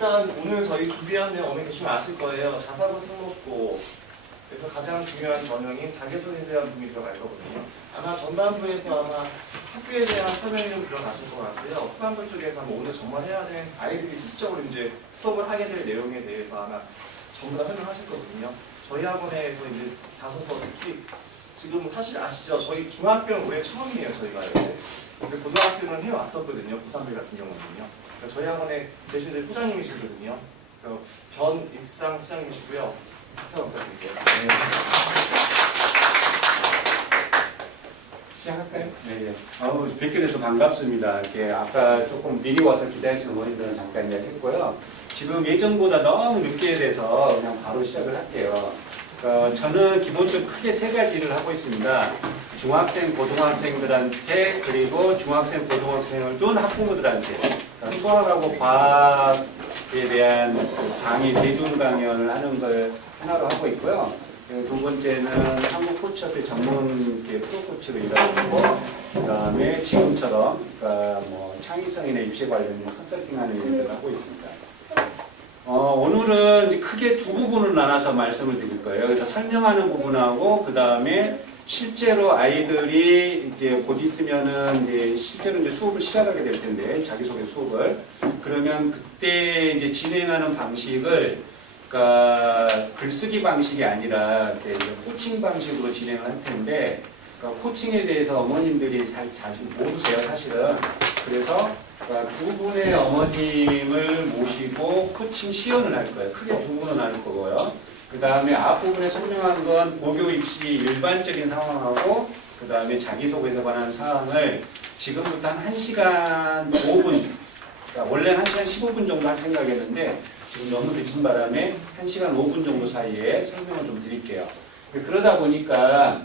일단 오늘 저희 준비한 내용 어머니 대충 아실 거예요. 자사고 특목고. 그래서 가장 중요한 전형인 자기소개에 대한 부분이 들어갈 거거든요. 아마 전반부에서 아마 학교에 대한 설명이 좀 들어가실 것 같고요. 후반부 쪽에서 아마 오늘 정말 해야 되는 아이들이 실적으로 이제 수업을 하게 될 내용에 대해서 아마 전부 다 설명하실 거거든요. 저희 학원에서 이제 다소서 특히 지금 사실 아시죠? 저희 중학교는 올해 처음이에요, 저희가. 근데 고등학교는 해왔었거든요, 부산대 같은 경우는요. 그러니까 저희 학원에 계신 소장님이시거든요. 변익상 소장님이시고요. 박수 부탁드릴게요. 네. 시작할까요? 네. 뵙게 돼서 반갑습니다. 이렇게 아까 조금 미리 와서 기다리시는 어머니들은 잠깐 이야기했고요. 지금 예정보다 너무 늦게 돼서 그냥 바로 시작을 할게요. 저는 기본적으로 크게 세 가지를 하고 있습니다. 중학생, 고등학생들한테 그리고 중학생, 고등학생을 둔 학부모들한테 수학하고 과학에 대한 강의, 대중 강연을 하는 걸 하나로 하고 있고요. 두 번째는 한국 코치협회 전문 프로코치로 일하고 있고, 그 다음에 지금처럼 뭐 창의성이나 입시에 관련된 컨설팅하는 일들을 하고 있습니다. 오늘은 크게 두 부분을 나눠서 말씀을 드릴 거예요. 그래서 설명하는 부분하고 그 다음에 실제로 아이들이 이제 곧 있으면은 이제 실제로 이제 수업을 시작하게 될 텐데 자기소개 수업을 그러면 그때 이제 진행하는 방식을 그러니까 글쓰기 방식이 아니라 이렇게 코칭 방식으로 진행을 할 텐데 그러니까 코칭에 대해서 어머님들이 사실 모르세요 사실은. 그래서 두 분의 어머님을 모시고 코칭 시연을 할 거예요. 크게 두 분은 할 거고요. 그 다음에 앞부분에 설명한 건 고교 입시 일반적인 상황하고 그 다음에 자기소개에 관한 사항을 지금부터 한 1시간 5분 그러니까 원래는 1시간 15분 정도 할 생각이었는데 지금 너무 늦은 바람에 1시간 5분 정도 사이에 설명을 좀 드릴게요. 그러다 보니까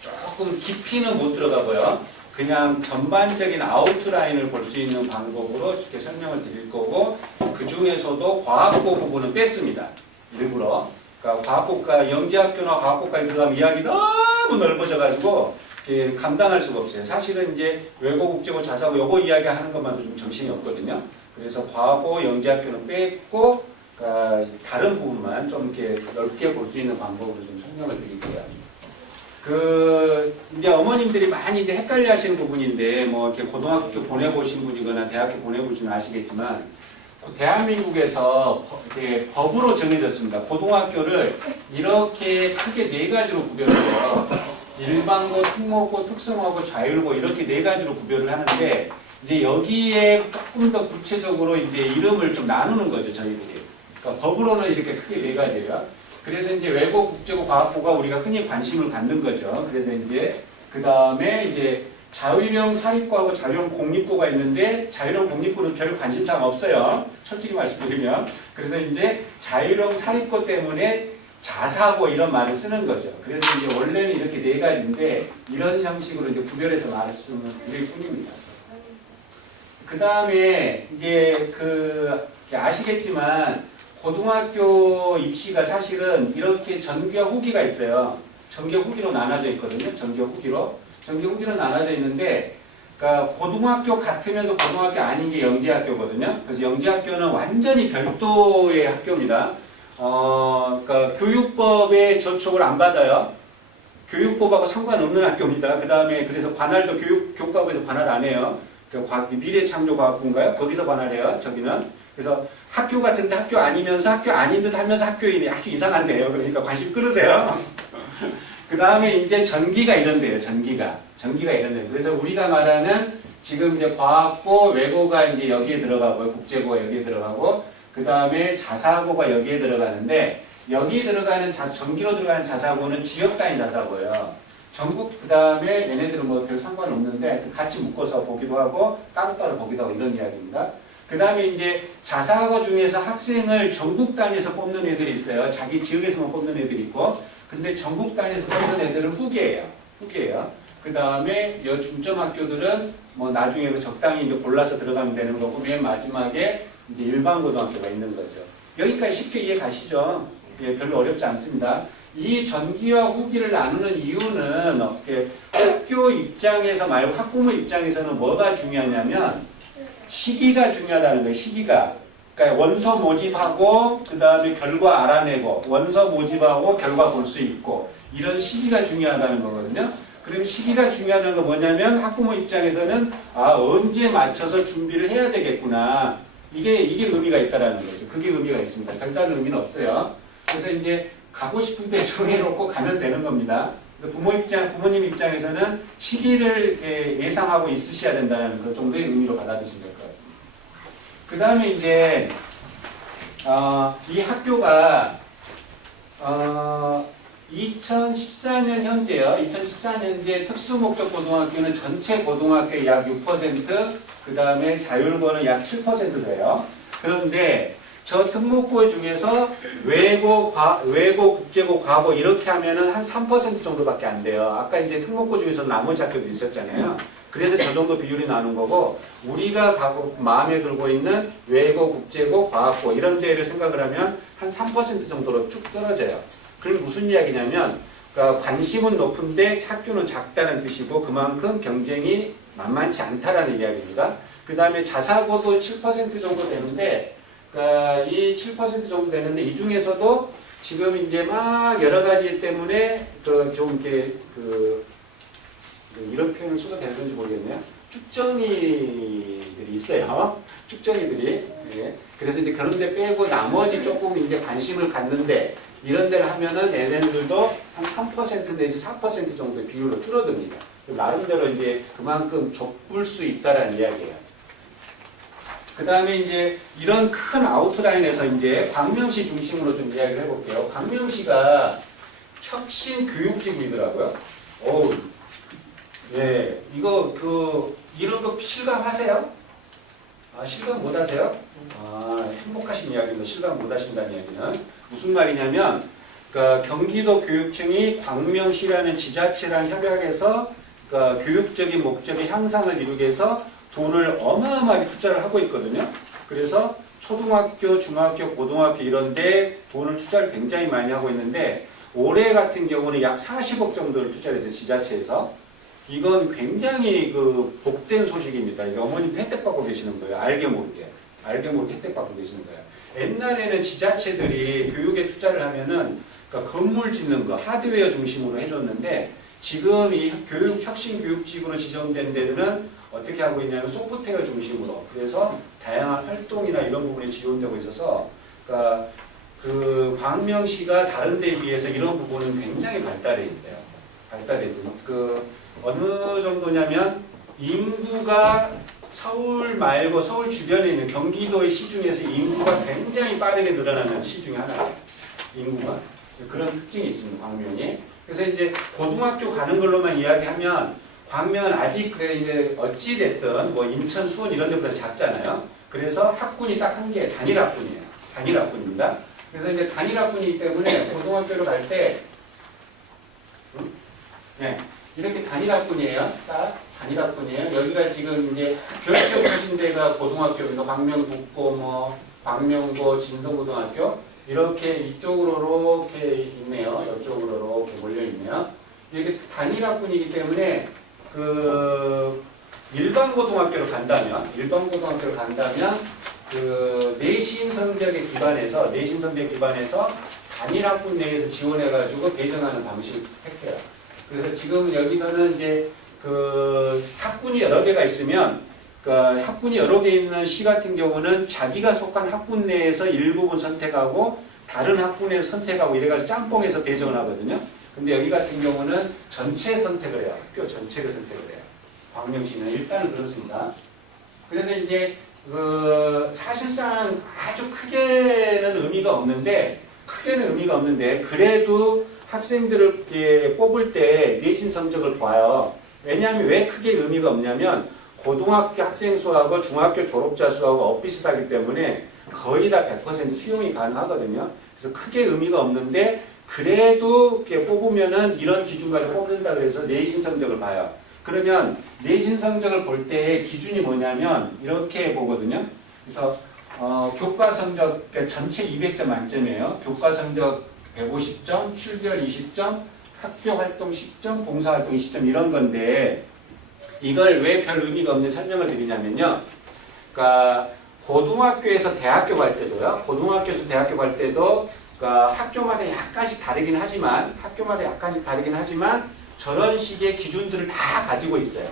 조금 깊이는 못 들어가고요. 그냥 전반적인 아웃라인을 볼 수 있는 방법으로 이렇게 설명을 드릴 거고 그 중에서도 과학고 부분은 뺐습니다. 일부러. 그러니까 과학고과 영재학교나 과학고까지 들어가면 이야기 너무 넓어져가지고 감당할 수가 없어요. 사실은 이제 외고, 국제고, 자사고 요거 이야기하는 것만도 좀 정신이 없거든요. 그래서 과고, 영재학교는 뺐고 다른 부분만 좀 이렇게 넓게 볼 수 있는 방법으로 좀 설명을 드릴게요. 이제 어머님들이 많이 이제 헷갈려 하시는 부분인데, 뭐, 이렇게 고등학교 보내보신 분이거나 대학교 보내보시면 아시겠지만, 대한민국에서 법으로 정해졌습니다. 고등학교를 이렇게 크게 네 가지로 구별을 해요. 일반고, 특목고, 특성화고, 자율고 이렇게 네 가지로 구별을 하는데, 이제 여기에 조금 더 구체적으로 이제 이름을 좀 나누는 거죠, 저희들이. 그러니까 법으로는 이렇게 크게 네 가지예요. 그래서 이제 외고, 국제고, 과학고가 우리가 흔히 관심을 갖는 거죠. 그래서 이제 그 다음에 이제 자율형 사립고하고 자율형 공립고가 있는데 자율형 공립고는 별 관심사가 없어요. 솔직히 말씀드리면. 그래서 이제 자율형 사립고 때문에 자사고 이런 말을 쓰는 거죠. 그래서 이제 원래는 이렇게 네 가지인데 이런 형식으로 이제 구별해서 말씀을 드릴 뿐입니다. 그 다음에 이제 아시겠지만 고등학교 입시가 사실은 이렇게 전기와 후기가 있어요. 전기와 후기로 나눠져 있거든요. 전기와 후기로. 전기와 후기로 나눠져 있는데, 그러니까 고등학교 같으면서 고등학교 아닌 게 영재학교거든요. 그래서 영재학교는 완전히 별도의 학교입니다. 그러니까 교육법에 저촉을 안 받아요. 교육법하고 상관없는 학교입니다. 그 다음에 그래서 관할도 교육과학부에서 관할 안 해요. 미래창조과학부인가요? 거기서 관할해요. 저기는. 그래서 학교 같은데 학교 아니면서 학교 아닌 듯 하면서 학교이네. 아주 이상한데요. 그러니까 관심 끊으세요. 그 다음에 이제 전기가 이런데요. 전기가 이런데요. 그래서 우리가 말하는 지금 이제 과학고, 외고가 이제 여기에 들어가고, 국제고가 여기에 들어가고, 그 다음에 자사고가 여기에 들어가는데, 여기에 들어가는 전기로 들어가는 자사고는 지역 단위 자사고예요. 전국, 그 다음에 얘네들은 뭐 별 상관없는데, 같이 묶어서 보기도 하고, 따로따로 보기도 하고 이런 이야기입니다. 그 다음에 이제 자사고 중에서 학생을 전국 단위에서 뽑는 애들이 있어요. 자기 지역에서만 뽑는 애들이 있고, 근데 전국 단위에서 뽑는 애들은 후기예요. 그 다음에 중점 학교들은 뭐 나중에 적당히 이제 골라서 들어가면 되는 거고, 맨 마지막에 이제 일반 고등학교가 있는 거죠. 여기까지 쉽게 이해 가시죠? 예, 별로 어렵지 않습니다. 이 전기와 후기를 나누는 이유는 학교 입장에서 말고 학부모 입장에서는 뭐가 중요하냐면 시기가 중요하다는 거예요. 시기가. 그러니까 원서 모집하고 그 다음에 결과 알아내고 원서 모집하고 결과 볼 수 있고 이런 시기가 중요하다는 거거든요. 그럼 시기가 중요하다는 건 뭐냐면 학부모 입장에서는 언제 맞춰서 준비를 해야 되겠구나. 이게 의미가 있다라는 거죠. 그게 의미가 있습니다. 별다른 의미는 없어요. 그래서 이제 가고 싶은데 정해놓고 가면 되는 겁니다. 부모님 입장에서는 시기를 이렇게 예상하고 있으셔야 된다는 그 정도의 의미로 받아들이시면 될 것 같습니다. 그 다음에 이제 이 학교가 2014년 현재요. 2014년 현재 특수목적고등학교는 전체 고등학교의 약 6%, 그 다음에 자율고는 약 7% 돼요. 그런데 저 특목고 중에서 외고, 국제고, 과고 이렇게 하면은 한 3% 정도밖에 안 돼요. 아까 이제 특목고 중에서 나머지 학교도 있었잖아요. 그래서 저 정도 비율이 나는 거고, 우리가 마음에 들고 있는 외고, 국제고, 과학고 이런 데를 생각을 하면 한 3% 정도로 쭉 떨어져요. 그럼 무슨 이야기냐면, 그러니까 관심은 높은데 학교는 작다는 뜻이고 그만큼 경쟁이 만만치 않다라는 이야기입니다. 그 다음에 자사고도 7% 정도 되는데, 그러니까 이 7% 정도 되는데 이 중에서도 지금 이제 막 여러 가지 때문에 좀 이렇게 이런 표현을 써도 되는지 모르겠네요. 쭉정이들이 있어요. 쭉정이들이. 네. 그래서 이제 그런 데 빼고 나머지 조금 이제 관심을 갖는데 이런 데를 하면은 얘네들도 한 3% 내지 4% 정도의 비율로 줄어듭니다. 나름대로 이제 그만큼 좁을 수 있다라는 이야기예요. 그 다음에 이제 이런 큰 아웃라인에서 이제 광명시 중심으로 좀 이야기를 해볼게요. 광명시가 혁신 교육지구이더라고요. 어우, 네, 이런 거 실감하세요? 실감 못 하세요? 행복하신 이야기인데 실감 못 하신다는 이야기는 무슨 말이냐면, 그러니까 경기도 교육청이 광명시라는 지자체랑 협약해서 그러니까 교육적인 목적의 향상을 이루기 위해서 돈을 어마어마하게 투자를 하고 있거든요. 그래서 초등학교, 중학교, 고등학교 이런 데 돈을 투자를 굉장히 많이 하고 있는데 올해 같은 경우는 약 40억 정도를 투자를 해서 지자체에서 이건 굉장히 복된 소식입니다. 이게 어머님 혜택 받고 계시는 거예요. 알게 모르게 혜택 받고 계시는 거예요. 옛날에는 지자체들이 교육에 투자를 하면은 그러니까 건물 짓는 거, 하드웨어 중심으로 해줬는데 지금 이 혁신교육지구로 지정된 데는 어떻게 하고 있냐면 소프트웨어 중심으로 그래서 다양한 활동이나 이런 부분이 지원되고 있어서 그러니까 광명시가 다른 데에 비해서 이런 부분은 굉장히 발달해 있대요. 발달해 있대요. 어느 정도냐면 인구가 서울 말고 서울 주변에 있는 경기도의 시 중에서 인구가 굉장히 빠르게 늘어나는 시 중에 하나예요. 인구가. 그런 특징이 있습니다. 광명이. 그래서 이제 고등학교 가는 걸로만 이야기하면 광명은 아직 이제 어찌 됐든 뭐 인천, 수원 이런 데보다 작잖아요. 그래서 학군이 딱 한 개, 단일 학군이에요. 단일 학군입니다. 그래서 이제 단일 학군이기 때문에 고등학교를 갈 때 네, 이렇게 단일 학군이에요. 딱 단일 학군이에요. 여기가 지금 이제 교육적 서신대가 고등학교입니다. 광명국고, 광명고, 진성고등학교 이렇게 이쪽으로 이렇게 있네요. 이쪽으로 이렇게 몰려 있네요. 이렇게 단일 학군이기 때문에 일반 고등학교를 간다면 내신 성적에 기반해서 단일 학군 내에서 지원해가지고 배정하는 방식을 택해요. 그래서 지금 여기서는 이제 학군이 여러 개가 있으면 학군이 여러 개 있는 시 같은 경우는 자기가 속한 학군 내에서 일부분 선택하고 다른 학군에서 선택하고 이래가지고 짬뽕해서 배정을 하거든요. 근데 여기 같은 경우는 전체 선택을 해요. 학교 전체를 선택을 해요. 광명시는 일단은 그렇습니다. 그래서 이제 사실상 아주 크게는 의미가 없는데 그래도 학생들을 뽑을 때 내신 성적을 봐요. 왜냐하면 왜 크게 의미가 없냐면 고등학교 학생 수하고 중학교 졸업자 수하고 엇비슷하기 때문에 거의 다 100% 수용이 가능하거든요. 그래서 크게 의미가 없는데 그래도 뽑으면은 이런 기준까지 뽑는다 그래서 내신 성적을 봐요. 그러면 내신 성적을 볼 때 기준이 뭐냐면 이렇게 보거든요. 그래서 교과 성적 전체 200점 만점이에요. 교과 성적 150점, 출결 20점, 학교 활동 10점, 봉사 활동 20점 이런 건데 이걸 왜 별 의미가 없는 설명을 드리냐면요. 그러니까 고등학교에서 대학교 갈 때도요. 고등학교에서 대학교 갈 때도 그러니까 학교마다 약간씩 다르긴 하지만 저런 식의 기준들을 다 가지고 있어요.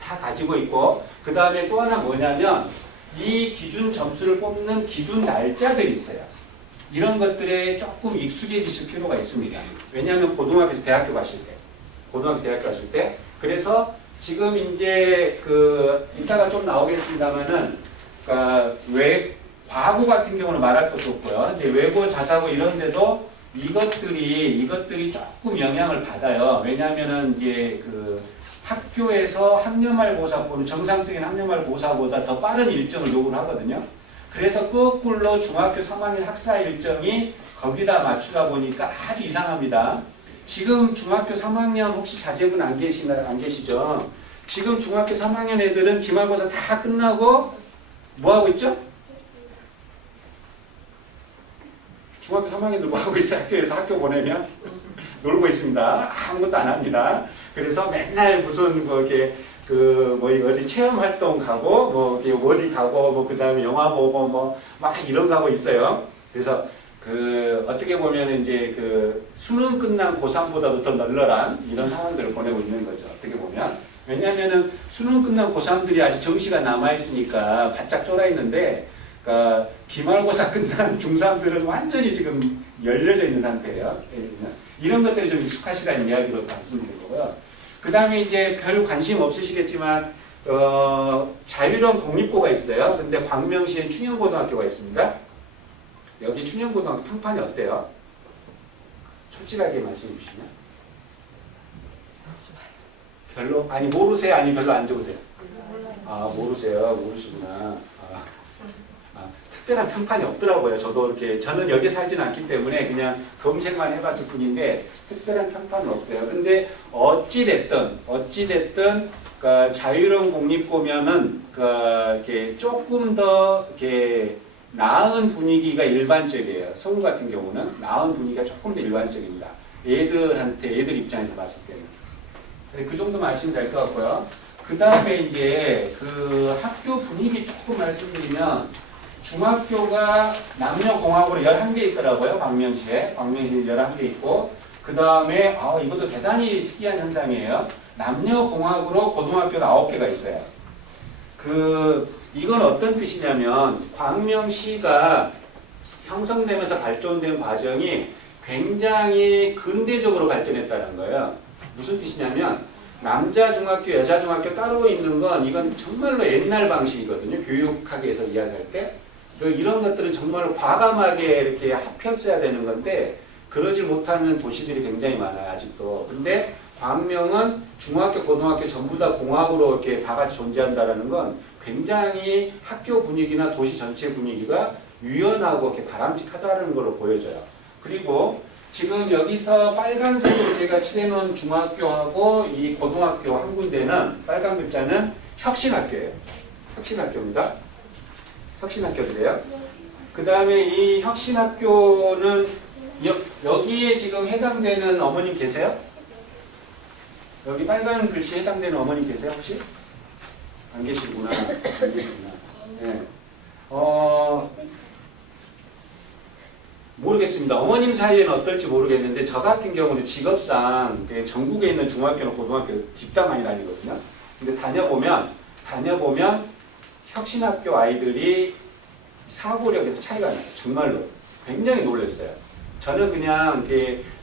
다 가지고 있고 그 다음에 또 하나 뭐냐면 이 기준 점수를 뽑는 기준 날짜들이 있어요. 이런 것들에 조금 익숙해지실 필요가 있습니다. 왜냐하면 고등학교에서 대학교 가실 때 그래서 지금 이제 이따가 좀 나오겠습니다만은 그러니까 과거 같은 경우는 말할 것도 없고요. 이제 외고 자사고 이런 데도 이것들이 조금 영향을 받아요. 왜냐하면은 이제 학교에서 학년말고사보는 정상적인 학년말고사보다 더 빠른 일정을 요구를 하거든요. 그래서 거꾸로 중학교 3학년 학사 일정이 거기다 맞추다 보니까 아주 이상합니다. 지금 중학교 3학년 혹시 자제분 안 계시죠? 지금 중학교 3학년 애들은 기말고사 다 끝나고 뭐 하고 있죠? 중학교 3학년들 뭐 하고 있어요? 학교에서 학교 보내면 놀고 있습니다. 아무것도 안 합니다. 그래서 맨날 무슨 어디 체험 활동 가고 어디 가고 그 다음에 영화 보고 막 이런 거 하고 있어요. 그래서 어떻게 보면 이제 수능 끝난 고3보다도 더 널널한 이런 상황들을 보내고 있는 거죠. 어떻게 보면. 왜냐하면은 수능 끝난 고3들이 아직 정시가 남아있으니까 바짝 쫄아있는데, 그러니까 기말고사 끝난 중3들은 완전히 지금 열려져 있는 상태예요. 이런 것들이 좀 익숙하시다는 이야기로 말씀드린 거고요. 그 다음에 이제 별 관심 없으시겠지만, 자유로운 공립고가 있어요. 근데 광명시엔 충영고등학교가 있습니다. 여기 충영고등학교 평판이 어때요? 솔직하게 말씀해 주시면. 별로? 아니 모르세요? 아니 별로 안 좋으세요? 아 모르세요? 모르시구나. 특별한 평판이 없더라고요. 저는 여기 살지는 않기 때문에 그냥 검색만 해봤을 뿐인데 특별한 평판은 없대요. 근데 어찌됐든 그러니까 자유로운 공립고면은 이렇게 조금 더 이렇게 나은 분위기가 일반적이에요. 서울 같은 경우는 나은 분위기가 조금 더 일반적입니다. 애들 입장에서 봤을 때는. 그 정도만 아시면 될 것 같고요. 그 다음에 이제 학교 분위기 조금 말씀드리면 중학교가 남녀공학으로 11개 있더라고요. 광명시에 11개 있고 그 다음에 이것도 대단히 특이한 현상이에요. 남녀공학으로 고등학교가 9개가 있어요. 이건 어떤 뜻이냐면 광명시가 형성되면서 발전된 과정이 굉장히 근대적으로 발전했다는 거예요. 무슨 뜻이냐면 남자 중학교, 여자 중학교 따로 있는 건 이건 정말로 옛날 방식이거든요. 교육학에서 이야기할 때. 이런 것들은 정말 과감하게 이렇게 합했어야 되는 건데 그러지 못하는 도시들이 굉장히 많아요. 아직도. 근데 광명은 중학교, 고등학교 전부 다 공학으로 이렇게 다 같이 존재한다는 건 굉장히 학교 분위기나 도시 전체 분위기가 유연하고 이렇게 바람직하다는 걸 보여줘요. 그리고 지금 여기서 빨간색으로 제가 칠해놓은 중학교하고 이 고등학교 한 군데는 빨간 글자는 혁신학교예요. 혁신학교입니다. 혁신학교들이에요. 그 다음에 이 혁신학교는 여기에 지금 해당되는 어머님 계세요? 여기 빨간 글씨에 해당되는 어머님 계세요 혹시? 안 계시구나. 네. 모르겠습니다. 어머님 사이에는 어떨지 모르겠는데 저 같은 경우는 직업상 전국에 있는 중학교나 고등학교 집단 많이 다니거든요. 근데 다녀보면 혁신학교 아이들이 사고력에서 차이가 나요. 정말로. 굉장히 놀랐어요. 저는 그냥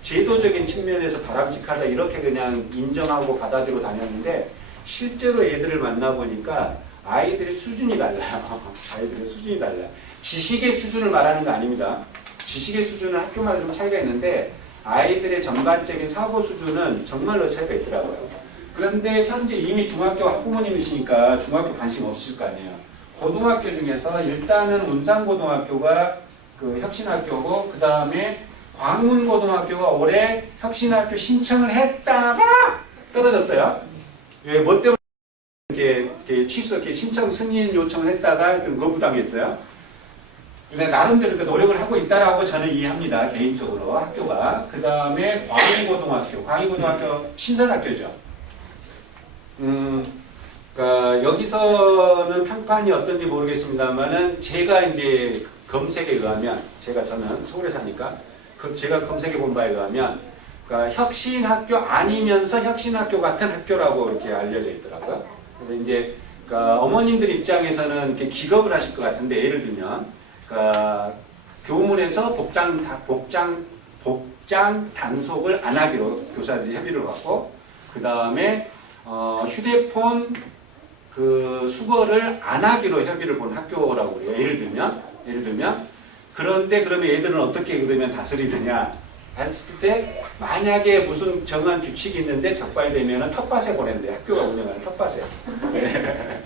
제도적인 측면에서 바람직하다 이렇게 그냥 인정하고 받아들이고 다녔는데 실제로 애들을 만나보니까 아이들의 수준이 달라요. 아이들의 수준이 달라요. 지식의 수준을 말하는 거 아닙니다. 지식의 수준은 학교마다 좀 차이가 있는데 아이들의 전반적인 사고 수준은 정말로 차이가 있더라고요. 그런데 현재 이미 중학교 학부모님이시니까 중학교 관심 없으실 거 아니에요. 고등학교 중에서 일단은 운산고등학교가 혁신학교고 그 다음에 광문고등학교가 올해 혁신학교 신청을 했다가 떨어졌어요. 왜? 뭐 때문에 이렇게 신청 승인 요청을 했다가 하여튼 거부당했어요. 근데 나름대로 노력을 하고 있다라고 저는 이해합니다. 개인적으로 학교가. 그 다음에 광희고등학교 신설학교죠. 그러니까 여기서는 평판이 어떤지 모르겠습니다만은 제가 이제 검색에 의하면 저는 서울에 사니까 제가 검색해 본 바에 의하면 그러니까 혁신학교 아니면서 혁신학교 같은 학교라고 이렇게 알려져 있더라고요. 그래서 이제 그러니까 어머님들 입장에서는 이렇게 기겁을 하실 것 같은데 예를 들면 그러니까 교문에서 복장 단속을 안 하기로 교사들이 협의를 받고 그 다음에 휴대폰 그 수거를 안 하기로 협의를 본 학교라고 그래요. 예를 들면 그런데 그러면 얘들은 어떻게 그러면 다스리느냐 했을 때 만약에 무슨 정한 규칙이 있는데 적발되면은 텃밭에 보낸대. 학교가 운영하는 텃밭에. 네.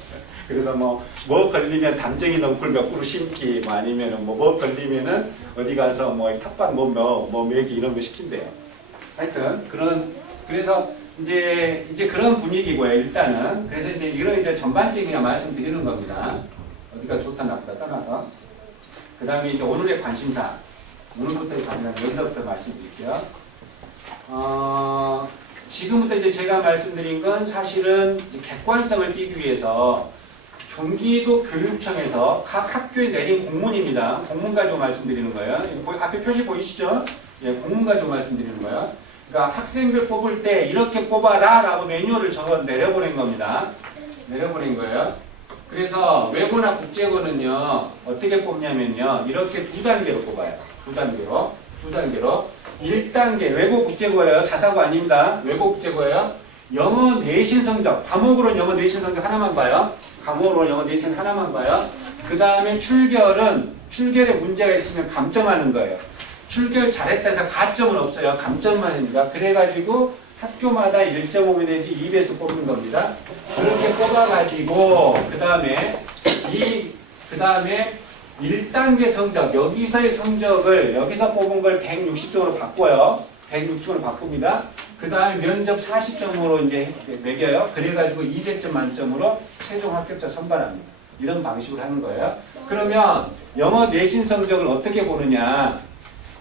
그래서 뭐 걸리면 담쟁이 넝쿨 몇 그루 심기 뭐 아니면은 뭐 걸리면은 어디 가서 뭐 텃밭 뭐 매기 이런 거 시킨대요. 하여튼 그래서 이제 그런 분위기고요. 일단은 그래서 이런 이제 전반적인 말씀드리는 겁니다. 어디가 좋다 나쁘다 떠나서 그 다음에 이제 오늘의 관심사 오늘부터 여기서부터 말씀드릴게요. 지금부터 이제 제가 말씀드린 건 사실은 객관성을 띄기 위해서 경기도 교육청에서 각 학교에 내린 공문입니다. 공문 가지고 말씀드리는 거예요. 앞에 표시 보이시죠? 예, 공문 가지고 말씀드리는 거예요. 그러니까 학생들 뽑을 때 이렇게 뽑아라 라고 매뉴얼을 적어 내려보낸 겁니다. 내려보낸 거예요. 그래서 외고나 국제고는요 어떻게 뽑냐면요 이렇게 두 단계로 뽑아요. 두 단계로 1단계 외고 국제고예요. 자사고 아닙니다. 외고 국제고예요. 영어 내신 성적 과목으로는 영어 내신 성적 하나만 봐요. 과목으로 영어 내신 하나만 봐요. 그 다음에 출결에 문제가 있으면 감점하는 거예요. 출결 잘했다 해서 가점은 없어요. 감점만입니다. 그래가지고 학교마다 1.5배 내지 2배수 뽑는 겁니다. 그렇게 뽑아가지고 그 다음에 1단계 성적 여기서의 성적을 여기서 뽑은 걸 160점으로 바꿔요. 160점으로 바꿉니다. 그 다음에 면접 40점으로 이제 매겨요. 그래가지고 200점 만점으로 최종 합격자 선발합니다. 이런 방식으로 하는 거예요. 그러면 영어 내신 성적을 어떻게 보느냐?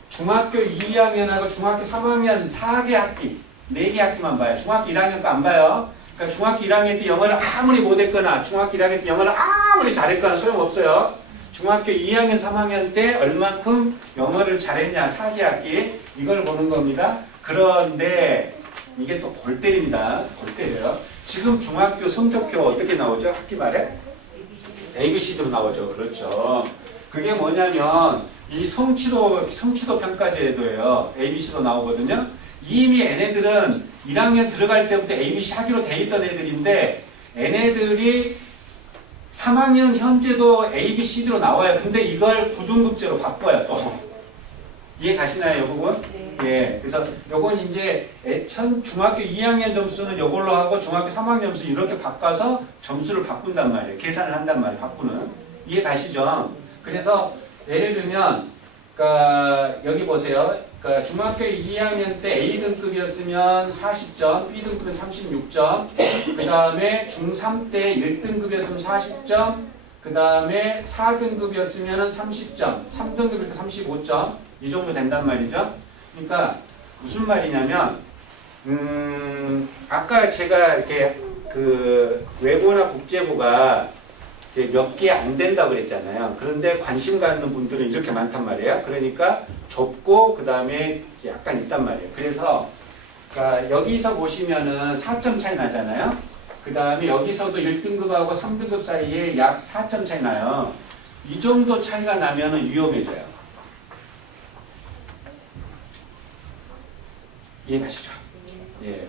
중학교 2학년하고 중학교 3학년 4개 학기, 4개 학기만 봐요. 중학교 1학년 거 안 봐요. 그러니까 중학교 1학년 때 영어를 아무리 못했거나 중학교 1학년 때 영어를 아무리 잘했거나 소용없어요. 중학교 2학년, 3학년 때 얼만큼 영어를 잘했냐, 4개 학기 이걸 보는 겁니다. 그런데 이게 또 골 때립니다. 골 때려요. 지금 중학교 성적표 어떻게 나오죠? 학기 말에? ABC도 나오죠. 그렇죠. 그게 뭐냐면 이 성취도 평가제도예요. ABC도 나오거든요. 이미 얘네들은 1학년 들어갈 때부터 ABC 하기로 돼 있던 애들인데 얘네들이 3학년 현재도 ABCD로 나와요. 근데 이걸 9등급제로 바꿔요. 또 이해 가시나요, 이 부분? 네. 예. 그래서 요건 이제 중학교 2학년 점수는 요걸로 하고 중학교 3학년 점수 이렇게 바꿔서 점수를 바꾼단 말이에요. 계산을 한단 말이에요. 바꾸는. 이해 가시죠? 그래서 예를 들면 그러니까 여기 보세요. 그러니까 중학교 2학년 때 A등급이었으면 40점, B등급은 36점, 그 다음에 중3 때 1등급이었으면 40점, 그 다음에 4등급이었으면 30점, 3등급일 때 35점, 이 정도 된단 말이죠. 그러니까 무슨 말이냐면, 아까 제가 이렇게 그 외고나 국제고가 몇 개 안 된다고 그랬잖아요. 그런데 관심 갖는 분들은 이렇게 많단 말이에요. 그러니까 좁고 그 다음에 약간 있단 말이에요. 그래서 그러니까 여기서 보시면은 4점 차이 나잖아요. 그 다음에 여기서도 1등급하고 3등급 사이에 약 4점 차이 나요. 이 정도 차이가 나면은 위험해져요. 이해가시죠? 예.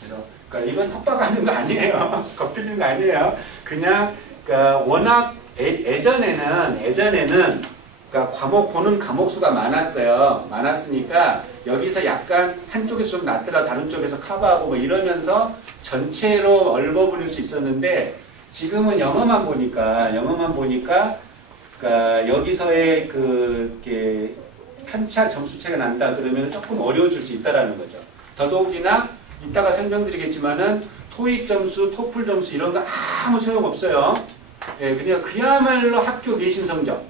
그래서 그러니까 이건 협박하는 거 아니에요. 겁들리는 거 아니에요. 그냥 그러니까 워낙 예전에는 그러니까 보는 과목 수가 많았으니까 여기서 약간 한쪽에서 좀 낮더라 다른 쪽에서 커버하고 뭐 이러면서 전체로 얼버무릴 수 있었는데 지금은 영어만 보니까 그러니까 여기서의 이렇게 편차 점수차가 난다 그러면 조금 어려워질 수 있다라는 거죠. 더더욱이나 이따가 설명드리겠지만은 토익 점수, 토플 점수 이런 거 아무 소용 없어요. 예, 그냥 그야말로 학교 내신 성적.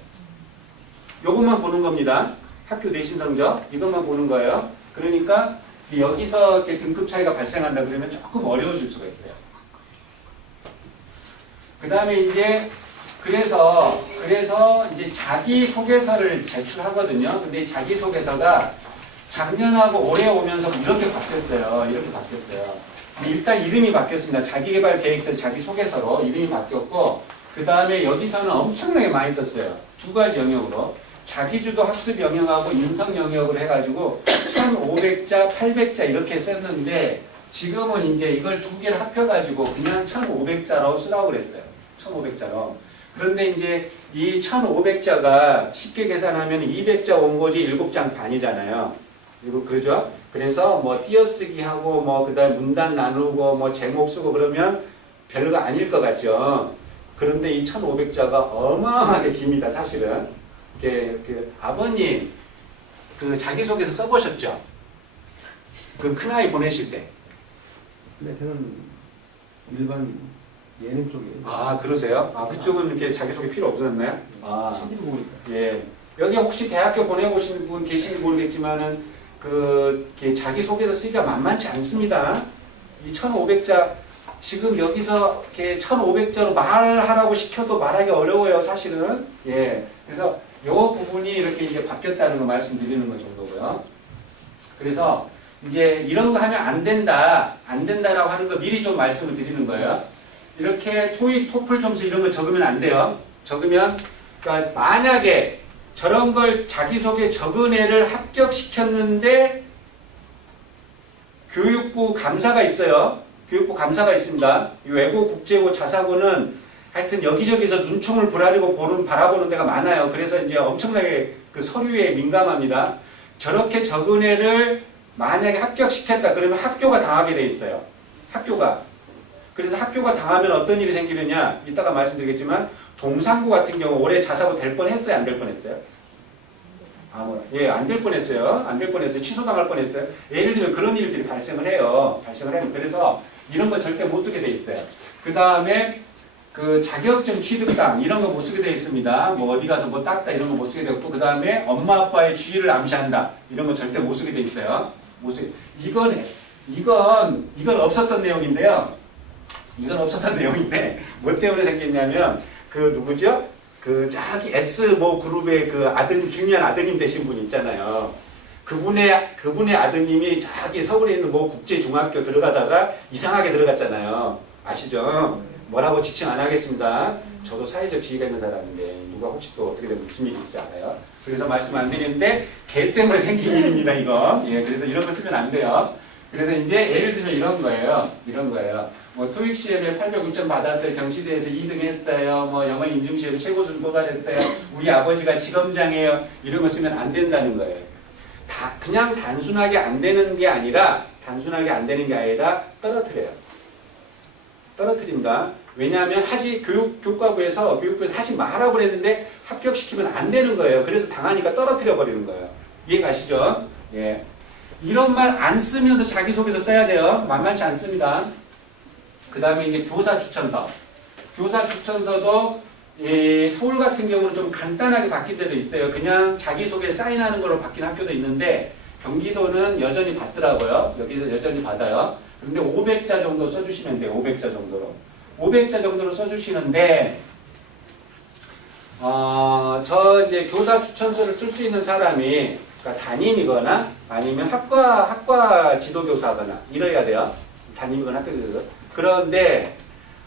요것만 보는 겁니다. 학교 내신 성적 이것만 보는 거예요. 그러니까 여기서 이렇게 등급 차이가 발생한다 그러면 조금 어려워질 수가 있어요. 그 다음에 이제 그래서 이제 자기소개서를 제출하거든요. 근데 이 자기소개서가 작년하고 올해 오면서 이렇게 바뀌었어요. 이렇게 바뀌었어요. 근데 일단 이름이 바뀌었습니다. 자기개발계획서 자기소개서로 이름이 바뀌었고, 그 다음에 여기서는 엄청나게 많이 썼어요. 두 가지 영역으로. 자기주도 학습 영역하고 인성 영역으로 해가지고 1,500자, 800자 이렇게 썼는데, 지금은 이제 이걸 두 개를 합혀가지고 그냥 1,500자로 쓰라고 그랬어요. 1,500자로. 그런데 이제 이 1,500자가 쉽게 계산하면 200자 원고지 7장 반이잖아요. 이거 그러죠? 그래서 뭐 띄어쓰기 하고 뭐 그다음에 문단 나누고 뭐 제목 쓰고 그러면 별거 아닐 것 같죠. 그런데 이 1,500자가 어마어마하게 깁니다. 사실은. 그 아버님 그 자기소개서 써보셨죠? 그 큰아이 보내실 때. 네, 저는 일반 예능 쪽에. 아, 그러세요? 아, 그쪽은 이렇게 자기소개 필요 없었나요? 아, 신인 보니까. 예. 여기 혹시 대학교 보내보신 분 계신지 모르겠지만은, 이렇게 자기소개서 쓰기가 만만치 않습니다. 이 1,500자, 지금 여기서 이렇게 1,500자로 말하라고 시켜도 말하기 어려워요, 사실은. 예. 그래서 요 부분이 이렇게 이제 바뀌었다는 거 말씀드리는 거 정도고요. 그래서 이제 이런 거 하면 안 된다라고 하는 거 미리 좀 말씀을 드리는 거예요. 이렇게 토익, 토플 점수 이런 거 적으면 안 돼요. 적으면, 그러니까 만약에 저런 걸 자기소개 적은 애를 합격시켰는데 교육부 감사가 있어요. 교육부 감사가 있습니다. 이 외고, 국제고, 자사고는 하여튼 여기저기서 눈총을 부라리고 바라보는 데가 많아요. 그래서 이제 엄청나게 그 서류에 민감합니다. 저렇게 적은 애를 만약에 합격시켰다 그러면 학교가 당하게 돼 있어요. 학교가. 그래서 학교가 당하면 어떤 일이 생기느냐, 이따가 말씀드리겠지만 동산고 같은 경우 올해 자사고 될 뻔했어요? 안 될 뻔했어요? 예, 안 될 뻔했어요. 안 될 뻔했어요. 취소당할 뻔했어요. 예를 들면 그런 일들이 발생을 해요. 그래서 이런 거 절대 못 쓰게 돼 있어요. 그 다음에 그 자격증 취득상 이런 거 못 쓰게 돼 있습니다. 뭐 어디 가서 뭐 땄다 이런 거 못 쓰게 되고, 그 다음에 엄마 아빠의 주의를 암시한다 이런 거 절대 못 쓰게 돼 있어요. 못 쓰게. 이건 없었던 내용인데요. 이건 없었던 내용인데 뭐 때문에 생겼냐면 그 누구죠? 그 자기 S 뭐 그룹의 그 중요한 아드님 되신 분 있잖아요. 그분의 아드님이 자기 서울에 있는 뭐 국제중학교 들어가다가 이상하게 들어갔잖아요. 아시죠? 뭐라고 지칭 안 하겠습니다. 저도 사회적 지위가 있는 사람인데 누가 혹시 또 어떻게 되면 무슨 일이 있을지 알아요. 그래서 말씀 안 드리는데 걔 때문에 생긴 일입니다, 이거. 예, 그래서 이런 거 쓰면 안 돼요. 그래서 이제 예를 들면 이런 거예요. 뭐 토익 시험에 809점 받았어요. 경시대에서 2등 했어요. 뭐 영어 인증 시험 최고 수준 도달했어요. 우리 아버지가 지검장이에요. 이런 거 쓰면 안 된다는 거예요. 그냥 단순하게 안 되는 게 아니라 떨어뜨려요. 떨어뜨립니다. 왜냐하면 교육부에서 하지 마라고 그랬는데 합격시키면 안 되는 거예요. 그래서 당하니까 떨어뜨려 버리는 거예요. 이해가시죠? 예. 이런 말 안 쓰면서 자기소개서 써야 돼요. 만만치 않습니다. 그 다음에 이제 교사 추천서. 교사 추천서도 서울 같은 경우는 좀 간단하게 바뀔 때도 있어요. 그냥 자기소개 사인하는 걸로 바뀐 학교도 있는데 경기도는 여전히 받더라고요. 여기서 여전히 받아요. 근데 500자 정도 써주시면 돼요. 500자 정도로. 500자 정도로 써주시는데, 저 이제 교사 추천서를 쓸 수 있는 사람이, 그러니까 담임이거나 아니면 학과 지도교사거나 이래야 돼요. 담임이거나 학교 지도교사. 그런데,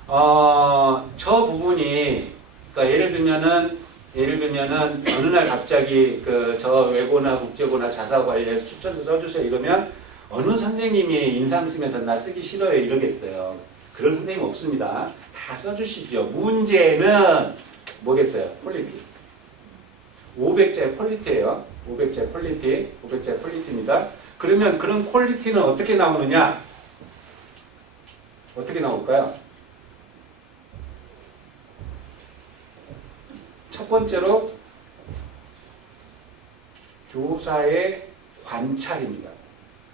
저 부분이, 그러니까 예를 들면은 어느 날 갑자기 저 외고나 국제고나 자사고 관련해서 추천서 써주세요 이러면 어느 선생님이 인상 쓰면서 나 쓰기 싫어요 이러겠어요. 그런 선생님 없습니다. 다 써주시죠. 문제는 뭐겠어요? 퀄리티. 500자의 퀄리티예요. 500자의 퀄리티입니다. 그러면 그런 퀄리티는 어떻게 나오느냐? 어떻게 나올까요? 첫 번째로 교사의 관찰입니다.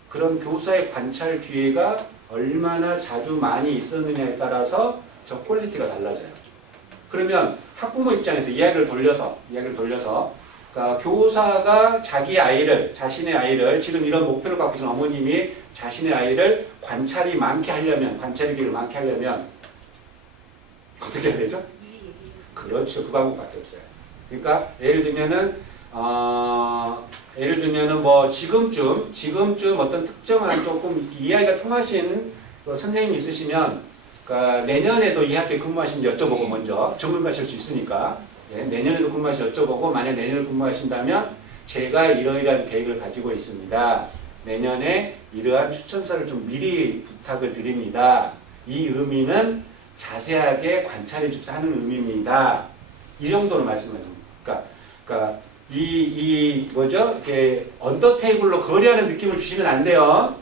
그런 교사의 관찰 기회가 얼마나 자주 많이 있었느냐에 따라서 저 퀄리티가 달라져요. 그러면 학부모 입장에서 이야기를 돌려서 그러니까 교사가 자신의 아이를 지금 이런 목표를 갖고 계신 어머님이 자신의 아이를 관찰 기회를 많게 하려면 어떻게 해야 되죠? 그렇죠. 그 방법밖에 없어요. 그러니까 예를 들면은 뭐 지금쯤 어떤 특정한 조금 이야기가 통하신 선생님 있으시면 그러니까 내년에도 이 학교에 근무하신지 여쭤보고 먼저 적응하실 수 있으니까 예, 내년에도 근무하시 여쭤보고 만약 내년에 근무하신다면 제가 이러이러한 계획을 가지고 있습니다. 내년에 이러한 추천서를 좀 미리 부탁을 드립니다. 이 의미는 자세하게 관찰해 줍사 하는 의미입니다. 이 정도로 말씀하는 거예요. 그러니까 뭐죠? 이렇게 언더 테이블로 거래하는 느낌을 주시면 안 돼요.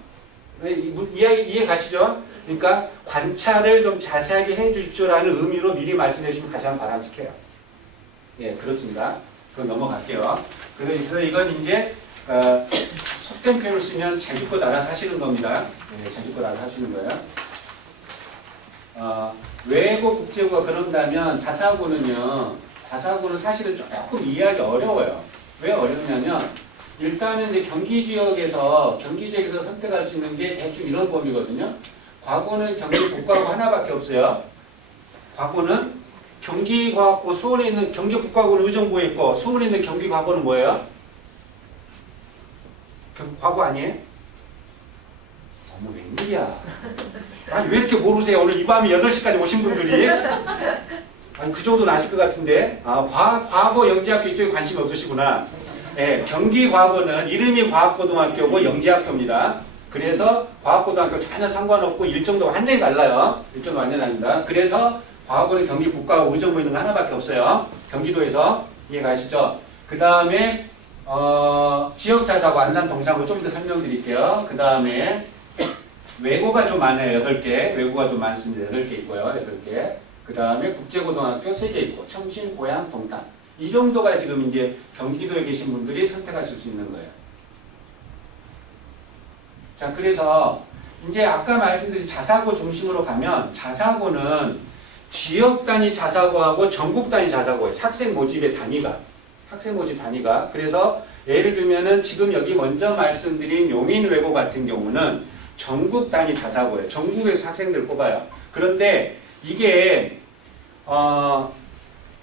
이해 가시죠? 그러니까 관찰을 좀 자세하게 해 주십시오라는 의미로 미리 말씀해 주시면 가장 바람직해요. 예, 그렇습니다. 그건 넘어갈게요. 그래서 이건 이제 속된 표현을 쓰면 자기껏 알아서 하시는 겁니다. 네, 자기껏 알아서 하시는 거예요. 외고 국제고가 그런다면 자사고는 사실은 조금 이해하기 어려워요. 왜 어렵냐면 일단은 이제 경기 지역에서 선택할 수 있는 게 대충 이런 범위거든요. 과거는 경기 북과고 하나밖에 없어요. 과거는 경기과학고 수원에 있는 경기 북과고는 의정부에 있고 수원에 있는 경기과고는 뭐예요? 과거 아니에요? 어머 웬일이야. 아니 왜 이렇게 모르세요? 오늘 이 밤에 8시까지 오신 분들이. 아니 그 정도는 아실 것 같은데. 과거 영재학교 이쪽에 관심이 없으시구나. 네, 경기과고는 이름이 과학고등학교고 영재학교입니다. 그래서 과학고등학교 전혀 상관없고 일정도가 완전히 달라요. 일정도 완전히 다릅니다. 그래서 과거는 경기 북과고 의정부에 있는 거 하나밖에 없어요. 경기도에서. 이해 가시죠? 그 다음에 지역자사고 안산 동사고 좀 더 설명드릴게요. 그 다음에 외고가 좀 많아요. 8개. 외고가 좀 많습니다. 8개 있고요. 8개. 그 다음에 국제고등학교 3개 있고 청신, 고양, 동탄. 이 정도가 지금 이제 경기도에 계신 분들이 선택하실 수 있는 거예요. 자, 그래서 이제 아까 말씀드린 자사고 중심으로 가면 자사고는 지역 단위 자사고하고 전국 단위 자사고예요. 학생 모집의 단위가. 그래서 예를 들면은 지금 여기 먼저 말씀드린 용인외고 같은 경우는 전국 단위 자사고예요. 전국에서 학생들 뽑아요. 그런데 이게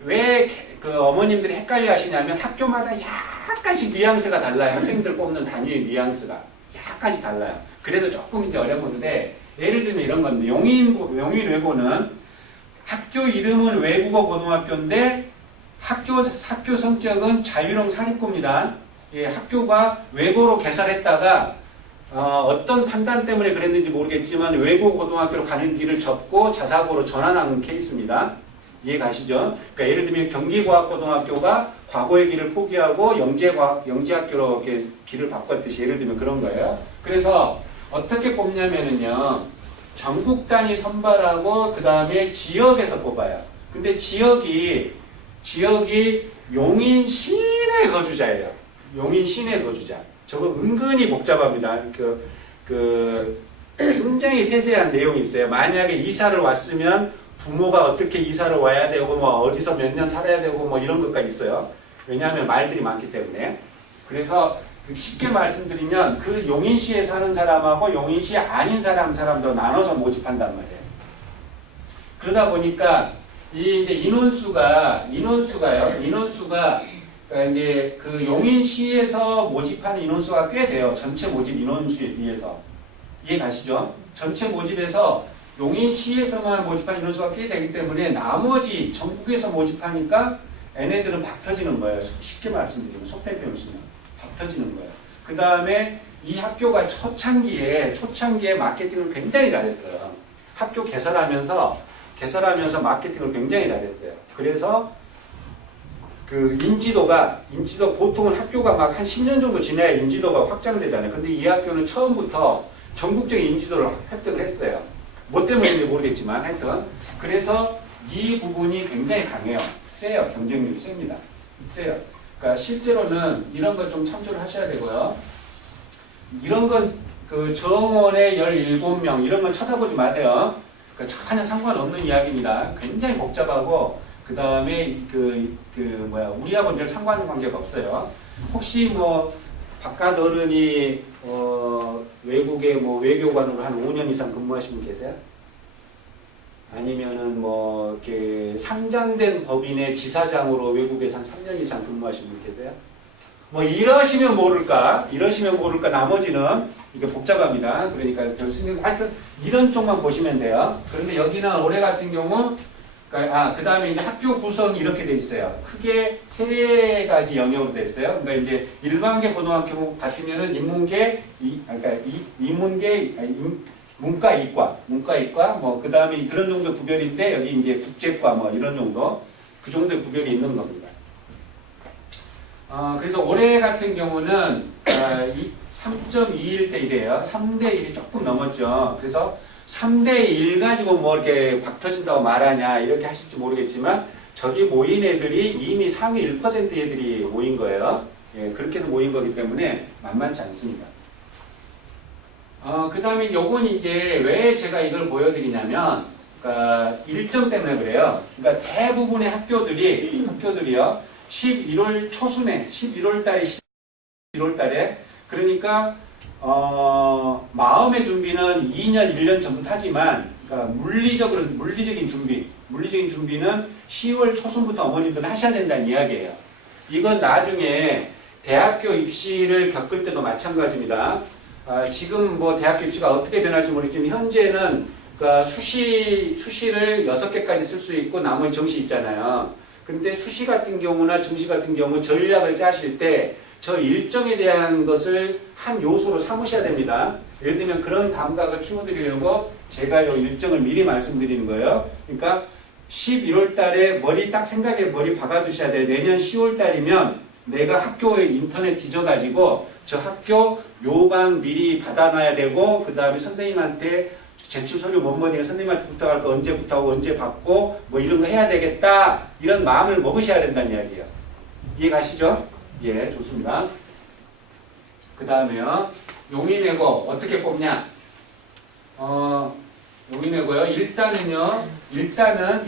왜 그 어머님들이 헷갈려 하시냐면 학교마다 약간씩 뉘앙스가 달라요. 학생들 뽑는 단위의 뉘앙스가 약간씩 달라요. 그래서 조금 이제 어려운데 예를 들면 이런 건데 용인외고는 학교 이름은 외국어 고등학교인데 학교 성격은 자유형 사립고입니다. 예, 학교가 외고로 개설했다가 어떤 판단 때문에 그랬는지 모르겠지만 외고 고등학교로 가는 길을 접고 자사고로 전환한 케이스입니다. 이해 가시죠? 그러니까 예를 들면 경기과학고등학교가 과거의 길을 포기하고 영재학교로 이렇게 길을 바꿨듯이 예를 들면 그런 거예요. 그래서 어떻게 뽑냐면은요, 전국 단위 선발하고 그 다음에 지역에서 뽑아요. 근데 지역이 용인 시내 거주자예요. 용인 시내 거주자. 저거 은근히 복잡합니다. 굉장히 세세한 내용이 있어요. 만약에 이사를 왔으면 부모가 어떻게 이사를 와야 되고 뭐 어디서 몇 년 살아야 되고 뭐 이런 것까지 있어요. 왜냐하면 말들이 많기 때문에. 그래서 쉽게 말씀드리면 그 용인시에 사는 사람하고 용인시 아닌 사람도 나눠서 모집한단 말이에요. 그러다 보니까 이제 인원수가 이제 그 용인시에서 모집하는 인원수가 꽤 돼요. 전체 모집 인원수에 비해서. 이해 가시죠? 전체 모집에서 용인시에서만 모집한 인원수가 꽤 되기 때문에 나머지 전국에서 모집하니까 얘네들은 박 터지는 거예요. 쉽게 말씀드리면 속된 표현을 쓰면 박 터지는 거예요. 그 다음에 이 학교가 초창기에 마케팅을 굉장히 잘했어요. 학교 개설하면서 마케팅을 굉장히 잘했어요. 그래서 그 인지도 보통은 학교가 막 한 10년 정도 지나야 인지도가 확장되잖아요. 근데 이 학교는 처음부터 전국적인 인지도를 획득을 했어요. 뭐 때문인지 모르겠지만 하여튼 그래서 이 부분이 굉장히 강해요. 세요. 경쟁력이 셉니다. 세요. 그러니까 실제로는 이런 거 좀 참조를 하셔야 되고요. 이런 건 그 정원의 17명 이런 건 쳐다보지 마세요. 그러니까 전혀 상관없는 이야기입니다. 굉장히 복잡하고 그 다음에 우리하고는 별 상관관계가 없어요. 혹시 뭐 바깥 어른이 외국에 뭐 외교관으로 한 5년 이상 근무하신 분 계세요? 아니면은 뭐 이렇게 상장된 법인의 지사장으로 외국에서 한 3년 이상 근무하신 분 계세요? 뭐 이러시면 모를까 나머지는 이게 복잡합니다. 그러니까 별 신경 하여튼 이런 쪽만 보시면 돼요. 그런데 여기는 올해 같은 경우 그 다음에 이제 학교 구성이 이렇게 돼 있어요. 크게 세 가지 영역으로 돼 있어요. 그러니까 이제 일반계 고등학교 같으면은 인문계, 이문계, 문과, 이과, 뭐 그 다음에 그런 정도 구별인데 여기 이제 국제과 뭐 이런 정도 그 정도의 구별이 있는 겁니다. 그래서 올해 같은 경우는 3.21대 1이에요. 3대 1이 조금 넘었죠. 그래서 3대 1 가지고 뭐 이렇게 박 터진다고 말하냐 이렇게 하실지 모르겠지만 저기 모인 애들이 이미 상위 1% 애들이 모인 거예요. 예, 그렇게 해서 모인 거기 때문에 만만치 않습니다. 그 다음에 요건 이제 왜 제가 이걸 보여드리냐면 그러니까 일정 때문에 그래요. 그러니까 대부분의 학교들이요. 11월 초순에 11월 달에 그러니까 마음의 준비는 2년 1년 전부터 하지만 그러니까 물리적인 준비는 10월 초순부터 어머님들은 하셔야 된다는 이야기예요. 이건 나중에 대학교 입시를 겪을 때도 마찬가지입니다. 지금 뭐 대학교 입시가 어떻게 변할지 모르겠지만 현재는 그러니까 수시를 6개까지 쓸 수 있고 나머지 정시 있잖아요. 근데 수시 같은 경우나 정시 같은 경우 전략을 짜실 때 저 일정에 대한 것을 한 요소로 삼으셔야 됩니다. 예를 들면 그런 감각을 키워드리려고 제가 이 일정을 미리 말씀드리는 거예요. 그러니까 11월 달에 머리 박아두셔야 돼요. 내년 10월 달이면 내가 학교에 인터넷 뒤져가지고 저 학교 요강 미리 받아놔야 되고 그 다음에 선생님한테 제출 서류 뭐니까 선생님한테 부탁할 거 언제부터 하고 언제 받고 뭐 이런 거 해야 되겠다 이런 마음을 먹으셔야 된다는 이야기예요. 이해 가시죠? 예, 좋습니다. 그 다음에요. 용인외고 어떻게 뽑냐? 용인외고요. 일단은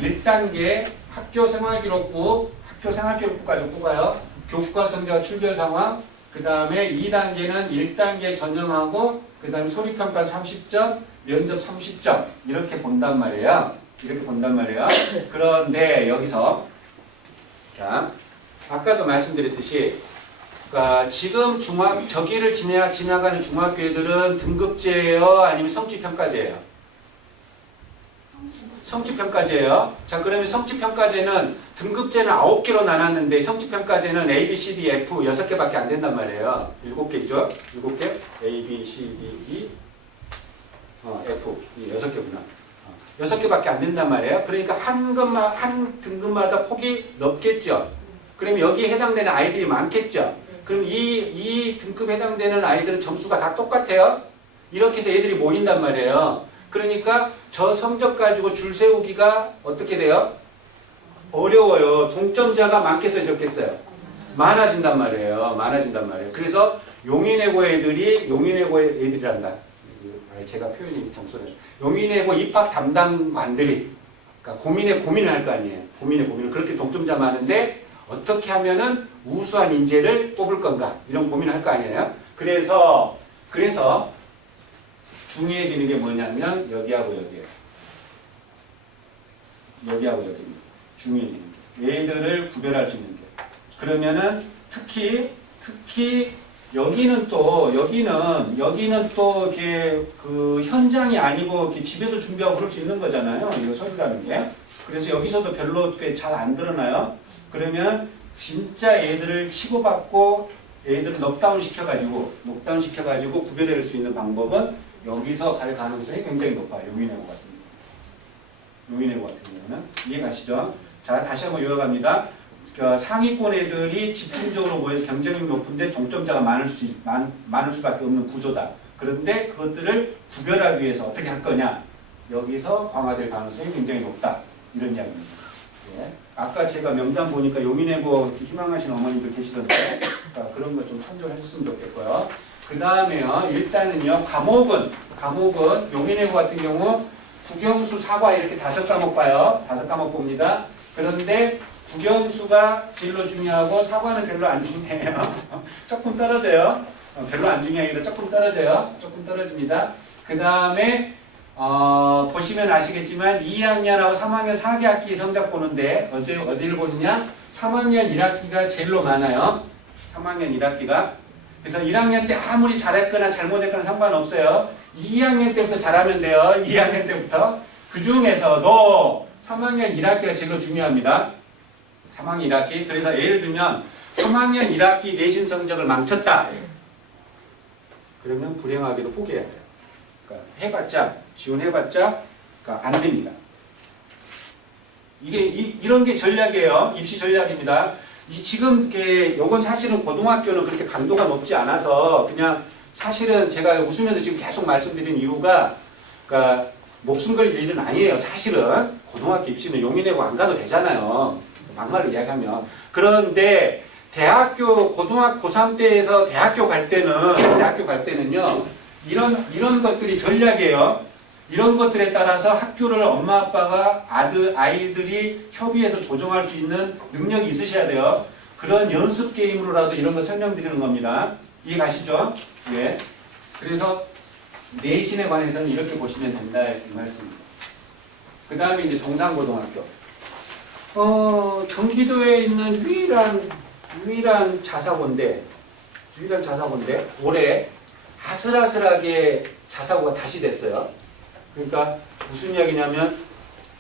1단계 학교생활기록부까지 뽑아요. 교과 성적 출결 상황. 그 다음에 2단계는 1단계 전형하고 그 다음에 소리평가 30점, 면접 30점 이렇게 본단 말이에요. 그런데 여기서 자, 아까도 말씀드렸듯이 그러니까 지금 저기를 지나가는 중학교 애들은 등급제예요? 아니면 성취평가제예요? 성취평가제예요. 자, 그러면 성취평가제는 등급제는 9개로 나눴는데 성취평가제는 A, B, C, D, F 6개밖에 안 된단 말이에요. 7개죠? 7개? A, B, C, D, E, F 6개구나. 6개밖에 안 된단 말이에요. 그러니까 한 등급마다 폭이 넓겠죠. 그러면 여기에 해당되는 아이들이 많겠죠. 그럼 이 등급에 해당되는 아이들은 점수가 다 똑같아요. 이렇게 해서 애들이 모인단 말이에요. 그러니까 저 성적 가지고 줄 세우기가 어떻게 돼요? 어려워요. 동점자가 많겠어요, 적겠어요? 많아진단 말이에요. 그래서 용인외고 애들이란다. 제가 표현이 경솔해요. 용인외고 입학 담당관들이 그러니까 고민을 할 거 아니에요. 고민을 그렇게 동점자 많은데 어떻게 하면은 우수한 인재를 뽑을 건가 이런 고민을 할 거 아니에요. 그래서 중요해지는 게 뭐냐면 여기하고 여기입니다. 중요해지는 게 얘들을 구별할 수 있는 게 그러면은 특히 여기는 또 이렇게 그 현장이 아니고 이렇게 집에서 준비하고 그럴 수 있는 거잖아요. 이거 서류라는 게. 그래서 여기서도 별로 잘 안 드러나요. 그러면 진짜 얘들을 치고받고 얘들을 넉다운 시켜가지고 구별할 수 있는 방법은 여기서 갈 가능성이 굉장히 높아요. 용인외고 같은 경우는. 이해 가시죠? 자, 다시 한번 이어갑니다. 상위권 애들이 집중적으로 모여서 경쟁력이 높은데 동점자가 많을 수밖에 없는 구조다. 그런데 그것들을 구별하기 위해서 어떻게 할 거냐? 여기서 강화될 가능성이 굉장히 높다. 이런 이야기입니다. 예. 아까 제가 명단 보니까 용인외고 희망하시는 어머님들 계시던데 그런 거 좀 참조해 줬으면 좋겠고요. 그 다음에요. 일단은요. 과목은 용인외고 같은 경우 국영수, 사과 이렇게 5과목 봐요. 5과목 봅니다. 그런데 국영수가 제일로 중요하고 사과는 별로 안 중요해요. 조금 떨어져요. 별로 안 중요하기도 조금 떨어집니다. 그 다음에 보시면 아시겠지만 2학년하고 3학년 4학기 성적 보는데 어디를 보느냐? 3학년 1학기가 제일로 많아요. 3학년 1학기가. 그래서 1학년 때 아무리 잘했거나 잘못했거나 상관없어요. 2학년 때부터 잘하면 돼요. 2학년 때부터. 그 중에서도 3학년 1학기가 제일 중요합니다. 3학년 1학기. 그래서 예를 들면 3학년 1학기 내신 성적을 망쳤다. 그러면 불행하게도 포기해야 돼요. 그러니까 해봤자, 지원해봤자 그러니까 안 됩니다. 이런 게 전략이에요. 입시 전략입니다. 지금 요건 사실은 고등학교는 그렇게 강도가 높지 않아서 그냥 사실은 제가 웃으면서 지금 계속 말씀드린 이유가 그러니까 목숨 걸 일은 아니에요. 사실은 고등학교 입시는 용의 내고 안 가도 되잖아요. 막말로 이야기하면. 그런데 대학교 고등학교 고3 때에서 대학교 갈 때는요. 이런 것들이 전략이에요. 이런 것들에 따라서 학교를 엄마 아빠가 아이들이 협의해서 조정할 수 있는 능력이 있으셔야 돼요. 그런 연습 게임으로라도 이런 거 설명드리는 겁니다. 이해 가시죠? 네. 그래서 내신에 관해서는 이렇게 보시면 된다 이 말씀입니다. 그 다음에 이제 동산고등학교. 경기도에 있는 유일한 자사고인데 올해 아슬아슬하게 자사고가 다시 됐어요. 그러니까 무슨 이야기냐면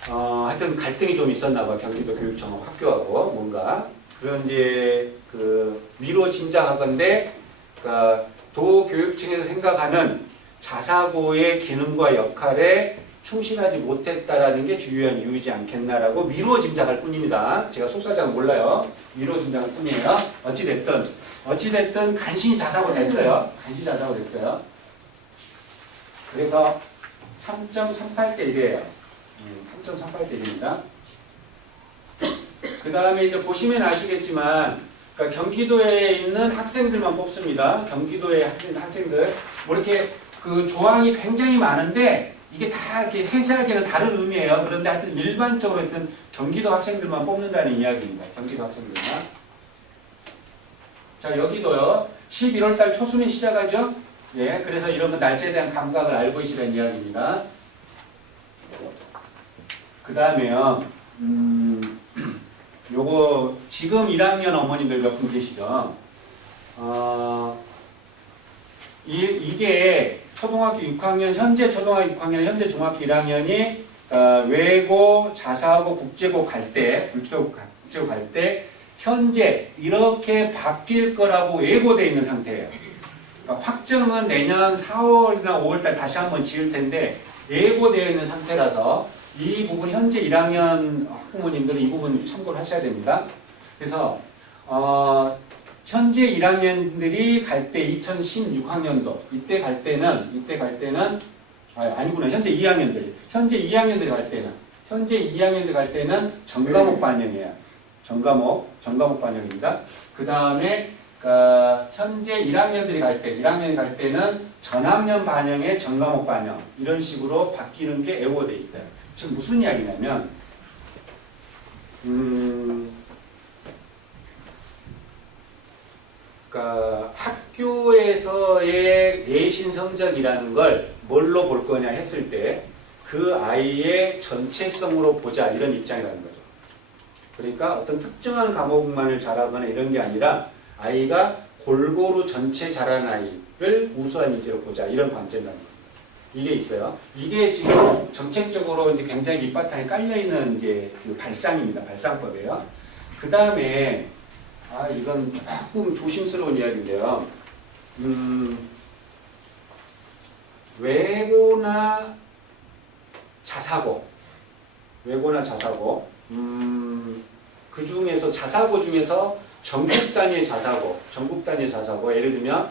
하여튼 갈등이 좀 있었나 봐. 경기도 교육청 학교하고 뭔가 그런 이제 그 미뤄 짐작하건데 그러니까 도교육청에서 생각하는 자사고의 기능과 역할에 충실하지 못했다라는 게 주요한 이유이지 않겠나라고 미루어 짐작할 뿐입니다. 제가 속사정은 몰라요. 미루어 짐작할 뿐이에요. 어찌됐든 간신히 자사고 됐어요. 그래서 3.38대 1이에요. 3.38대 1입니다. 그 다음에 이제 보시면 아시겠지만 그러니까 경기도에 있는 학생들만 뽑습니다. 경기도의 학생들 뭐 이렇게 그 조항이 굉장히 많은데 이게 다 이렇게 세세하게는 다른 의미예요. 그런데 하여튼 일반적으로 하여튼 경기도 학생들만 뽑는다는 이야기입니다. 경기도 학생들만. 자, 여기도요. 11월달 초순에 시작하죠. 예, 그래서 이런 거 날짜에 대한 감각을 알고 있으라는 이야기입니다. 그 다음에요. 요거 지금 1학년 어머님들 몇 분 계시죠? 이게 초등학교 6학년, 현재 초등학교 6학년, 현재 중학교 1학년이 외고, 자사고, 국제고 갈 때, 현재 이렇게 바뀔 거라고 예고되어 있는 상태예요. 그러니까 확정은 내년 4월이나 5월달 다시 한번 지을 텐데 예고되어 있는 상태라서 이 부분 현재 1학년 학부모님들은 이 부분 참고를 하셔야 됩니다. 그래서 현재 1학년들이 갈 때 2016학년도 이때 갈 때는 아니구나. 현재 2학년들이 갈 때는 전과목 반영이에요. 전과목 반영입니다. 그 다음에 현재 1학년들이 갈 때는 전학년 반영의 전과목 반영 이런 식으로 바뀌는 게 예고돼 있어요. 지금 무슨 이야기냐면 그러니까 학교에서의 내신 성적이라는 걸 뭘로 볼 거냐 했을 때 그 아이의 전체성으로 보자 이런 입장이라는 거죠. 그러니까 어떤 특정한 과목만을 잘하거나 이런 게 아니라 아이가 골고루 전체 잘하는 아이를 우수한 인재로 보자 이런 관점이라는 겁니다. 이게 있어요. 이게 지금 정책적으로 이제 굉장히 밑바탕에 깔려 있는 이제 그 발상입니다. 발상법이에요. 그 다음에 이건 조금 조심스러운 이야기인데요. 외고나 자사고. 그 중에서 자사고 중에서 전국 단위의 자사고, 예를 들면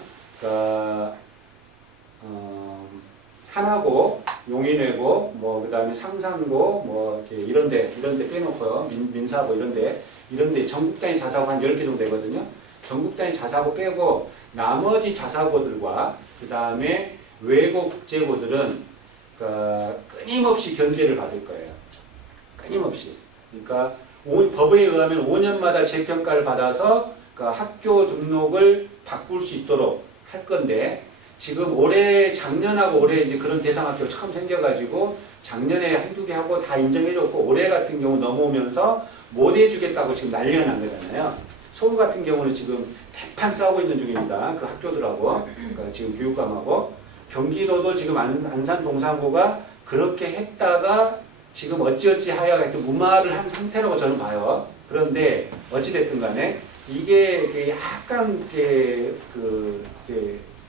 하나고, 용인외고, 뭐 그다음에 상산고, 뭐 이런데 빼놓고요, 민사고 이런데 전국 단위 자사고 한 10개 정도 되거든요. 전국 단위 자사고 빼고 나머지 자사고들과 그 다음에 외고 국제고들은 끊임없이 견제를 받을 거예요. 끊임없이. 그러니까 법에 의하면 5년마다 재평가를 받아서 학교 등록을 바꿀 수 있도록 할 건데 지금 올해 작년하고 올해 이제 그런 대상학교 처음 생겨가지고 작년에 한두 개 하고 다 인정해줬고 올해 같은 경우 넘어오면서 못 해주겠다고 지금 난리가 난 거잖아요. 서울 같은 경우는 지금 대판 싸우고 있는 중입니다. 그 학교들하고 그러니까 지금 교육감하고 경기도도 지금 안산 동산고가 그렇게 했다가 지금 어찌어찌 하여 하여튼 무마를 한 상태라고 저는 봐요. 그런데 어찌됐든 간에 이게 약간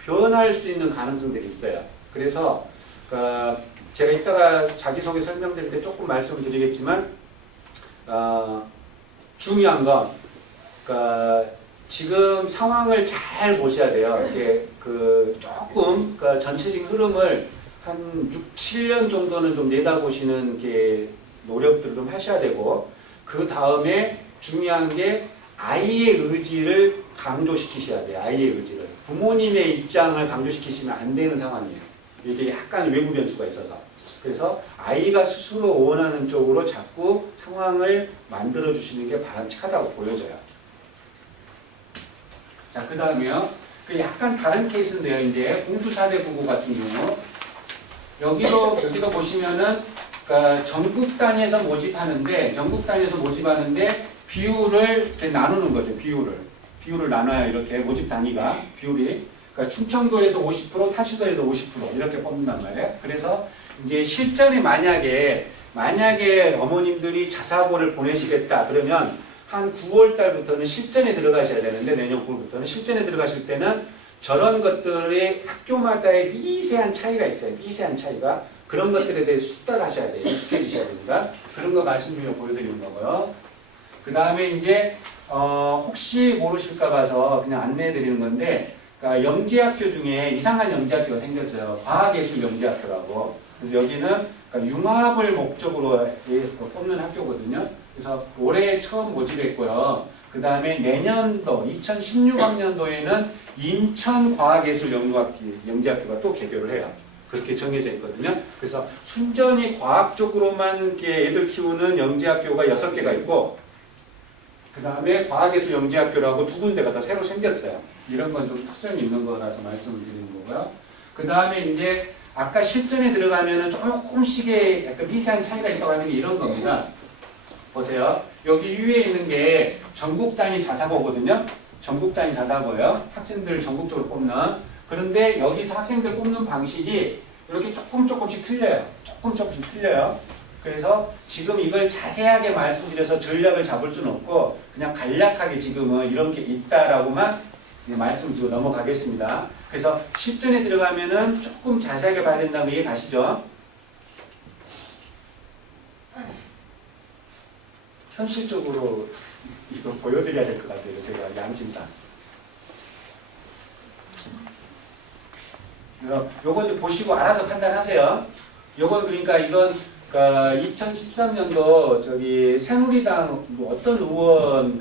변할 수 있는 가능성들이 있어요. 그래서 제가 이따가 자기소개 설명드릴 때 조금 말씀을 드리겠지만 중요한 건 지금 상황을 잘 보셔야 돼요. 이게 조금 전체적인 흐름을 한 6, 7년 정도는 좀 내다보시는 게 노력들을 좀 하셔야 되고 그 다음에 중요한 게 아이의 의지를 강조시키셔야 돼요. 아이의 의지를. 부모님의 입장을 강조시키시면 안 되는 상황이에요. 이게 약간 외부 변수가 있어서. 그래서 아이가 스스로 원하는 쪽으로 자꾸 상황을 만들어 주시는 게 바람직하다고 보여져요. 자, 그 다음에요. 약간 다른 케이스인데요. 이제 공주 4대 부부 같은 경우. 여기도 보시면은, 전국 단위에서 모집하는데, 비율을 이렇게 나누는 거죠. 비율을 나눠야 이렇게 모집 단위가, 비율이. 그러니까 충청도에서 50%, 타시도에서 50% 이렇게 뽑는단 말이에요. 그래서 이제 실전에 만약에 어머님들이 자사고를 보내시겠다 그러면 한 9월 달부터는 실전에 들어가셔야 되는데 내년 9월부터는 실전에 들어가실 때는 저런 것들의 학교마다의 미세한 차이가 있어요. 미세한 차이가. 그런 것들에 대해서 숙달하셔야 돼요. 익숙해지셔야 됩니다. 그런 거 말씀드리고 보여드리는 거고요. 그 다음에 이제 혹시 모르실까 봐서 그냥 안내해 드리는 건데 그러니까 영재학교 중에 이상한 영재학교가 생겼어요. 과학예술 영재학교라고. 그래서 여기는 그러니까 융합을 목적으로 뽑는 학교거든요. 그래서 올해 처음 모집했고요. 그 다음에 내년도 2016학년도에는 인천과학예술 영재학교가 또 개교를 해요. 그렇게 정해져 있거든요. 그래서 순전히 과학 쪽으로만 이렇게 애들 키우는 영재학교가 6개가 있고 그 다음에 과학예술 영재학교라고 2군데가 더 새로 생겼어요. 이런 건 좀 특성이 있는 거라서 말씀을 드리는 거고요. 그 다음에 이제 아까 실전에 들어가면은 조금씩의 약간 미세한 차이가 있다고 하는 게 이런 겁니다. 보세요. 여기 위에 있는 게 전국 단위 자사고거든요. 전국 단위 자사고예요. 학생들 전국적으로 뽑는. 그런데 여기서 학생들 뽑는 방식이 이렇게 조금씩 틀려요. 조금씩 틀려요. 그래서 지금 이걸 자세하게 말씀드려서 전략을 잡을 수는 없고 그냥 간략하게 지금은 이런 게 있다라고만 말씀드리고 넘어가겠습니다. 그래서 실전에 들어가면은 조금 자세하게 봐야 된다는 이해 가시죠? 현실적으로 이거 보여드려야 될 것 같아요. 제가 양심상. 요거 이제 보시고 알아서 판단하세요. 요건 그러니까 이건 2013년도 저기 새누리당 어떤 의원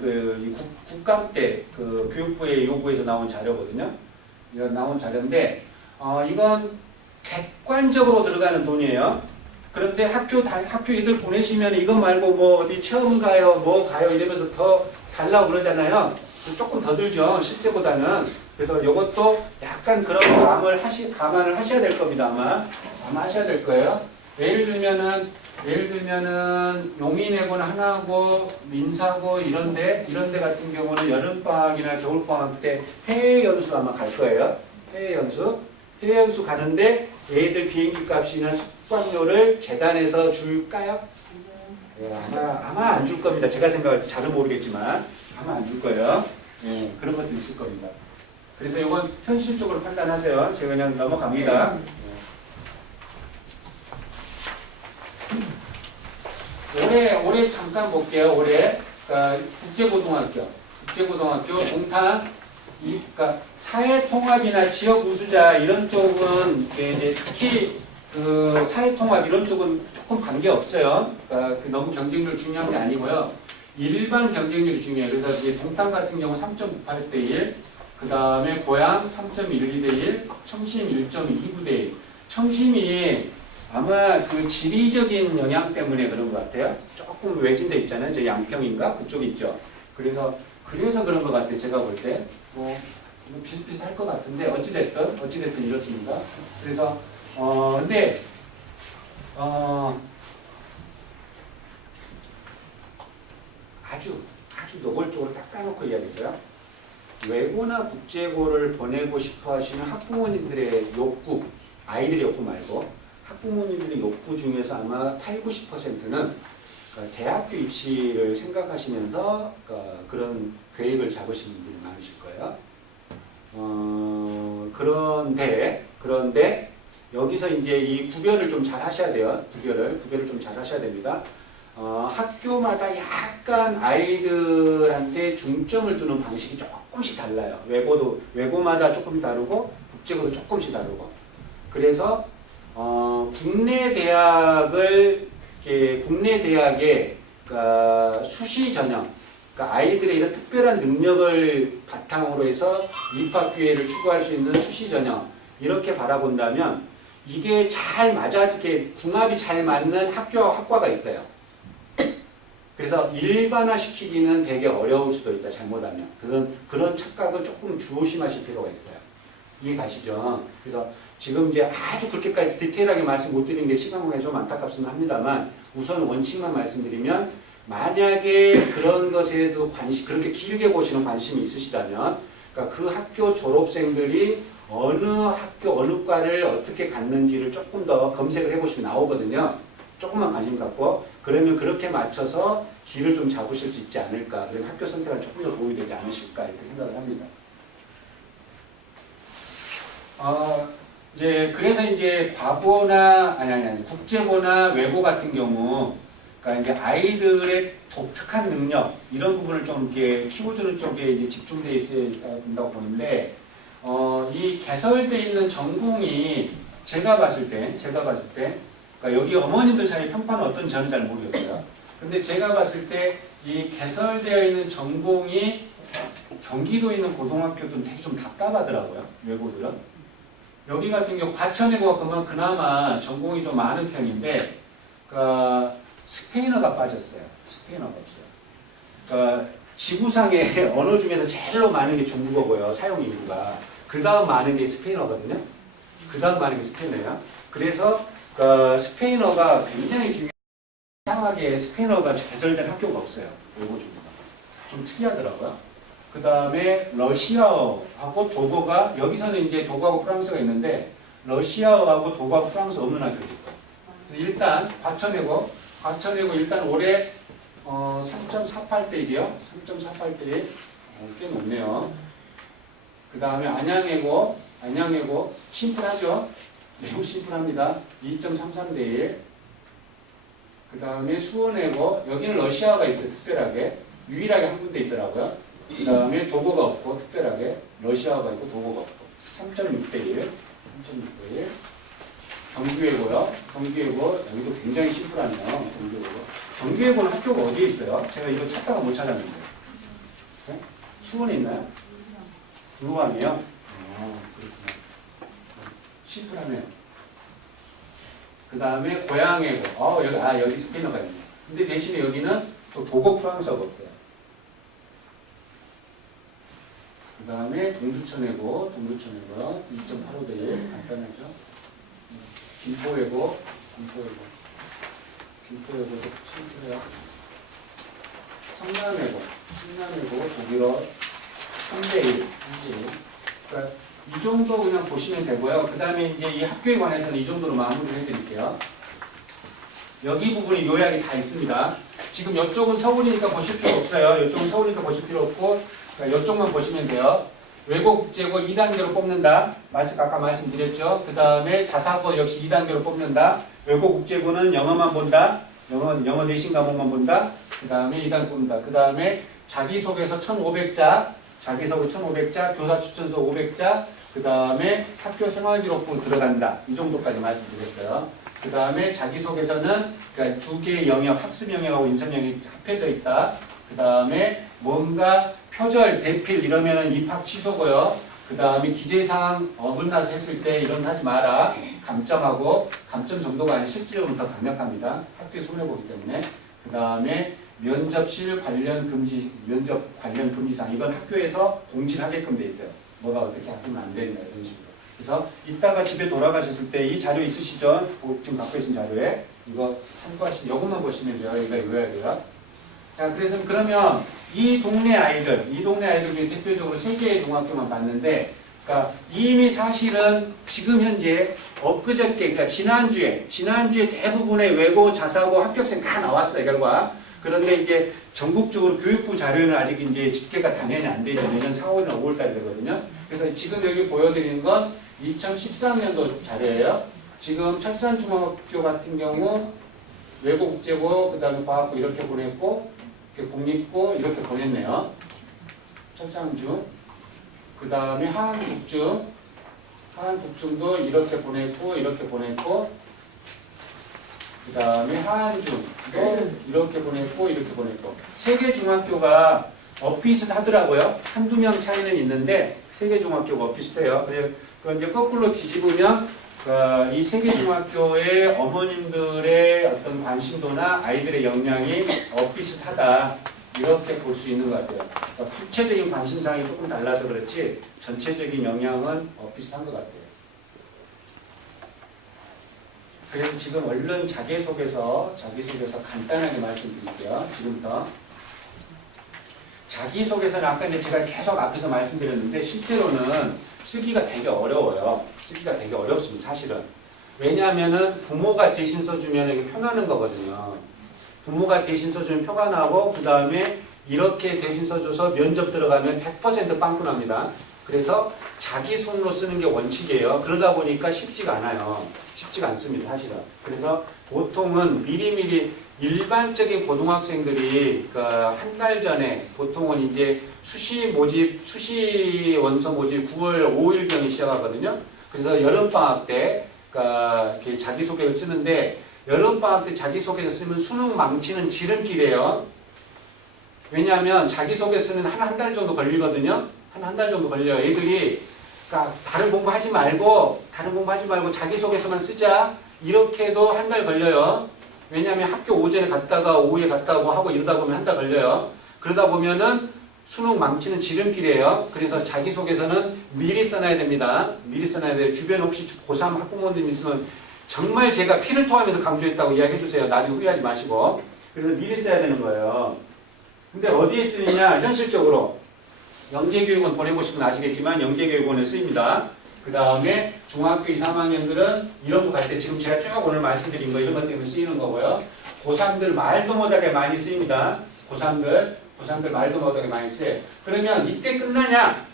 국감 때 교육부의 요구에서 나온 자료거든요. 이건 나온 자료인데 이건 객관적으로 들어가는 돈이에요. 그런데 학교 애들 보내시면 이것 말고 뭐 어디 체험 가요, 뭐 가요 이러면서 더 달라고 그러잖아요. 조금 더 들죠, 실제보다는. 그래서 이것도 약간 그런 감안을 하셔야 될 겁니다, 아마 하셔야 될 거예요. 예를 들면은 용인외고는 하나고 민사고 이런 데 같은 경우는 여름방학이나 겨울방학 때 해외 연수 아마 갈 거예요. 해외 연수 가는데 애들 비행기 값이나 숙박료를 재단에서 줄까요? 네, 아마 안 줄 겁니다. 제가 생각할 때 잘은 모르겠지만 아마 안 줄 거예요. 네, 그런 것도 있을 겁니다. 그래서 이건 현실적으로 판단하세요. 제가 그냥 넘어갑니다. 올해 잠깐 볼게요. 올해 국제고등학교 동탄 그러니까 사회통합이나 지역 우수자 이런 쪽은 이제 특히 사회통합 이런 쪽은 조금 관계 없어요. 그러니까 너무 경쟁률 중요한 게 아니고요. 일반 경쟁률이 중요해요. 그래서 이제 동탄 같은 경우 3.98대 1, 그 다음에 고양 3.12대 1, 청심 1.29대 1. 청심이 아마 지리적인 영향 때문에 그런 것 같아요. 조금 외진데 있잖아요. 저 양평인가? 그쪽 있죠. 그래서 그런 것 같아요. 제가 볼 때. 비슷비슷할 것 같은데 어찌됐든 이렇습니다. 그래서 근데 아주 노골적으로 딱 까놓고 이야기해서요. 외고나 국제고를 보내고 싶어 하시는 학부모님들의 욕구, 아이들의 욕구 말고 학부모님들의 욕구 중에서 아마 80~90%는 대학교 입시를 생각하시면서 그런 계획을 잡으시는 분들이 많으실 거예요. 그런데 여기서 이제 이 구별을 좀 잘 하셔야 돼요. 구별을 좀 잘 하셔야 됩니다. 학교마다 약간 아이들한테 중점을 두는 방식이 조금씩 달라요. 외고마다 조금 다르고 국제고도 조금씩 다르고. 그래서 국내 대학의 수시 전형, 그러니까 아이들의 이런 특별한 능력을 바탕으로 해서 입학 기회를 추구할 수 있는 수시 전형 이렇게 바라본다면 이게 잘 이렇게 궁합이 잘 맞는 학과가 있어요. 그래서 일반화 시키기는 되게 어려울 수도 있다, 잘못하면. 그런 착각을 조금 조심하실 필요가 있어요. 이해 가시죠? 그래서 지금 이제 아주 그렇게까지 디테일하게 말씀 못 드린 게 시간 관계에서 좀 안타깝긴 합니다만 우선 원칙만 말씀드리면 만약에 그런 것에도 그렇게 길게 보시는 관심이 있으시다면 그러니까 그 학교 졸업생들이 어느 학교, 어느 과를 어떻게 갔는지를 조금 더 검색을 해보시면 나오거든요. 조금만 관심 갖고 그러면 그렇게 맞춰서 길을 좀 잡으실 수 있지 않을까. 그래서 학교 선택은 조금 더 도움이 되지 않으실까 이렇게 생각을 합니다. 그래서 이제 국제고나 외고 같은 경우, 그러니까 이제 아이들의 독특한 능력 이런 부분을 좀 이렇게 키워주는 쪽에 이제 집중되어 있어야 된다고 보는데, 이 개설되어 있는 전공이 제가 봤을 때, 그러니까 여기 어머님들 사이 평판은 어떤지 저는 잘 모르겠어요. 근데 제가 봤을 때 이 개설되어 있는 전공이 경기도에 있는 고등학교들은 되게 좀 답답하더라고요. 외고들은. 여기 같은 경우 과천외고가 그나마 전공이 좀 많은 편인데, 그러니까 스페인어가 빠졌어요. 스페인어가 없어요. 그러니까 지구상의 언어 중에서 제일로 많은 게 중국어고요. 사용 인구가. 그 다음 많은 게 스페인어거든요. 그 다음 많은 게 스페인어예요. 그래서 스페인어가 굉장히 중요해요. 이상하게 스페인어가 개설된 학교가 없어요. 외고 중에서. 좀 특이하더라고요. 그 다음에 러시아어하고 독어가, 여기서는 이제 독어하고 프랑스가 있는데 러시아어하고 독어하고 프랑스 없는 학교도 있고. 일단 과천외고 일단 올해 3.48대1이요. 3.48대1. 꽤 높네요. 그 다음에 안양외고 심플하죠. 매우 심플합니다. 2.33대1. 그 다음에 수원외고, 여기는 러시아가 있어요. 특별하게. 유일하게 한 군데 있더라고요. 그 다음에 독어가 없고, 특별하게. 러시아가 있고, 독어가 없고. 3.6대1. 경기외고요. 여기도 굉장히 심플하네요. 경기외고는 학교가 어디에 있어요? 제가 이거 찾다가 못 찾았는데. 네? 수원에 있나요? 루암이요? 그렇구나. 심플하네요. 그 다음에 고양외고. 여기 스페인어가 있네. 근데 대신에 여기는 또 독어 프랑스어가 없어요. 그 다음에 동두천외고 2.85대1. 간단하죠. 김포외고도 심플해요. 성남외고 독일어 3대1. 그러니까 이 정도 그냥 보시면 되고요. 그 다음에 이제 이 학교에 관해서는 이 정도로 마무리를 해드릴게요. 여기 부분이 요약이 다 있습니다. 지금 이쪽은 서울이니까 보실 필요 없어요. 이쪽은 서울이니까 보실 필요 없고, 그러니까 이쪽만 보시면 돼요. 외고 국제고 2단계로 뽑는다. 아까 말씀드렸죠. 그 다음에 자사고 역시 2단계로 뽑는다. 외고 국제고는 영어만 본다. 영어 내신 과목만 본다. 그 다음에 2단계 뽑는다. 그 다음에 자기소개서 1,500자. 자기소개 1,500자, 교사 추천서 500자, 그 다음에 학교 생활기록부 들어간다. 이 정도까지 말씀드렸어요. 그 다음에 자기소개서는 그러니까 두 개의 영역, 학습 영역하고 인성 영역이 합해져 있다. 그 다음에 뭔가 표절, 대필 이러면은 입학 취소고요. 그 다음에 기재사항 어긋나서 했을 때 이런 거 하지 마라. 감점하고, 감점 정도가 아니라 실질적으로 더 강력합니다. 학교에 손해보기 때문에. 그 다음에 면접 관련 금지사항. 이건 학교에서 공지하게끔 돼 있어요. 뭐가 어떻게 하면 안 된다 이런 식으로. 그래서 이따가 집에 돌아가셨을 때 이 자료 있으시죠? 지금 갖고 계신 자료에 이거 참고하시면 이것만 보시면 돼요. 이거 외워야 돼요. 자, 그래서 그러면 이 동네 아이들 중에 대표적으로 3개의 중학교만 봤는데, 그러니까 이미 사실은 지금 현재 엊그저께, 그러니까 지난주에 대부분의 외고, 자사고 합격생 다 나왔어요, 결과. 그런데 이제 전국적으로 교육부 자료는 아직 이제 집계가 당연히 안 되죠. 내년 4월이나 5월달이 되거든요. 그래서 지금 여기 보여드리는 건 2013년도 자료예요. 지금 철산중학교 같은 경우 외고, 국제고, 그 다음에 과학고 이렇게 보냈고, 국립고 이렇게 보냈네요. 철산중. 그 다음에 하안국중도 이렇게 보냈고, 이렇게 보냈고, 그 다음에 하안중도 이렇게 보냈고, 이렇게 보냈고. 3개 중학교가 비슷하더라고요. 한두 명 차이는 있는데 3개 중학교가 비슷해요. 그래서 이제 거꾸로 뒤집으면 이 3개 중학교의 어머님들의 어떤 관심도나 아이들의 역량이 비슷하다. 이렇게 볼 수 있는 것 같아요. 그러니까 구체적인 관심사항이 조금 달라서 그렇지 전체적인 영향은 비슷한 것 같아요. 그래서 지금 얼른 자기소개서 간단하게 말씀드릴게요. 지금부터. 자기소개서는 아까 이제 제가 계속 앞에서 말씀드렸는데 실제로는 쓰기가 되게 어려워요. 쓰기가 되게 어렵습니다. 사실은. 왜냐하면은 부모가 대신 써주면 이게 표나는 거거든요. 부모가 대신 써주면 표가 나고 그 다음에 이렇게 대신 써줘서 면접 들어가면 100% 빵꾸 납니다. 그래서 자기 손으로 쓰는 게 원칙이에요. 그러다 보니까 쉽지가 않아요. 쉽지가 않습니다. 사실은. 그래서 보통은 미리미리 일반적인 고등학생들이 한 달 전에 보통은 이제 수시 원서 모집 9월 5일경에 시작하거든요. 그래서 여름방학 때 이렇게 자기소개를 쓰는데 여름방학 때 자기소개서 쓰면 수능 망치는 지름길이에요. 왜냐하면 자기소개 쓰는 한 달 정도 걸리거든요. 한 달 정도 걸려요. 애들이 다른 공부하지 말고 자기소개서만 쓰자. 이렇게 해도 한 달 걸려요. 왜냐하면 학교 오전에 갔다가 오후에 갔다 오고 하고 이러다 보면 한 달 걸려요. 그러다 보면은 수능 망치는 지름길이에요. 그래서 자기소개서는 미리 써놔야 됩니다. 미리 써놔야 돼요. 주변에 혹시 고3 학부모님 있으면 정말 제가 피를 토하면서 강조했다고 이야기해 주세요. 나중에 후회하지 마시고. 그래서 미리 써야 되는 거예요. 근데 어디에 쓰느냐? 현실적으로. 영재교육원 보내보시면 아시겠지만 영재교육원에 쓰입니다. 그 다음에 중학교 2, 3학년들은 이런 거 갈 때 지금 제가 쭉 오늘 말씀드린 거 이런 것 때문에 쓰이는 거고요. 고3들 말도 못하게 많이 쓰입니다. 고3들 말도 못하게 많이 쓰여요. 그러면 이때 끝나냐?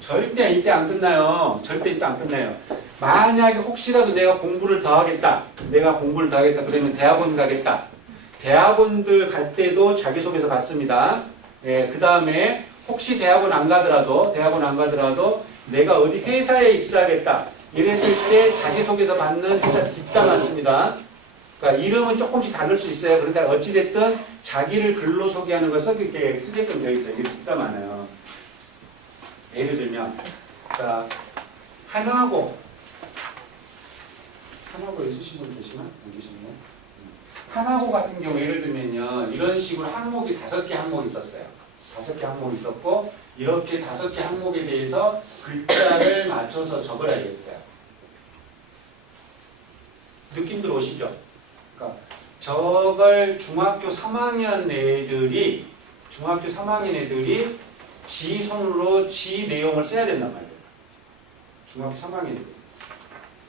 절대 이때 안 끝나요. 절대 이때 안 끝나요. 만약에 혹시라도 내가 공부를 더 하겠다. 그러면 대학원 가겠다. 대학원들 갈 때도 자기소개서 받습니다. 예, 그 다음에 혹시 대학원 안 가더라도 내가 어디 회사에 입사하겠다. 이랬을 때 자기소개서 받는 회사 뒷담 많습니다. 그러니까 이름은 조금씩 다를 수 있어요. 그런데 어찌됐든 자기를 글로 소개하는 거 쓰게끔 되어 있어요. 이게 뒷담 많아요. 예를 들면, 그러니까 하나고에 쓰신 분 계시나? 안 계시나요? 하나고 같은 경우 예를 들면요. 이런 식으로 항목이 5개 항목이 있었어요. 5개 항목이 있었고 이렇게 5개 항목에 대해서 글자를 맞춰서 적으라겠어요. 느낌들 오시죠? 그러니까 저걸 중학교 3학년 애들이 지 손으로 지 내용을 써야 된단 말이에요. 중학교 3학년 애들.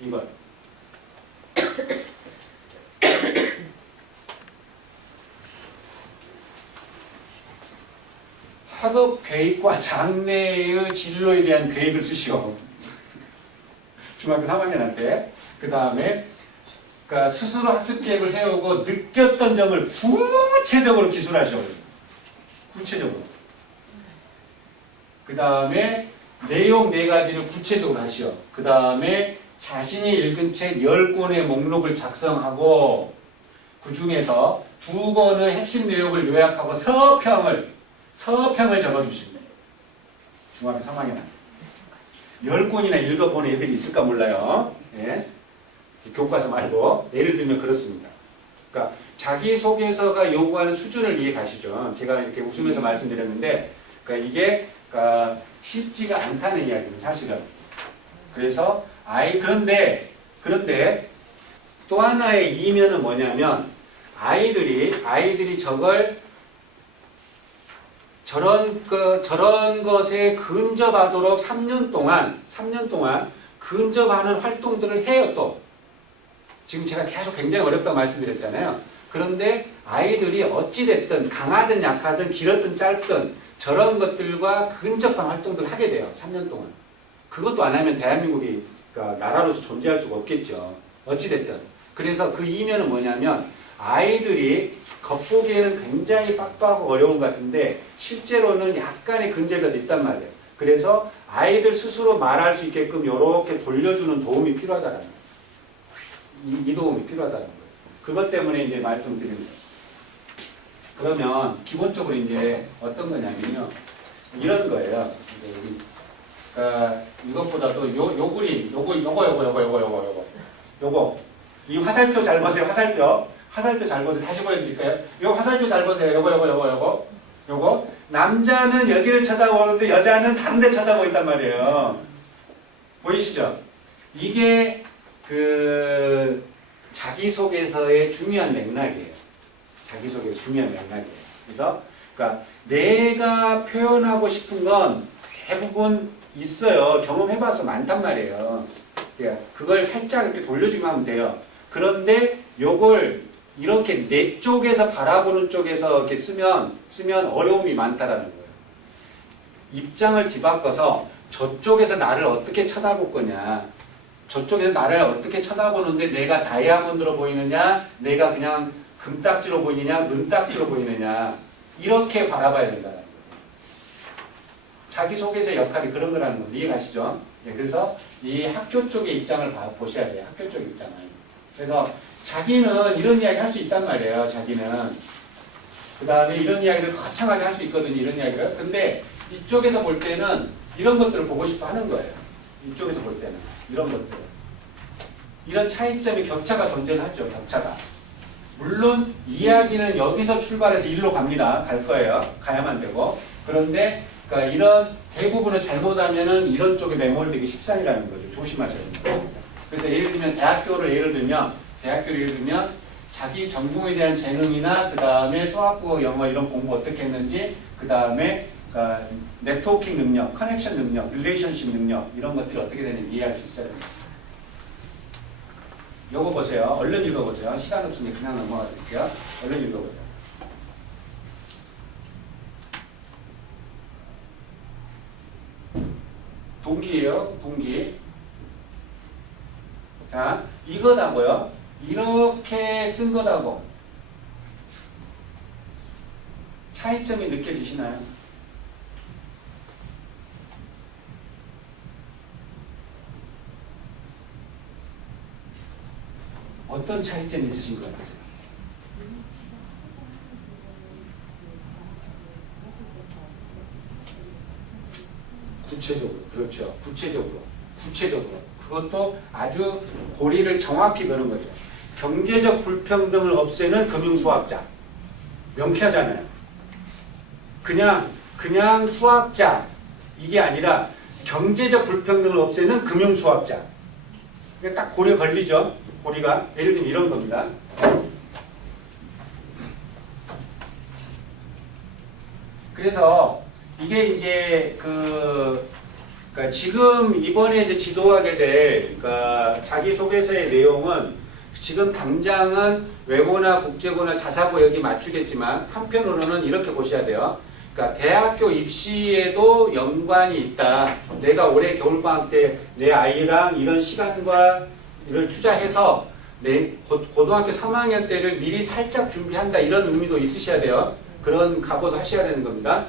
이걸. 학업 계획과 장래의 진로에 대한 계획을 쓰시오. 중학교 3학년한테. 그 다음에 스스로 학습 계획을 세우고 느꼈던 점을 구체적으로 기술하시오. 구체적으로. 그 다음에 내용 4가지를 구체적으로 하시오. 그 다음에 자신이 읽은 책 10권의 목록을 작성하고 그 중에서 2권의 핵심 내용을 요약하고 서평을 적어주십니다. 중학교 3학년. 10권이나 읽어본 애들이 있을까 몰라요. 예. 교과서 말고. 예를 들면 그렇습니다. 그러니까 자기소개서가 요구하는 수준을 이해 가시죠. 제가 이렇게 웃으면서 말씀드렸는데, 그러니까 이게 그러니까 쉽지가 않다는 이야기입니다. 사실은. 그래서 그런데 또 하나의 이면은 뭐냐면 아이들이 저런 것에 근접하도록 3년 동안 근접하는 활동들을 해요. 또 지금 제가 계속 굉장히 어렵다고 말씀드렸잖아요. 그런데 아이들이 어찌됐든 강하든 약하든 길었든 짧든 저런 것들과 근접한 활동들을 하게 돼요. 3년 동안. 그것도 안 하면 대한민국이 나라로서 존재할 수가 없겠죠. 어찌됐든. 그래서 그 이면은 뭐냐면 아이들이 겉보기에는 굉장히 빡빡하고 어려운 것 같은데 실제로는 약간의 근접이라도 있단 말이에요. 그래서 아이들 스스로 말할 수 있게끔 이렇게 돌려주는 도움이 필요하다는 거예요. 이 도움이 필요하다는 거예요. 그것 때문에 이제 말씀드리는 거예요. 그러면 기본적으로 이제 어떤 거냐면요. 이런 거예요. 이것보다도 요 그림, 요거. 이 화살표 잘 보세요. 화살표 잘 보세요. 다시 보여드릴까요? 요 화살표 잘 보세요. 요거. 남자는 여기를 쳐다보는데 여자는 다른 데 쳐다보고 있단 말이에요. 보이시죠? 이게 자기소개서의 중요한 맥락이에요. 자기소개서 중요한 맥락이에요. 그래서 그러니까 내가 표현하고 싶은 건 대부분 있어요. 경험해봐서 많단 말이에요. 그걸 살짝 이렇게 돌려주면 하면 돼요. 그런데 요걸 이렇게 내 쪽에서 바라보는 쪽에서 이렇게 쓰면 어려움이 많다라는 거예요. 입장을 뒤바꿔서 저쪽에서 나를 어떻게 쳐다볼 거냐. 저쪽에서 나를 어떻게 쳐다보는데 내가 다이아몬드로 보이느냐, 내가 그냥 금딱지로 보이느냐, 은딱지로 보이느냐. 이렇게 바라봐야 된다는 거예요. 자기소개서의 역할이 그런 거라는 건데 이해가시죠? 그래서 이 학교 쪽의 입장을 보셔야 돼요. 학교 쪽의 입장을. 그래서 자기는 이런 이야기 할 수 있단 말이에요. 자기는. 그 다음에 이런 이야기를 거창하게 할 수 있거든요. 이런 이야기를. 근데 이쪽에서 볼 때는 이런 것들을 보고 싶어 하는 거예요. 이쪽에서 볼 때는. 이런 것들. 이런 차이점이 격차가 존재하죠. 격차가. 물론 이야기는 여기서 출발해서 일로 갑니다. 갈 거예요. 가야만 되고. 그런데 그러니까 이런 대부분을 잘못하면은 이런 쪽에 매몰되기 십상이라는 거죠. 조심하셔야 됩니다. 그래서 예를 들면 대학교를 예를 들면 자기 전공에 대한 재능이나 그 다음에 수학국어, 영어 이런 공부 어떻게 했는지 그 다음에 네트워킹 능력, 커넥션 능력, 릴레이션십 능력 이런 것들이 어떻게 되는지 이해할 수 있어야 됩니다. 요거 보세요. 얼른 읽어보세요. 시간 없으니까 그냥 넘어가 드릴게요. 얼른 읽어보세요. 동기예요. 동기. 자, 이거다고요. 이렇게 쓴 거다고. 차이점이 느껴지시나요? 어떤 차이점이 있으신 것 같으세요? 구체적으로. 그렇죠. 구체적으로. 그것도 아주 고리를 정확히 거는 거죠. 경제적 불평등을 없애는 금융수학자. 명쾌하잖아요. 그냥 수학자. 이게 아니라 경제적 불평등을 없애는 금융수학자. 이게 딱 고리 걸리죠. 고리가. 예를 들면 이런 겁니다. 그래서 이게 이제 그러니까 지금 이번에 이제 지도하게 될 그러니까 자기소개서의 내용은 지금 당장은 외고나 국제고나 자사고 여기 맞추겠지만 한편으로는 이렇게 보셔야 돼요. 그러니까 대학교 입시에도 연관이 있다. 내가 올해 겨울방학 때 내 아이랑 이런 시간과 이를 투자해서 내 고등학교 3학년 때를 미리 살짝 준비한다. 이런 의미도 있으셔야 돼요. 그런 각오도 하셔야 되는 겁니다.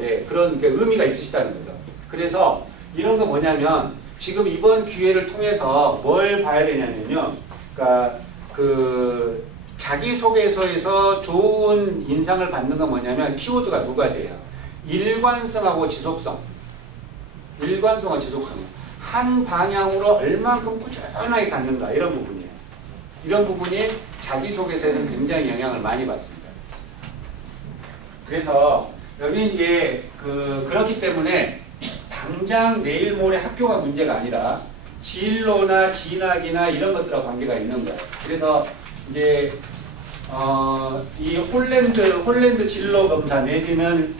예, 그런 의미가 있으시다는 거죠. 그래서 이런 거 뭐냐면 지금 이번 기회를 통해서 뭘 봐야 되냐면요. 그러니까 자기소개서에서 좋은 인상을 받는 건 뭐냐면 키워드가 두 가지예요. 일관성하고 지속성. 일관성과 지속성이에요. 한 방향으로 얼만큼 꾸준하게 갖는가 이런 부분이에요. 이런 부분이 자기소개서에는 굉장히 영향을 많이 받습니다. 그래서 여기 이제 그렇기 때문에 당장 내일 모레 학교가 문제가 아니라 진로나 진학이나 이런 것들하고 관계가 있는 거예요. 그래서 이제 이 홀랜드 진로 검사 내지는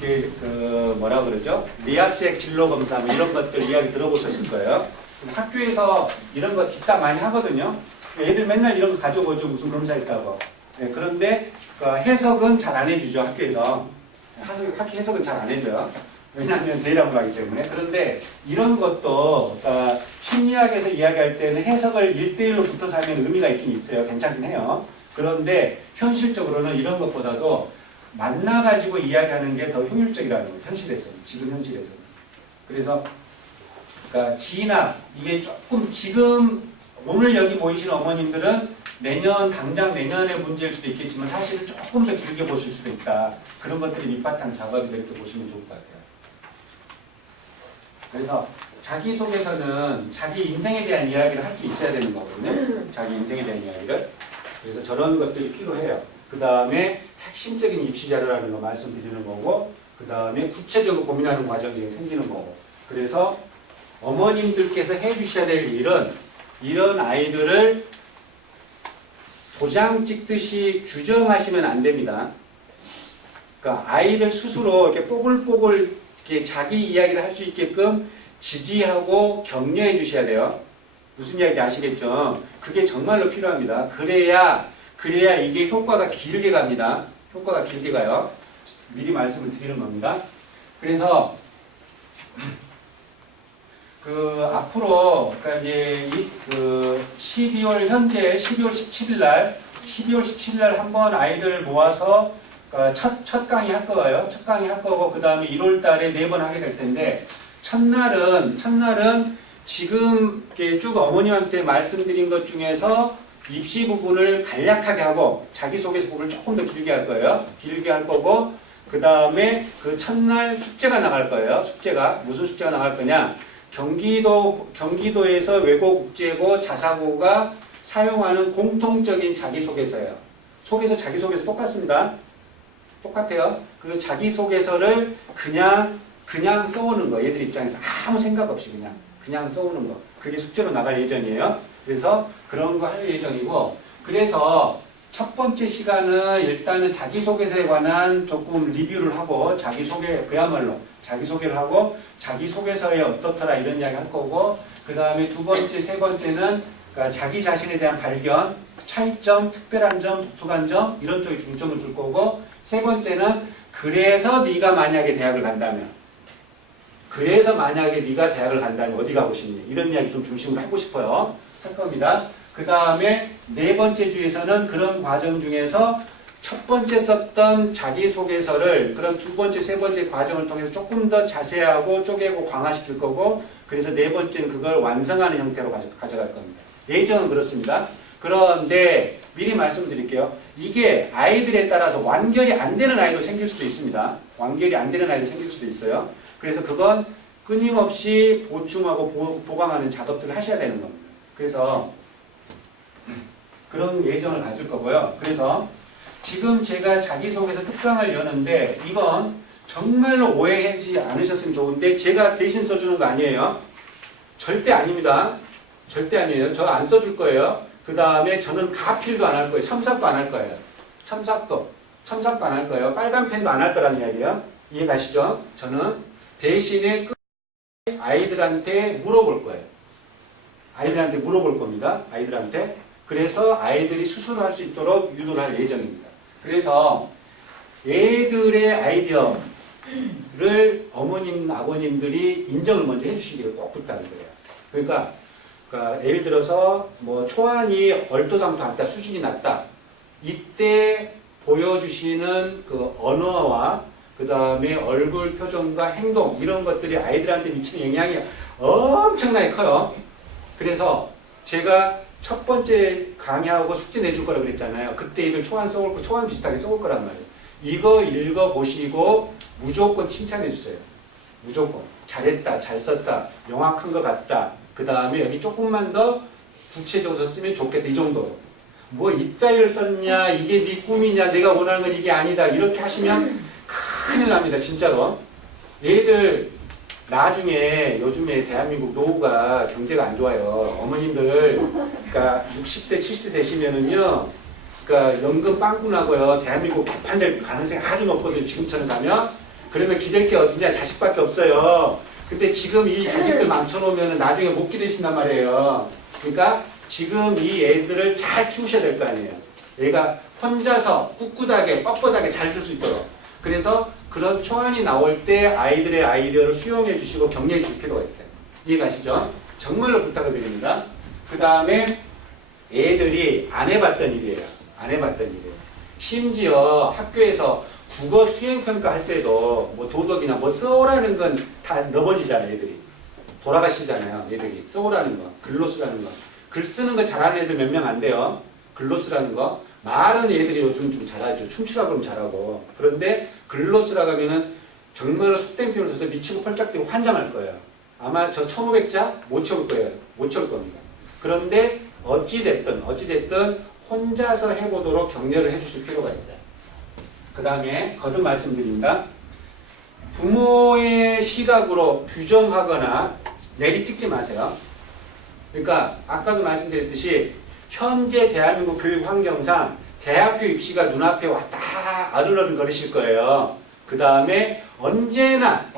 뭐라 그러죠? 리아스액 진로 검사 뭐 이런 것들 이야기 들어보셨을 거예요. 학교에서 이런 거 뒷담 많이 하거든요. 애들 맨날 이런 거 가져오죠. 무슨 검사 있다고. 네, 그런데 해석은 잘 안 해주죠. 학교에서. 학교 해석은 잘 안 해줘요. 왜냐하면 대이라고 하기 때문에. 그런데 이런 것도 심리학에서 이야기할 때는 해석을 1대1로 붙어서 하면 의미가 있긴 있어요. 괜찮긴 해요. 그런데 현실적으로는 이런 것보다도 만나가지고 이야기하는 게 더 효율적이라는 거예요. 현실에서는. 지금 현실에서는. 그래서 진학, 이게 조금 지금 오늘 여기 모이시는 어머님들은 당장 내년의 문제일 수도 있겠지만 사실은 조금 더 길게 보실 수도 있다. 그런 것들이 밑바탕 작업이다 이렇게 보시면 좋을 것 같아요. 그래서 자기소개서는 자기 인생에 대한 이야기를 할 수 있어야 되는 거거든요. 자기 인생에 대한 이야기를. 그래서 저런 것들이 필요해요. 그 다음에 핵심적인 입시자료라는 거 말씀드리는 거고, 그 다음에 구체적으로 고민하는 과정이 생기는 거고. 그래서 어머님들께서 해주셔야 될 일은 이런 아이들을 도장 찍듯이 규정하시면 안 됩니다. 그러니까 아이들 스스로 이렇게 뽀글뽀글 이렇게 자기 이야기를 할 수 있게끔 지지하고 격려해 주셔야 돼요. 무슨 이야기 아시겠죠? 그게 정말로 필요합니다. 그래야 이게 효과가 길게 갑니다. 효과가 길게 가요. 미리 말씀을 드리는 겁니다. 그래서 앞으로 그러니까 이제 12월 현재 12월 17일 날 한번 아이들 모아서 첫 강의 할 거예요. 첫 강의 할 거고 그 다음에 1월 달에 4번 하게 될 텐데 첫날은 지금 쭉 어머님한테 말씀드린 것 중에서 입시 부분을 간략하게 하고 자기소개서 부분을 조금 더 길게 할 거예요. 길게 할 거고 그 다음에 그 첫날 숙제가 나갈 거예요. 무슨 숙제가 나갈 거냐? 경기도에서 외고국제고 자사고가 사용하는 공통적인 자기소개서예요. 자기소개서 똑같습니다. 똑같아요. 그 자기소개서를 그냥 써오는 거. 얘들 입장에서 아무 생각 없이 그냥 써오는 거. 그게 숙제로 나갈 예정이에요. 그래서 그런 거 할 예정이고, 그래서 첫 번째 시간은 일단은 자기소개서에 관한 조금 리뷰를 하고, 그야말로 자기소개를 하고, 자기소개서에 어떻더라 이런 이야기 할 거고, 그 다음에 두 번째, 세 번째는 자기 자신에 대한 발견, 차이점, 특별한 점, 독특한 점, 이런 쪽에 중점을 둘 거고, 세 번째는 그래서 네가 만약에 대학을 간다면 어디 가고 싶니? 이런 이야기 좀 중심으로 하고 싶어요. 할 겁니다. 그 다음에 네 번째 주에서는 그런 과정 중에서 첫 번째 썼던 자기소개서를 그런 두 번째, 세 번째 과정을 통해서 조금 더 자세하고 쪼개고 강화시킬 거고, 그래서 네 번째는 그걸 완성하는 형태로 가져갈 겁니다. 예정은 그렇습니다. 그런데 미리 말씀드릴게요. 이게 아이들에 따라서 완결이 안 되는 아이도 생길 수도 있습니다. 완결이 안 되는 아이도 생길 수도 있어요. 그래서 그건 끊임없이 보충하고 보강하는 작업들을 하셔야 되는 겁니다. 그래서 그런 예정을 가질 거고요. 그래서 지금 제가 자기소개서 특강을 여는데 이건 정말로 오해하지 않으셨으면 좋은데 제가 대신 써주는 거 아니에요. 절대 아닙니다. 절대 아니에요. 저 안 써줄 거예요. 그 다음에 저는 가필도 안 할 거예요. 첨삭도 안 할 거예요. 첨삭도 안 할 거예요. 빨간 펜도 안 할 거란 이야기예요. 이해 가시죠? 저는 대신에 아이들한테 물어볼 거예요. 아이들한테 물어볼 겁니다. 아이들한테. 그래서 아이들이 스스로 할 수 있도록 유도를 할 예정입니다. 그래서 애들의 아이디어를 어머님, 아버님들이 인정을 먼저 해주시기를 꼭 부탁을 드려요. 그러니까 예를 들어서 뭐 초안이 얼토당토하다, 수준이 낮다. 이때 보여주시는 그 언어와 그 다음에 얼굴 표정과 행동 이런 것들이 아이들한테 미치는 영향이 엄청나게 커요. 그래서 제가 첫 번째 강의하고 숙제 내줄 거라고 그랬잖아요. 그때 이걸 초안 비슷하게 써올 거란 말이에요. 이거 읽어보시고 무조건 칭찬해 주세요. 무조건. 잘했다, 잘 썼다, 명확한 것 같다. 그 다음에 여기 조금만 더 구체적으로 썼으면 좋겠다. 이 정도로. 뭐 이따위를 썼냐, 이게 네 꿈이냐, 내가 원하는 건 이게 아니다. 이렇게 하시면 큰일 납니다. 진짜로. 얘들 나중에 요즘에 대한민국 노후가 경제가 안 좋아요. 어머님들 그러니까 60대 70대 되시면은요. 그러니까 연금 빵꾸 나고요. 대한민국 개판될 가능성이 아주 높거든요. 지금처럼 가면. 그러면 기댈 게 어디냐? 자식밖에 없어요. 근데 지금 이 자식들 망쳐놓으면 나중에 못 기대신단 말이에요. 그러니까 지금 이 애들을 잘 키우셔야 될 거 아니에요. 얘가 혼자서 꿋꿋하게 뻣뻣하게 잘 쓸 수 있도록. 그래서 그런 초안이 나올 때 아이들의 아이디어를 수용해 주시고 격려해 줄 필요가 있어요. 이해가시죠? 정말로 부탁을 드립니다. 그 다음에 애들이 안 해봤던 일이에요. 안 해봤던 일이에요. 심지어 학교에서 국어 수행평가 할 때도 뭐 도덕이나 뭐 써오라는 건 다 넘어지잖아요. 애들이. 돌아가시잖아요. 애들이. 써오라는 거. 글로 쓰라는 거. 글 쓰는 거 잘하는 애들 몇 명 안 돼요. 글로 쓰라는 거. 말은 애들이 요즘 좀 잘하죠. 춤추라 그러면 잘하고. 그런데 글로 쓰라고 하면은 정말로 속된 표현을 써서 미치고 펄짝 뛰고 환장할 거예요. 아마 저 1500자 못 채울 거예요. 못 채울 겁니다. 그런데 어찌됐든 혼자서 해보도록 격려를 해주실 필요가 있다. 그 다음에 거듭 말씀드립니다. 부모의 시각으로 규정하거나 내리찍지 마세요. 그러니까 아까도 말씀드렸듯이 현재 대한민국 교육 환경상 대학교 입시가 눈앞에 왔다 아른아른 거리실 거예요. 그 다음에 언제나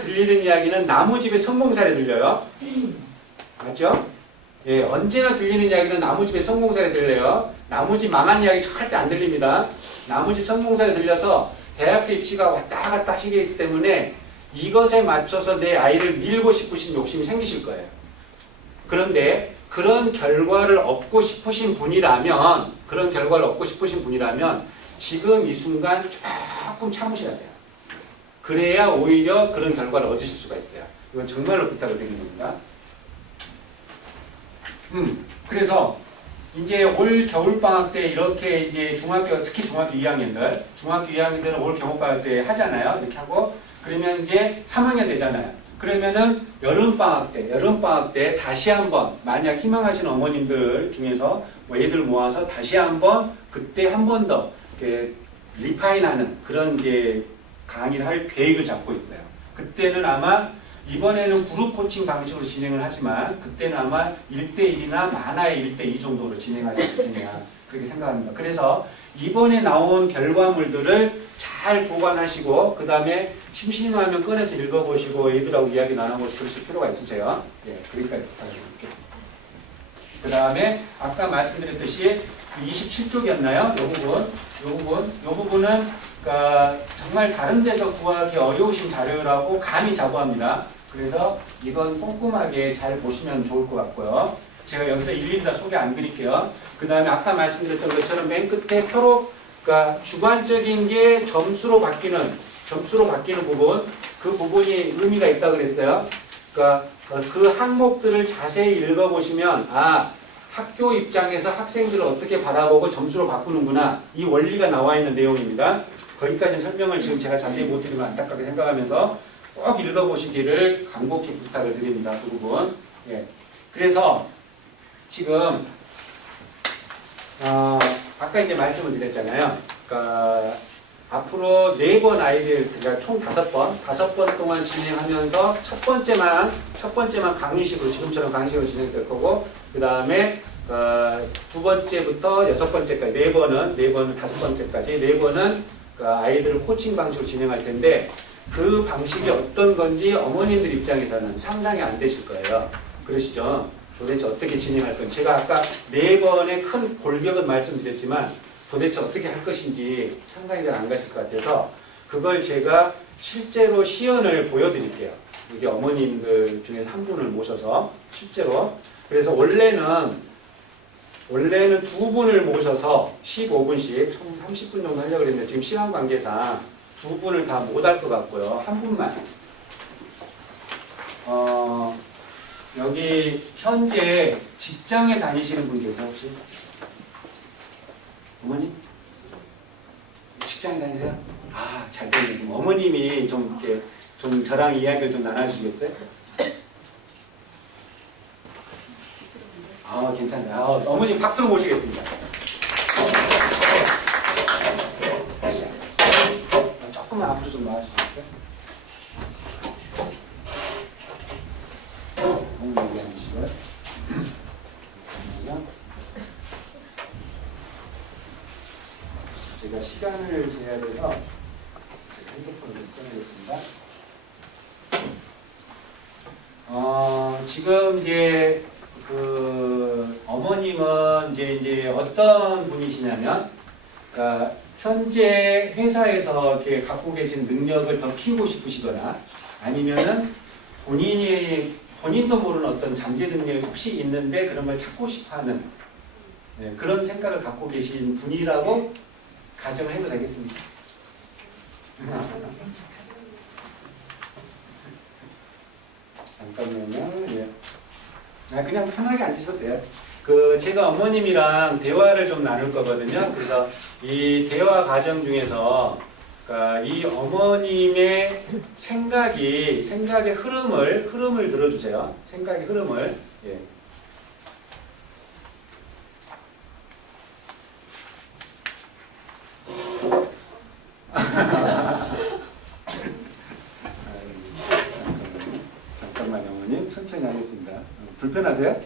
들리는 이야기는 나무집의 성공사례 들려요. 맞죠? 예, 언제나 들리는 이야기는 나무집의 성공사례 들려요. 나무집 망한 이야기 절대 안 들립니다. 나무집 성공사례 들려서 대학교 입시가 왔다 갔다 하시기 때문에 이것에 맞춰서 내 아이를 밀고 싶으신 욕심이 생기실 거예요. 그런데 그런 결과를 얻고 싶으신 분이라면 지금 이 순간 조금 참으셔야 돼요. 그래야 오히려 그런 결과를 얻으실 수가 있어요. 이건 정말로 부탁을 드리는 겁니다. 그래서 이제 올 겨울방학 때 이렇게 이제 특히 중학교 2학년들은 올 겨울방학 때 하잖아요. 이렇게 하고, 그러면 이제 3학년 되잖아요. 그러면은 여름방학 때 다시 한번, 만약 희망하시는 어머님들 중에서 뭐 애들 모아서 다시 한번, 그때 한 번 더, 이렇게 리파인하는 그런 게 강의를 할 계획을 잡고 있어요. 그때는 아마 이번에는 그룹 코칭 방식으로 진행을 하지만 그때는 아마 1대1이나 많아야 1대2 정도로 진행하지 않겠냐 그렇게 생각합니다. 그래서 이번에 나온 결과물들을 잘 보관하시고 그 다음에 심심하면 꺼내서 읽어보시고 애들하고 이야기 나눠보시고 그러실 필요가 있으세요. 예, 거기까지 부탁드릴게요. 그 다음에 아까 말씀드렸듯이 27쪽이었나요? 이 부분은 그러니까 정말 다른 데서 구하기 어려우신 자료라고 감히 자부합니다. 그래서 이건 꼼꼼하게 잘 보시면 좋을 것 같고요. 제가 여기서 일일이 다 소개 안 드릴게요. 그 다음에 아까 말씀드렸던 것처럼 맨 끝에 표로, 그러니까 주관적인 게 점수로 바뀌는 부분, 그 부분이 의미가 있다고 그랬어요. 그러니까 그 항목들을 자세히 읽어보시면, 학교 입장에서 학생들을 어떻게 바라보고 점수로 바꾸는구나. 이 원리가 나와 있는 내용입니다. 거기까지 설명을 지금 제가 자세히 못 드리면 안타깝게 생각하면서 꼭 읽어보시기를 간곡히 부탁을 드립니다. 그 부분. 예. 그래서 지금 아까 이제 말씀을 드렸잖아요. 그러니까 앞으로 4번 아이들, 그러니까 총 5번 동안 진행하면서 첫 번째만 강의식으로, 지금처럼 강의식으로 진행될 거고, 그 다음에 2번째부터 6번째까지, 4번은 5번째까지, 4번은 아이들을 코칭 방식으로 진행할 텐데, 그 방식이 어떤 건지 어머님들 입장에서는 상상이 안 되실 거예요. 그러시죠? 도대체 어떻게 진행할 건지. 제가 아까 4번의 큰 골격은 말씀드렸지만, 도대체 어떻게 할 것인지 상상이 잘 안 가실 것 같아서 그걸 제가 실제로 시연을 보여드릴게요. 이게 어머님들 중에서 한 분을 모셔서 실제로. 그래서 원래는 2분을 모셔서 15분씩 총 30분 정도 하려고 했는데 지금 시간 관계상 2분을 다 못 할 것 같고요. 한 분만. 여기 현재 직장에 다니시는 분 계세요 혹시? 어머님? 직장에 다니세요? 잘 되네. 어머님이 좀 이렇게 좀 저랑 이야기를 좀 나눠주시겠어요? 괜찮아요. 어머님 박수로 모시겠습니다. 조금만 앞으로 좀 나와주실까요? 너무 얘기하시고요. 제가 시간을 재야 돼서 핸드폰을 꺼내겠습니다. 지금 이제 그 어머님은 이제 어떤 분이시냐면, 그러니까 현재 회사에서 이렇게 갖고 계신 능력을 더 키우고 싶으시거나 아니면은 본인도 모르는 어떤 잠재 능력이 혹시 있는데 그런 걸 찾고 싶어하는 그런 생각을 갖고 계신 분이라고 가정을 해도 되겠습니까? 잠깐만요. 예. 그냥 편하게 앉으셔도 돼요. 제가 어머님이랑 대화를 좀 나눌 거거든요. 그래서 이 대화 과정 중에서 그러니까 이 어머님의 생각의 흐름을 들어주세요. 생각의 흐름을. 예. 잠깐만요, 어머님. 천천히 하겠습니다. 불편하세요?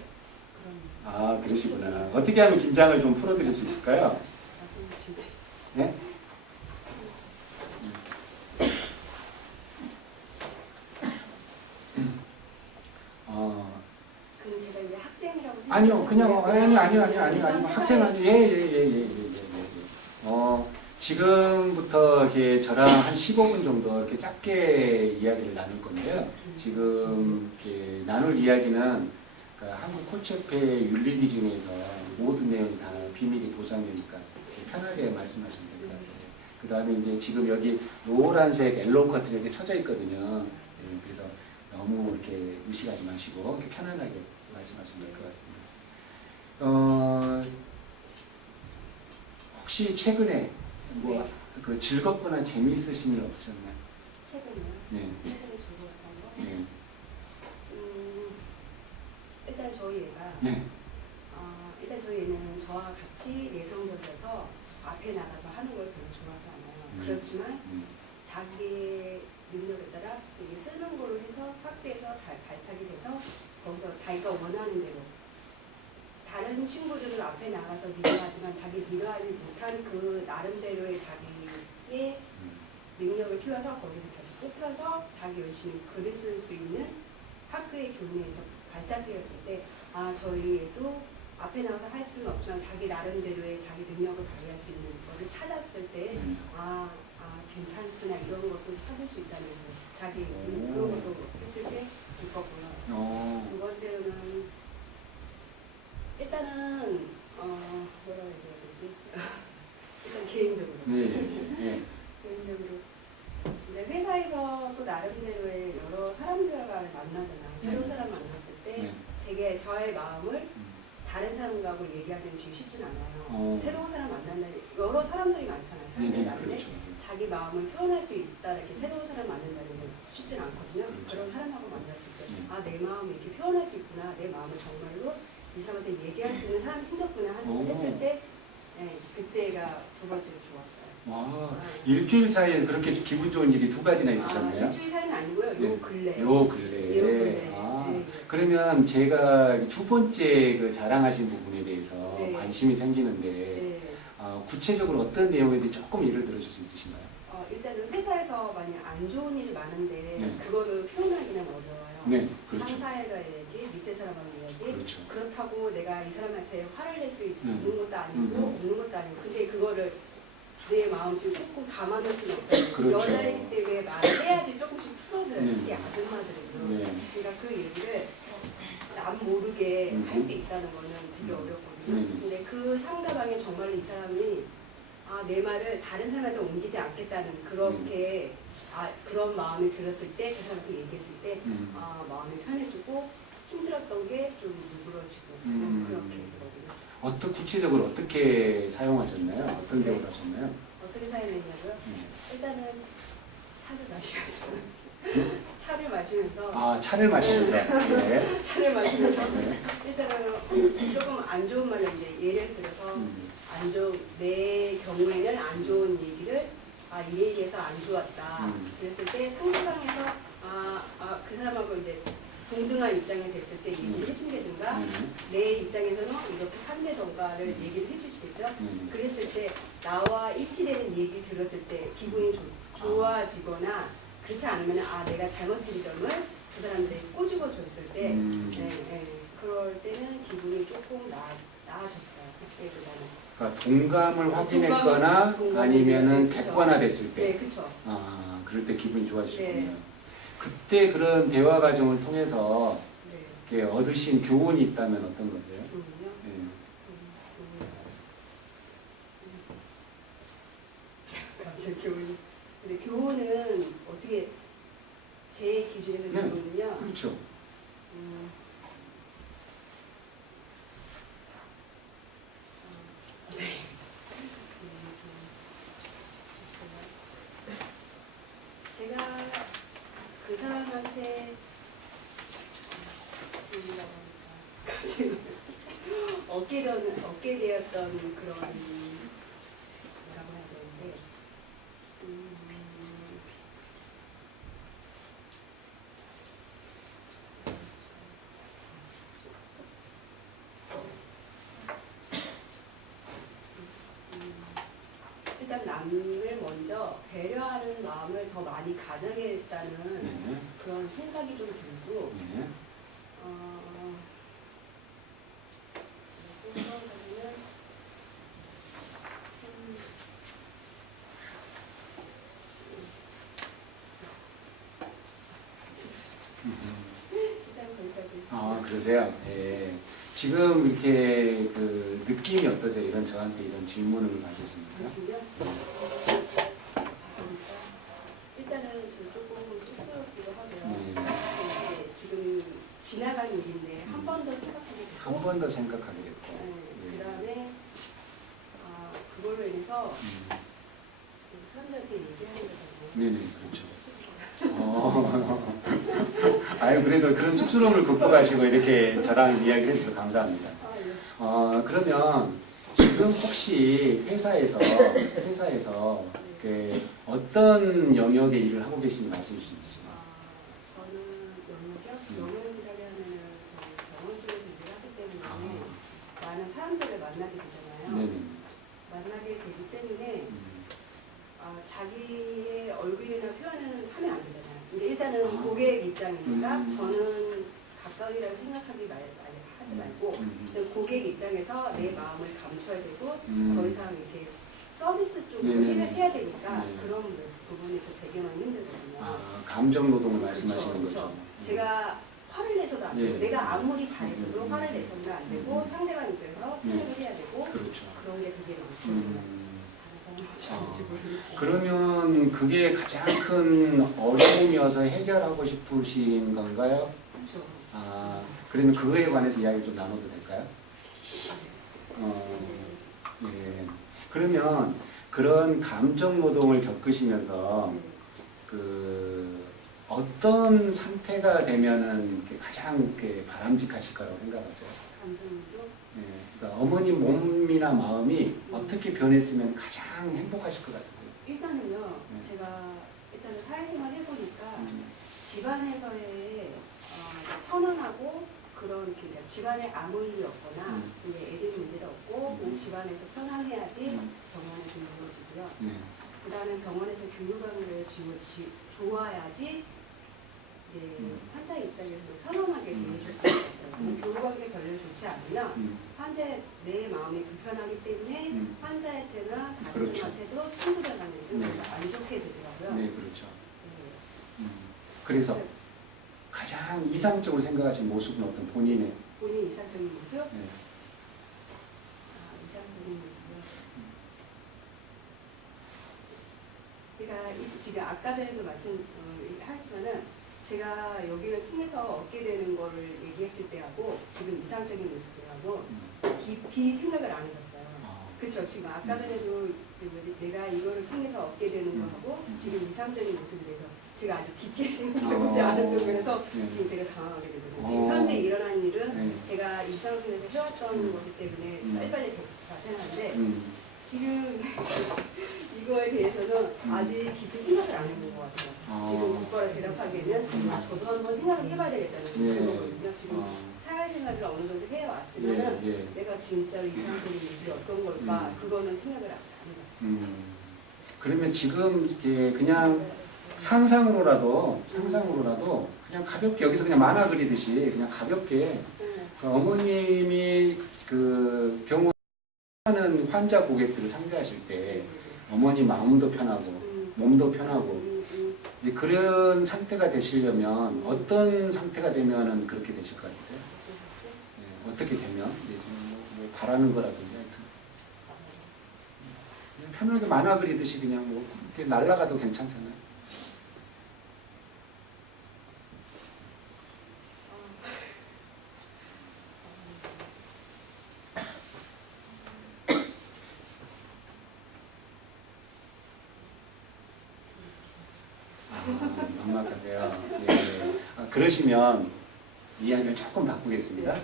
아, 그러시구나. 어떻게 하면 긴장을 좀 풀어드릴 수 있을까요? 네? 그럼 제가 이제 학생이라고 아니요, 그냥 아니요. 학생 아니요. 예. 지금부터 이렇게 저랑 한 15분 정도 이렇게 짧게 이야기를 나눌 건데요. 지금 이렇게 나눌 이야기는 그러니까 한국 코치협회 윤리 기준에서 모든 내용이 다 비밀이 보장되니까 편하게 말씀하시면 될 것 같아요. 그 다음에 이제 지금 여기 노란색 옐로우 커튼 이렇게 쳐져 있거든요. 그래서 너무 이렇게 의식하지 마시고 이렇게 편안하게 말씀하시면 될 것 같습니다. 혹시 최근에 뭐 그 즐겁거나 재미있으신 일 없으셨나요? 최근에요? 네. 최근에 즐거웠던 거? 네. 일단 저희 애가 네. 일단 저희 애는 저와 같이 내성적이어서 앞에 나가서 하는 걸 별로 좋아하지 않아요. 그렇지만 자기의 능력에 따라 이게 쓰는 걸로 해서 확대해서 발탁이 돼서 거기서 자기가 원하는 대로 다른 친구들은 앞에 나가서 리더하지만 자기 리더하지 못한 그 나름대로의 자기의 능력을 키워서 거기를 다시 뽑혀서 자기 열심히 글을 쓸 수 있는 학교의 교내에서 발달되었을 때 저희 애도 앞에 나가서 할 수는 없지만 자기 나름대로의 자기 능력을 발휘할 수 있는 거를 찾았을 때 괜찮구나 이런 것도 찾을 수 있다는 거 자기 그런 것도 했을 때 기뻤고요. 두 번째로는 일단은 뭐라고 얘기해야 되지? 일단 개인적으로 개인적으로 이제 회사에서 또 나름대로의 여러 사람들과를 만나잖아요. 새로운 사람 만났을 때 저의 마음을 다른 사람하고 얘기하기는 되게 쉽진 않아요. 새로운 사람 만난다 여러 사람들이 많잖아요. 사람들이 많은데 그렇죠. 자기 마음을 표현할 수 있다 이렇게 새로운 사람 만난다는 건 쉽진 않거든요. 그렇죠. 그런 사람하고 만났을 때 내 마음을 이렇게 표현할 수 있구나. 내 마음을 정말로 이 사람한테 얘기할 수 있는 사람이 생겼구나 했을 때 그때가 두 번째로 좋았어요. 와, 일주일 사이에 그렇게 기분 좋은 일이 두 가지나 있으셨네요. 일주일 사이는 아니고요. 네. 요 근래. 요 근래. 그러면 제가 두 번째 그 자랑하신 부분에 대해서 관심이 생기는데 구체적으로 어떤 내용에 대해 조금 예를 들어줄 수 있으신가요? 일단은 회사에서 만약 안 좋은 일이 많은데 그거를 표현하기는 어려워요. 네, 그렇죠. 상사가 얘기, 밑에 사람하고 얘기. 그렇죠. 그렇다고 내가 이 사람한테 화를 낼 수 있는 것도 아니고 없는 것도 아니고 근데 그거를 내 마음속에 꾹꾹 담아둘 수는 없어요. 그렇죠. 여자이기 때문에 말을 해야지 조금씩 풀어줘요. 이게 아줌마들은요. 네. 그러니까 그 얘기를 남 모르게 할 수 있다는 거는 되게 어렵거든요. 근데 그 상대방이 정말로 이 사람이 내 말을 다른 사람한테 옮기지 않겠다는 그렇게 그런 마음이 들었을 때 그 사람한테 얘기했을 때 마음이 편해지고 힘들었던 게 좀 누그러지고 그렇게 되거든요. 구체적으로 어떻게 사용하셨나요? 어떤 대우를 하셨나요? 어떻게 사용했냐고요? 일단은 차를 마시면서 차를 마시면서 차를 마시면서 네. 차를 마시면서 일단은 조금 안 좋은 말로 이제 예를 들어서 내 경우에는 안 좋은 얘기를 이 얘기에서 안 좋았다. 그랬을 때 상대방에서 그 사람하고 이제 동등한 입장이 됐을 때 얘기를 해준다든가 내 입장에서는 이렇게 산다던가를 얘기를 해주시겠죠. 그랬을 때 나와 일치되는 얘기 들었을 때 기분이 좋아지거나 그렇지 않으면 내가 잘못된 점을 그 사람들이 꼬집어 줬을 때 그럴 때는 기분이 조금 나아졌어요. 그때보다는. 그러니까 동감을 확인했거나 동감을 아니면은 그쵸. 객관화됐을 때, 네, 그렇죠. 그럴 때 기분이 좋아지셨군요. 네. 그때 그런 대화 과정을 통해서 네. 이렇게 얻으신 교훈이 있다면 어떤 거세요? 좋은요. 네. 갑자기 교훈. 근데 교훈은 어떻게 제 기준에서 네. 교훈은요. 그렇죠. 네. 제가 그 사람한테 얻게 되었던 그런 뭐라고 해야 되는데 일단 남을 먼저 배려하는 마음을 더 많이 가져야겠다는 네. 그런 생각이 좀 들고 네. 그리고 또 하나는 일단 거기까지. 그러세요? 예. 지금 이렇게 그 느낌이 어떠세요? 이런 저한테 이런 질문을 받으시니까. 일단은 좀 조금 쑥스럽기도 하고요. 네. 이게 지금 지나간 일인데 한 번 더 생각하게 됐고 한 번 더 생각하게 됐고. 네, 그다음에 그걸로 인해서 사람들한테 얘기하는 거잖아요. 네네, 그렇죠. 아유, 그래도 그런 쑥스러움을 극복하시고 이렇게 저랑 이야기를 해주셔서 감사합니다. 예. 그러면 지금 혹시 회사에서 그 어떤 영역의 일을 하고 계신지 말씀해 주시죠. 저는 영역이라고 하면은 저는 병원 쪽에서 일을 하기 때문에 많은 사람들을 만나게 되잖아요. 네네. 만나게 되기 때문에 자기의 얼굴이나 표현은 하면 안 되잖아요. 근데 일단은 고객 입장이니까 저는 가까이라고 생각하지 말고 고객 입장에서 내 마음을 감춰야 되고 더 이상 이렇게 서비스 쪽으로 네네네. 해야 되니까 네. 그런 부분에서 되게 많이 힘들거든요. 감정 노동을 그렇죠, 말씀하시는 그렇죠. 거죠. 제가 화를 내서도 안 되고 네. 내가 아무리 잘해서도 화를 내서는 안 되고 상대방 입장에서 생각을 해야 되고 그렇죠. 그런데 그게 많거든요. 그러면 그게 가장 큰 어려움이어서 해결하고 싶으신 건가요? 그렇죠. 그러면 그거에 관해서 이야기 좀 나눠도 될까요? 예. 그러면 그런 감정 노동을 겪으시면서 그 어떤 상태가 되면은 가장 이렇게 바람직하실 거라고 생각하세요? 감정도 예. 그러니까 어머님 몸이나 마음이 어떻게 변했으면 가장 행복하실 것 같으세요? 일단은요. 네. 제가 일단은 사회생활 해보니까 집안에서의 편안하고 그런 그러니까 집안에 아무 일이 없거나 이제 애들 문제도 없고 그냥 집안에서 편안해야지 병원에서 이루어지고요. 네. 그다음에 병원에서 교육하는 좋아야지 이제 환자 입장에서 편안하게 대해줄 수 있어요. 교육하기 별로 좋지 않으면 환자 내 마음이 불편하기 때문에 환자한테나 다른 그렇죠. 사람한테도 친구들한테도 네. 안 좋게 되더라고요. 네, 그렇죠. 네. 그래서 가장 이상적으로 생각하신 모습은 어떤 본인의 본인 이상적인 모습? 네. 이상적인 모습이요. 제가 지금 아까 전에도 하지만은 제가 여기를 통해서 얻게 되는 거를 얘기했을 때하고 지금 이상적인 모습이라고 깊이 생각을 안 해봤어요. 그렇죠. 지금 아까 전에도 지금 내가 이거를 통해서 얻게 되는 거하고 지금 이상적인 모습에 대해서 제가 아직 깊게 생각해보지 않았던 그래서 지금 제가 당황하게 되거든요. 지금 현재 일어난 일은 제가 일상생활에서 해왔던 거기 때문에 빨리빨리 발생하는데 지금 그거에 대해서는 아직 깊이 생각을 안 해본 것 같아요. 지금 국가를 제압하기에는 저도 한번 생각을 해봐야 되겠다는 예. 거거든요. 지금 사회생활을 어느 정도 해왔지만 내가 진짜로 이상적인 모습이 어떤 걸까 그거는 생각을 아직 안 해봤어요. 그러면 지금 이게 그냥 상상으로라도 그냥 가볍게 여기서 그냥 만화 그리듯이 그냥 가볍게 그 어머님이 그 병원하는 환자 고객들을 상대하실 때 어머니 마음도 편하고 몸도 편하고 이제 그런 상태가 되시려면 어떤 상태가 되면은 그렇게 되실 것 같으세요? 네, 어떻게 되면 이제 뭐 바라는 거라든지 하여튼 그냥 편하게 만화 그리듯이 그냥 뭐 이렇게 날아가도 괜찮잖아요. 막막하세요. 예. 그러시면 이야기를 조금 바꾸겠습니다.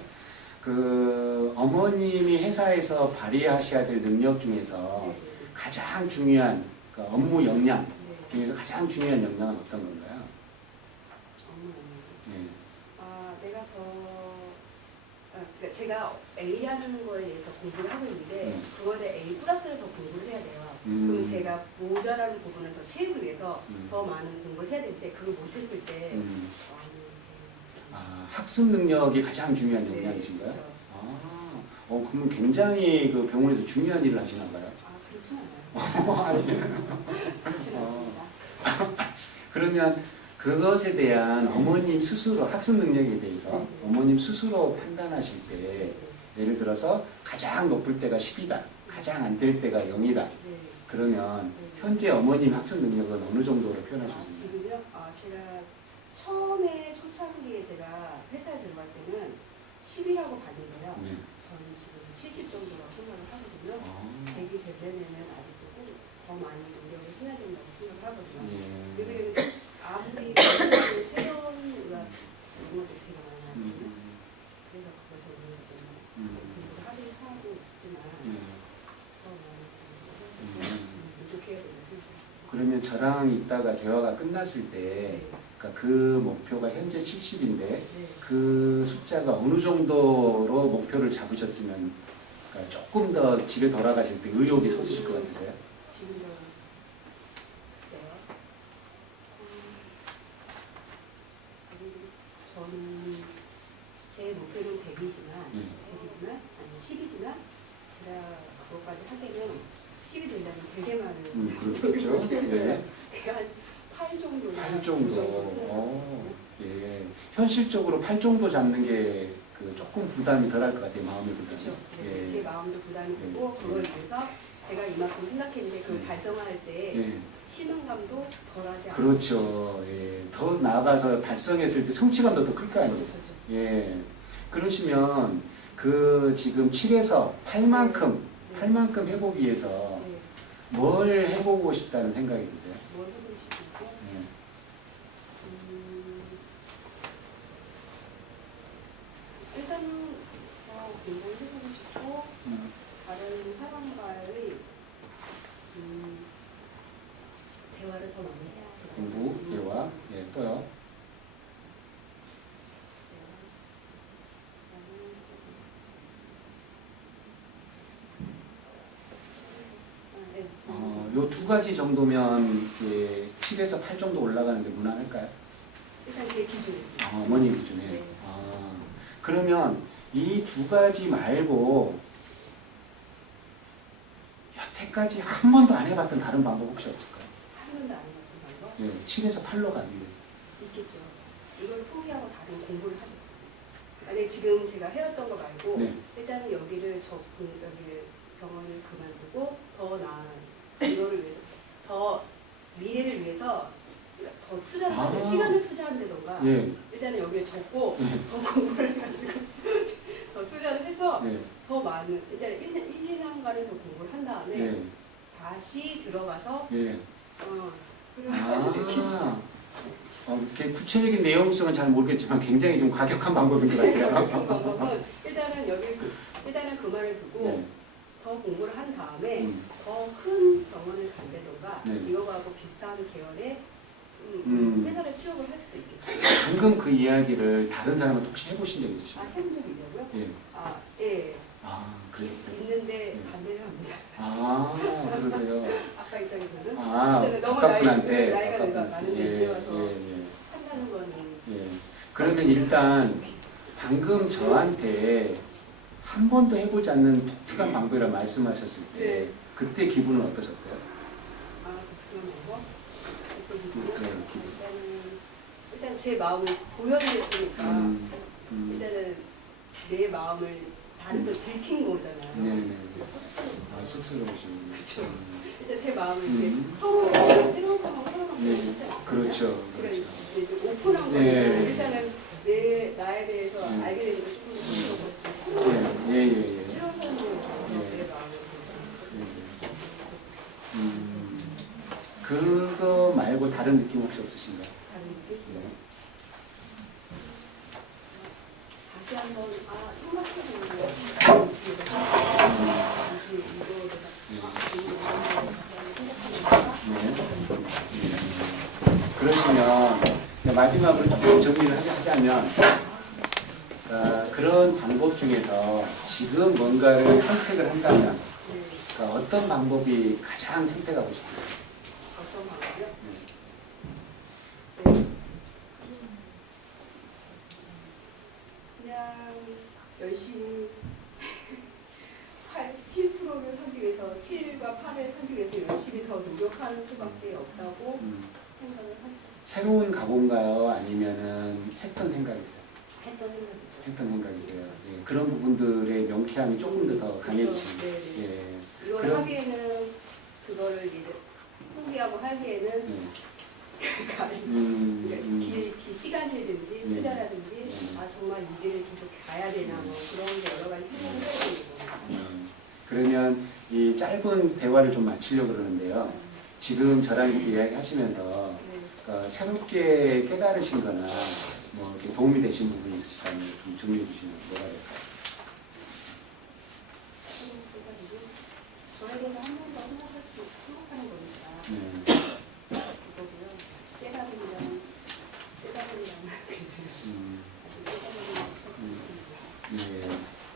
그 어머님이 회사에서 발휘하셔야 될 능력 중에서 가장 중요한 그 업무 역량 중에서 가장 중요한 역량은 어떤 건가요? 예. 내가 그러니까 제가 A라는 거에 대해서 공부를 하고 있는데 그거에 대해 A 플러스를 더 공부를 해야 돼요. 그럼 제가 모자라는 부분을 더 채우기 위해서 더 많은 공부를 해야 되는데 그걸 못했을 때 학습 능력이 가장 중요한 역량이신가요? 그렇죠. 그러면 굉장히 그 병원에서 중요한 일을 하시나 봐요. 그렇진 않아요. 아니에요. 그렇진 않습니다. 그러면 그것에 대한 어머님 스스로 학습 능력에 대해서 어머님 스스로 판단하실 때 예를 들어서 가장 높을 때가 10이다. 가장 안 될 때가 0이다. 그러면 현재 어머님 학습 능력은 어느 정도로 표현하실 수 있나요? 지금요? 제가 처음에 초창기에 제가 회사에 들어갈 때는 10이라고 봤는데요. 저는 지금 70 정도라고 생각을 하거든요. 100이 되려면 아직도 더 많이 노력을 해야 된다고 생각을 하거든요. 왜냐면 아무리 새로운 용어도 되게 많아지만 그래서 그것을 위해서 공부를 하고 있지만 더 많이 부족해야 된다고 생각합니다. 그러면 저랑 있다가 대화가 끝났을 때 그러니까 그 목표가 현재 70인데 그 숫자가 어느 정도로 목표를 잡으셨으면 그러니까 조금 더 집에 돌아가실 때 의욕이 솟으실 것 같으세요? 지금도 글쎄요. 저는 제 목표는 100이지만 아니 10이지만 제가 그것까지 하려면 10이 되려면 되게 많은 그렇죠. 예. 한 8 정도 8 정도. 예. 현실적으로 8 정도 잡는 게 그 조금 부담이 덜할 것 같아요. 마음의 부담이. 그렇죠. 예. 제 마음도 부담이 되고 그걸 위해서 제가 이만큼 생각했는데 그걸 달성할 때 실망감도 덜하지 않아요. 그렇죠. 예. 더 나아가서 달성했을 때 성취감도 더 클 거 아니에요. 그렇죠. 예. 그러시면 그 지금 7에서 8만큼 8만큼 해보기 위해서 뭘 해보고 싶다는 생각이 드세요? 뭘 해보고 싶은데? 일단은 공부를 해보고 싶고 다른 사람과의 대화를 더 많이 해야 돼요. 공부, 대화, 예, 또요. 요 두 가지 정도면 예, 7에서 8 정도 올라가는데 무난할까요? 일단 제 기준에. 어머니 기준에. 네. 그러면 이 두 가지 말고 여태까지 한 번도 안 해봤던 다른 방법 혹시 없을까요? 한 번도 안 해봤던 방법? 예, 7에서 8로 가는 게. 있겠죠. 이걸 포기하고 다른 공부를 하겠죠. 만약에 지금 제가 해왔던 거 말고 일단은 여기를 병원을 그만두고 더 나은 이거를 위해서 더 미래를 위해서 더 투자를 하는 시간을 투자한다던가 일단은 여기에 적고 더 공부를 해가지고 더 투자를 해서 더 많은 일단 1, 2년간은 더 공부를 한 다음에 다시 들어가서 할 수도 있겠죠. 이렇게 구체적인 내용성은 잘 모르겠지만 굉장히 좀 과격한 방법인 것 같아요. 방법은 일단은 그 말을 두고 더 공부를 한 다음에 음. 더 큰 병원을 간다던가 네. 이거하고 비슷한 계열의 회사를 취업을 할 수도 있겠죠. 방금 그 이야기를 다른 사람한테 혹시 해보신 적 아, 있으신가요? 해본 적이 있냐고요? 예. 아, 예. 아, 그랬어요. 있는데 예. 반대를 합니다. 아, 그러세요. 아빠 입장에서는 아, 이제는 너무 아까분한테. 나이가 아까분. 많은데 예, 이제 와서 예, 한다는 거는 예. 그러면 일단 방금 저한테 한 번도 해보지 않는 독특한 방법이라 말씀하셨을 때 네. 그때 기분은 어떠셨어요? 아, 그런 거? 어떤 네, 부분이요? 일단 제 마음을 보여드렸으니까 일단은 내 마음을 다른 데 들킨 거잖아요. 네, 네. 그래서 아, 쑥스러우시군요. 그쵸. 일단 제 마음을 이렇게 음. 새로운 사람을 허용하고 네, 싶지 않잖아요. 그렇죠. 그러니까 그렇죠. 이제 오픈한 네. 거예요. 일단은 나에 대해서 알게 되는 거 조금 더 새로운 사람, 예, 예, 예. 새로운 사람을 예. 내 마음을 그거 말고 다른 느낌 혹시 없으신가요? 다른 느낌? 네. 다시 한번 생각해보는 그러시면 마지막으로 조금 정리를 하자면 그런 방법 중에서 지금 뭔가를 선택을 한다면 어떤 방법이 가장 선택하고 싶어요? 어떤 방법이요? 그냥 열심히 7%를 하기 위해서 7과 8을 하기 위해서 열심히 더 노력하는 수밖에 없다고 생각을 하죠. 새로운 각오인가요? 아니면은 했던 생각이세요? 했던 생각이죠. 했던 생각이세요. 예, 그런 부분들의 명쾌함이 조금 더 강해지신. 그렇죠. 네, 네. 예. 이걸 그럼- 하기에는 그거를 이제 포기하고 하기에는 시간이든지 네. 투자라든지 아 정말 이 길을 계속 가야 되나 뭐 그런 여러 가지 생각을 해야 되는 거예요. 그러면 이 짧은 대화를 좀 마치려고 그러는데요. 지금 저랑 이렇게 이야기하시면서 네. 새롭게 깨달으신 거나 뭐 이렇게 도움이 되신 부분이 있으시다면 좀 정리해 주시면 뭐가 될까요? 저에 대해서 한 번 더 생각하는 거니까 네. 그거고요. 깨달음이란 예.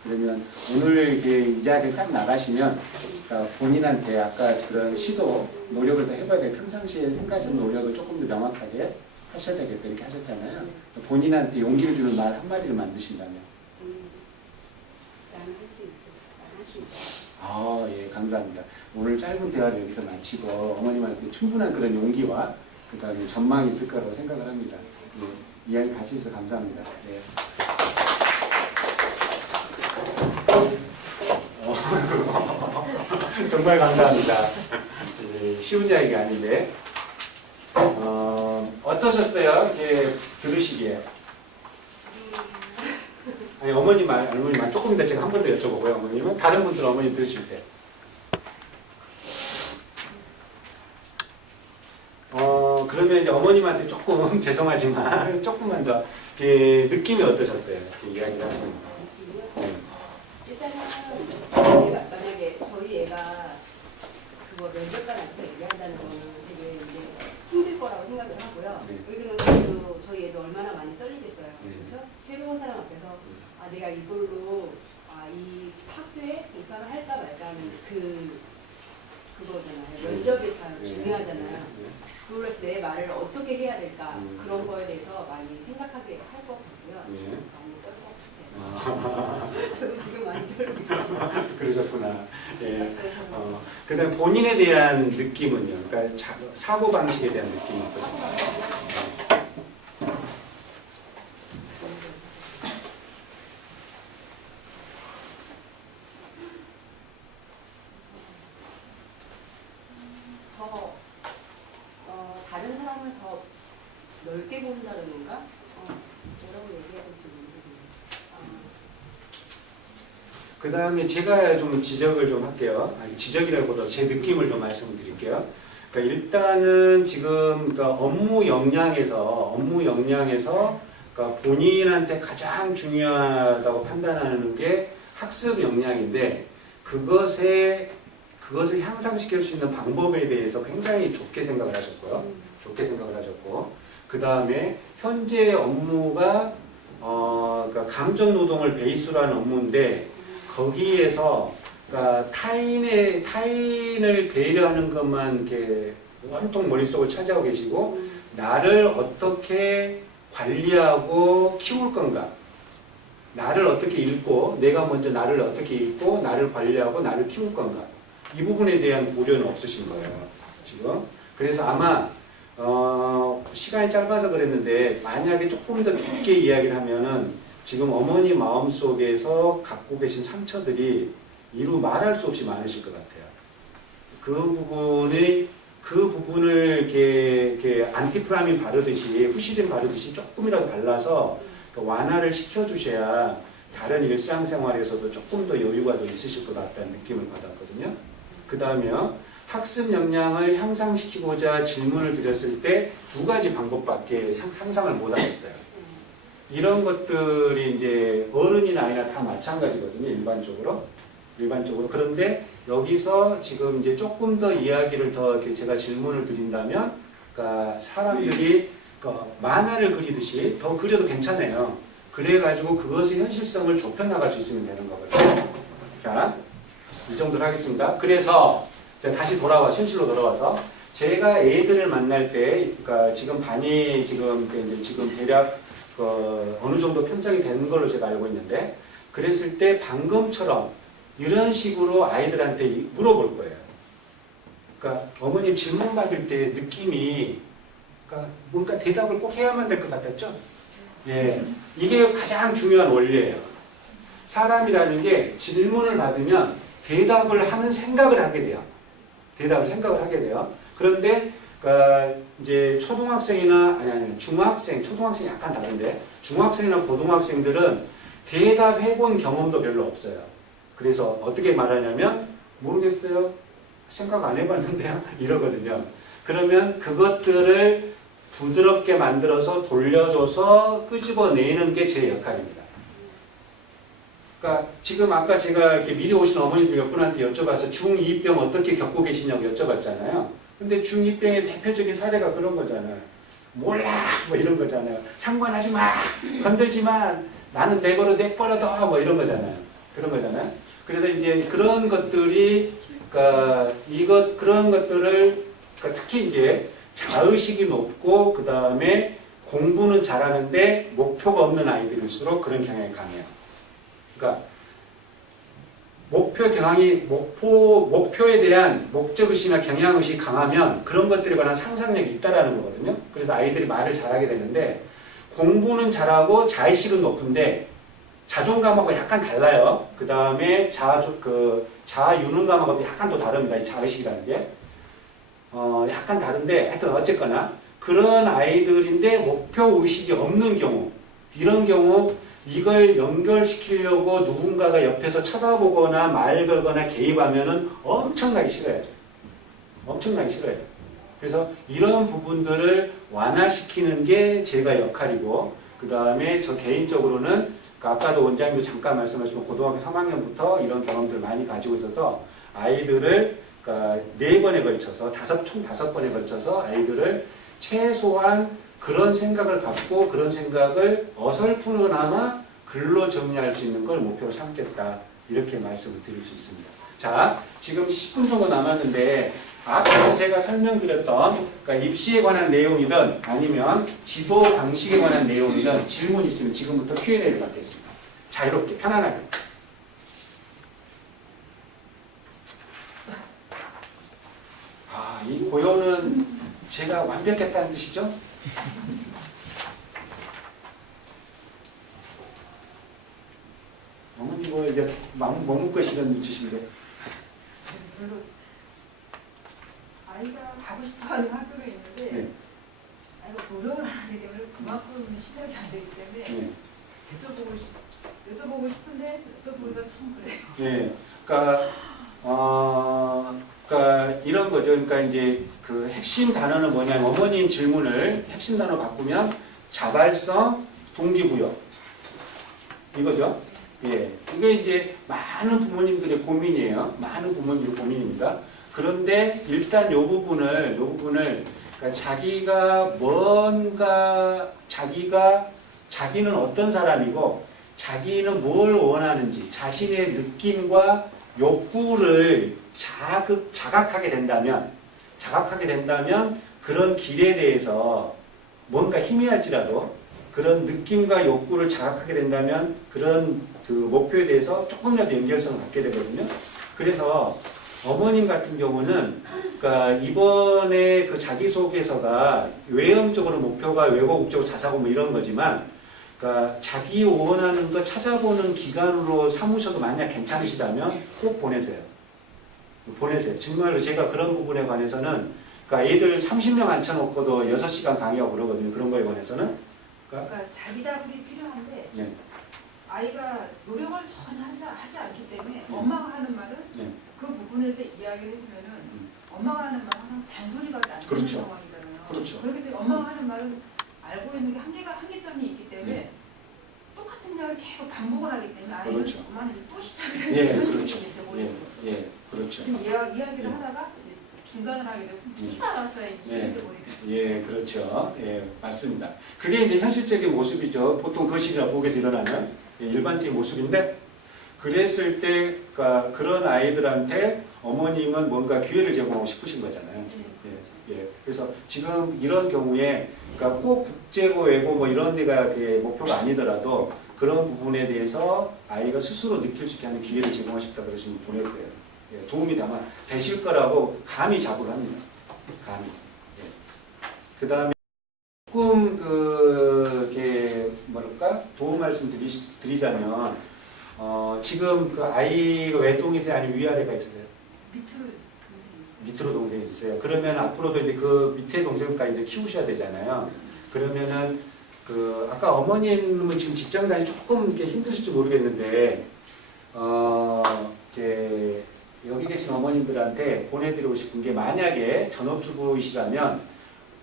그러면 오늘 이렇게 이 자리를 딱 나가시면 본인한테 아까 그런 시도, 노력을 더 해봐야 돼. 평상시에 생각하시는 노력을 조금 더 명확하게 하셔야 되겠다 이렇게 하셨잖아요. 본인한테 용기를 주는 말 한마디를 만드신다면. 나는 할 수 있어. 나는 할 수 있어. 아, 예, 감사합니다. 오늘 짧은 대화를 여기서 마치고 어머님한테 충분한 그런 용기와 그 다음에 전망이 있을 거라고 생각을 합니다. 예, 이야기 같이 해주셔서 감사합니다. 예. 정말 감사합니다. 예, 쉬운 이야기가 아닌데 어떠셨어요? 이렇게 들으시기에? 아니 어머니 말 조금 더 제가 한 번 더 여쭤보고요. 어머님은 다른 분들 어머니 들으실 때 그러면 이제 어머님한테 조금 죄송하지만 조금만 더 이렇게 느낌이 어떠셨어요? 이렇게 이야기를 하시는 거. 일단은 제가 만약에 저희 애가 그거 면접관 앞에서 얘기한다는 거는 되게 이제 힘들 거라고 생각을 하고요. 네. 왜냐면 그래도 저희 애도 얼마나 많이 떨리겠어요. 네. 그렇죠? 새로운 사람 앞에서 아 내가 이걸로 이 학교에 입학을 할까 말까 하는 그거잖아요. 면접이 참 중요하잖아요. 그걸로 해서 내 말을 어떻게 해야 될까 그런 거에 대해서 많이 생각하게 할 것 같고요. 많이 떨 것 같아요. 저도 지금 많이 떨리고 그러셨구나. 예. 있어요. 그다음 본인에 대한 느낌은요. 그러니까 사고 방식에 대한 느낌은 어떠신가요? 다른 사람을 더 넓게 본다는 건가? 뭐라고 얘기해야 될지 모르겠네요. 그 다음에 제가 좀 지적을 좀 할게요. 아니, 지적이라기보다 제 느낌을 좀 말씀드릴게요. 그러니까 일단은 지금 그러니까 업무 역량에서 그러니까 본인한테 가장 중요하다고 판단하는 게 학습 역량인데 그것을 향상시킬 수 있는 방법에 대해서 굉장히 좁게 생각을 하셨고요. 좋게 생각을 하셨고, 그 다음에 현재 업무가 그러니까 감정 노동을 베이스로 하는 업무인데 거기에서 그러니까 타인을 배려하는 것만 이렇게 온통 머릿속을 차지하고 계시고 나를 어떻게 관리하고 키울 건가, 나를 어떻게 읽고 내가 먼저 나를 어떻게 읽고 나를 관리하고 나를 키울 건가, 이 부분에 대한 고려는 없으신 거예요 지금. 그래서 아마 시간이 짧아서 그랬는데 만약에 조금 더 깊게 이야기를 하면은 지금 어머니 마음속에서 갖고 계신 상처들이 이루 말할 수 없이 많으실 것 같아요. 그 부분을 이렇게 안티프라민 바르듯이 후시딘 바르듯이 조금이라도 발라서 완화를 시켜주셔야 다른 일상생활에서도 조금 더 여유가 더 있으실 것 같다는 느낌을 받았거든요. 그 다음에 학습 역량을 향상시키고자 질문을 드렸을 때 두 가지 방법밖에 상상을 못 하겠어요. 이런 것들이 이제 어른이나 아이나 다 마찬가지거든요. 일반적으로. 그런데 여기서 지금 이제 조금 더 이야기를 더 이렇게 제가 질문을 드린다면, 그러니까 사람들이 만화를 그리듯이 더 그려도 괜찮아요. 그래가지고 그것의 현실성을 좁혀나갈 수 있으면 되는 거거든요. 자, 이 정도로 하겠습니다. 그래서 다시 현실로 돌아와서 제가 애들을 만날 때, 그러니까 지금 반이 지금 대략 어느 정도 편성이 되는 걸로 제가 알고 있는데, 그랬을 때 방금처럼 이런 식으로 아이들한테 물어볼 거예요. 그러니까 어머님 질문 받을 때 느낌이 그러니까 뭔가 대답을 꼭 해야만 될 것 같았죠? 예, 이게 가장 중요한 원리예요. 사람이라는 게 질문을 받으면 대답을 하는 생각을 하게 돼요. 그런데 그러니까 이제 초등학생이나 중학생, 초등학생이 약간 다른데 중학생이나 고등학생들은 대답해본 경험도 별로 없어요. 그래서 어떻게 말하냐면 모르겠어요. 생각 안 해봤는데요. 이러거든요. 그러면 그것들을 부드럽게 만들어서 돌려줘서 끄집어내는 게 제 역할입니다. 그러니까 지금 아까 제가 이렇게 미리 오신 어머니들 몇 분한테 여쭤봐서 중2병 어떻게 겪고 계시냐고 여쭤봤잖아요. 근데 중2병의 대표적인 사례가 그런 거잖아요. 몰라 뭐 이런 거잖아요. 상관하지 마, 건들지 마, 나는 내버려둬 뭐 이런 거잖아요. 그런 거잖아요. 그래서 이제 그런 것들이 그런 것들을 특히 이제 자의식이 높고 그 다음에 공부는 잘하는데 목표가 없는 아이들일수록 그런 경향이 강해요. 그러니까 목표에 대한 목적의식이나 경향의식이 강하면 그런 것들에 관한 상상력이 있다라는 거거든요. 그래서 아이들이 말을 잘하게 되는데 공부는 잘하고 자의식은 높은데 자존감하고 약간 달라요. 그 다음에 자유능감하고도 약간 또 다릅니다. 이 자의식이라는 게. 약간 다른데 하여튼 어쨌거나 그런 아이들인데 목표의식이 없는 경우, 이런 경우 이걸 연결시키려고 누군가가 옆에서 쳐다보거나 말 걸거나 개입하면은 엄청나게 싫어야죠. 그래서 이런 부분들을 완화시키는 게 제가 역할이고, 그 다음에 저 개인적으로는 아까도 원장님도 잠깐 말씀하신 고등학교 3학년부터 이런 경험들을 많이 가지고 있어서 아이들을 그러니까 4번에 걸쳐서 총 5번에 걸쳐서 아이들을 최소한 그런 생각을 갖고 그런 생각을 어설프나마 글로 정리할 수 있는 걸 목표로 삼겠다, 이렇게 말씀을 드릴 수 있습니다. 자, 지금 10분 정도 남았는데 아까 제가 설명드렸던 그러니까 입시에 관한 내용이든 아니면 지도 방식에 관한 내용이든 질문 있으면 지금부터 Q&A를 받겠습니다. 자유롭게 편안하게. 이 고요는 제가 완벽했다는 뜻이죠? 어머니 뭐 이제 머뭇거리시는 눈치신데. 별로 아이가 가고 싶어하는 학교가 있는데 네. 아이가 노력을 안 하기 때문에 그만큼 실력이 안 되기 때문에 네. 여쭤보고 싶은데 여쭤보기가 참 그래요. 네. 그러니까 이런 거죠. 그러니까 이제 그 핵심 단어는 뭐냐면 어머님 질문을 핵심 단어 바꾸면 자발성, 동기부여 이거죠. 예, 이게 이제 많은 부모님들의 고민이에요. 많은 부모님들의 고민입니다. 그런데 일단 요 부분을 그러니까 자기가 자기는 어떤 사람이고 자기는 뭘 원하는지 자신의 느낌과 욕구를 자각하게 된다면 그런 길에 대해서 뭔가 희미할지라도 그런 느낌과 욕구를 자각하게 된다면 그런 그 목표에 대해서 조금이라도 연결성을 갖게 되거든요. 그래서 어머님 같은 경우는 그러니까 이번에 그 자기소개서가 외형적으로 목표가 외고국적 자사고 뭐 이런 거지만 그러니까 자기 원하는 거 찾아보는 기간으로 삼으셔도 만약 괜찮으시다면 꼭 보내세요. 정말로 제가 그런 부분에 관해서는 그러니까 애들 30명 앉혀놓고도 6시간 강의하고 그러거든요. 그런 거에 관해서는. 그러니까 자기 자극이 필요한데 네. 아이가 노력을 전혀 하지 않기 때문에 엄마가 하는 말은 네. 그 부분에서 이야기를 해주면은 엄마가 하는 말은 항상 잔소리밖에 안 되는 그렇죠. 상황이잖아요. 그렇죠. 그렇기 때문에 엄마가 하는 말은 알고 있는 게 한계점이 있기 때문에 네. 똑같은 이야기를 계속 반복을 하기 때문에 아이는 그렇죠. 엄마는 이제 또 시작을 예, 이런 그렇죠. 식으로 이제 보내는 거예요. 예, 그렇죠. 지금 이야기를 하다가 이제 중단을 하게 되고 네가 알아서 해 예. 이렇게 보니까 예, 그렇죠. 예, 맞습니다. 그게 이제 현실적인 모습이죠. 보통 거실이나 부엌에서 일어나는 일반적인 모습인데, 그랬을 때, 그러니까 그런 아이들한테 어머님은 뭔가 기회를 제공하고 싶으신 거잖아요. 예, 예. 그래서 지금 이런 경우에, 그러니까 꼭 국제고 외고 뭐 이런 데가 목표가 아니더라도 그런 부분에 대해서 아이가 스스로 느낄 수 있게 하는 기회를 제공하고 싶다 그러시면 보낼 거예요. 예, 도움이 아마 되실 거라고 감히 자부를 합니다. 감히. 그 다음에 조금 뭐랄까 도움 말씀 드리자면 지금 그 아이가 외동이세요 아니면 위아래가 있으세요? 밑으로 동생이 있어요. 밑으로 동생이 있으세요. 그러면 앞으로도 이제 그 밑에 동생까지 이제 키우셔야 되잖아요. 그러면은 그 아까 어머님은 지금 직장 다니 조금 이렇게 힘드실지 모르겠는데 이렇게 여기 계신 어머님들한테 보내드리고 싶은 게 만약에 전업주부이시라면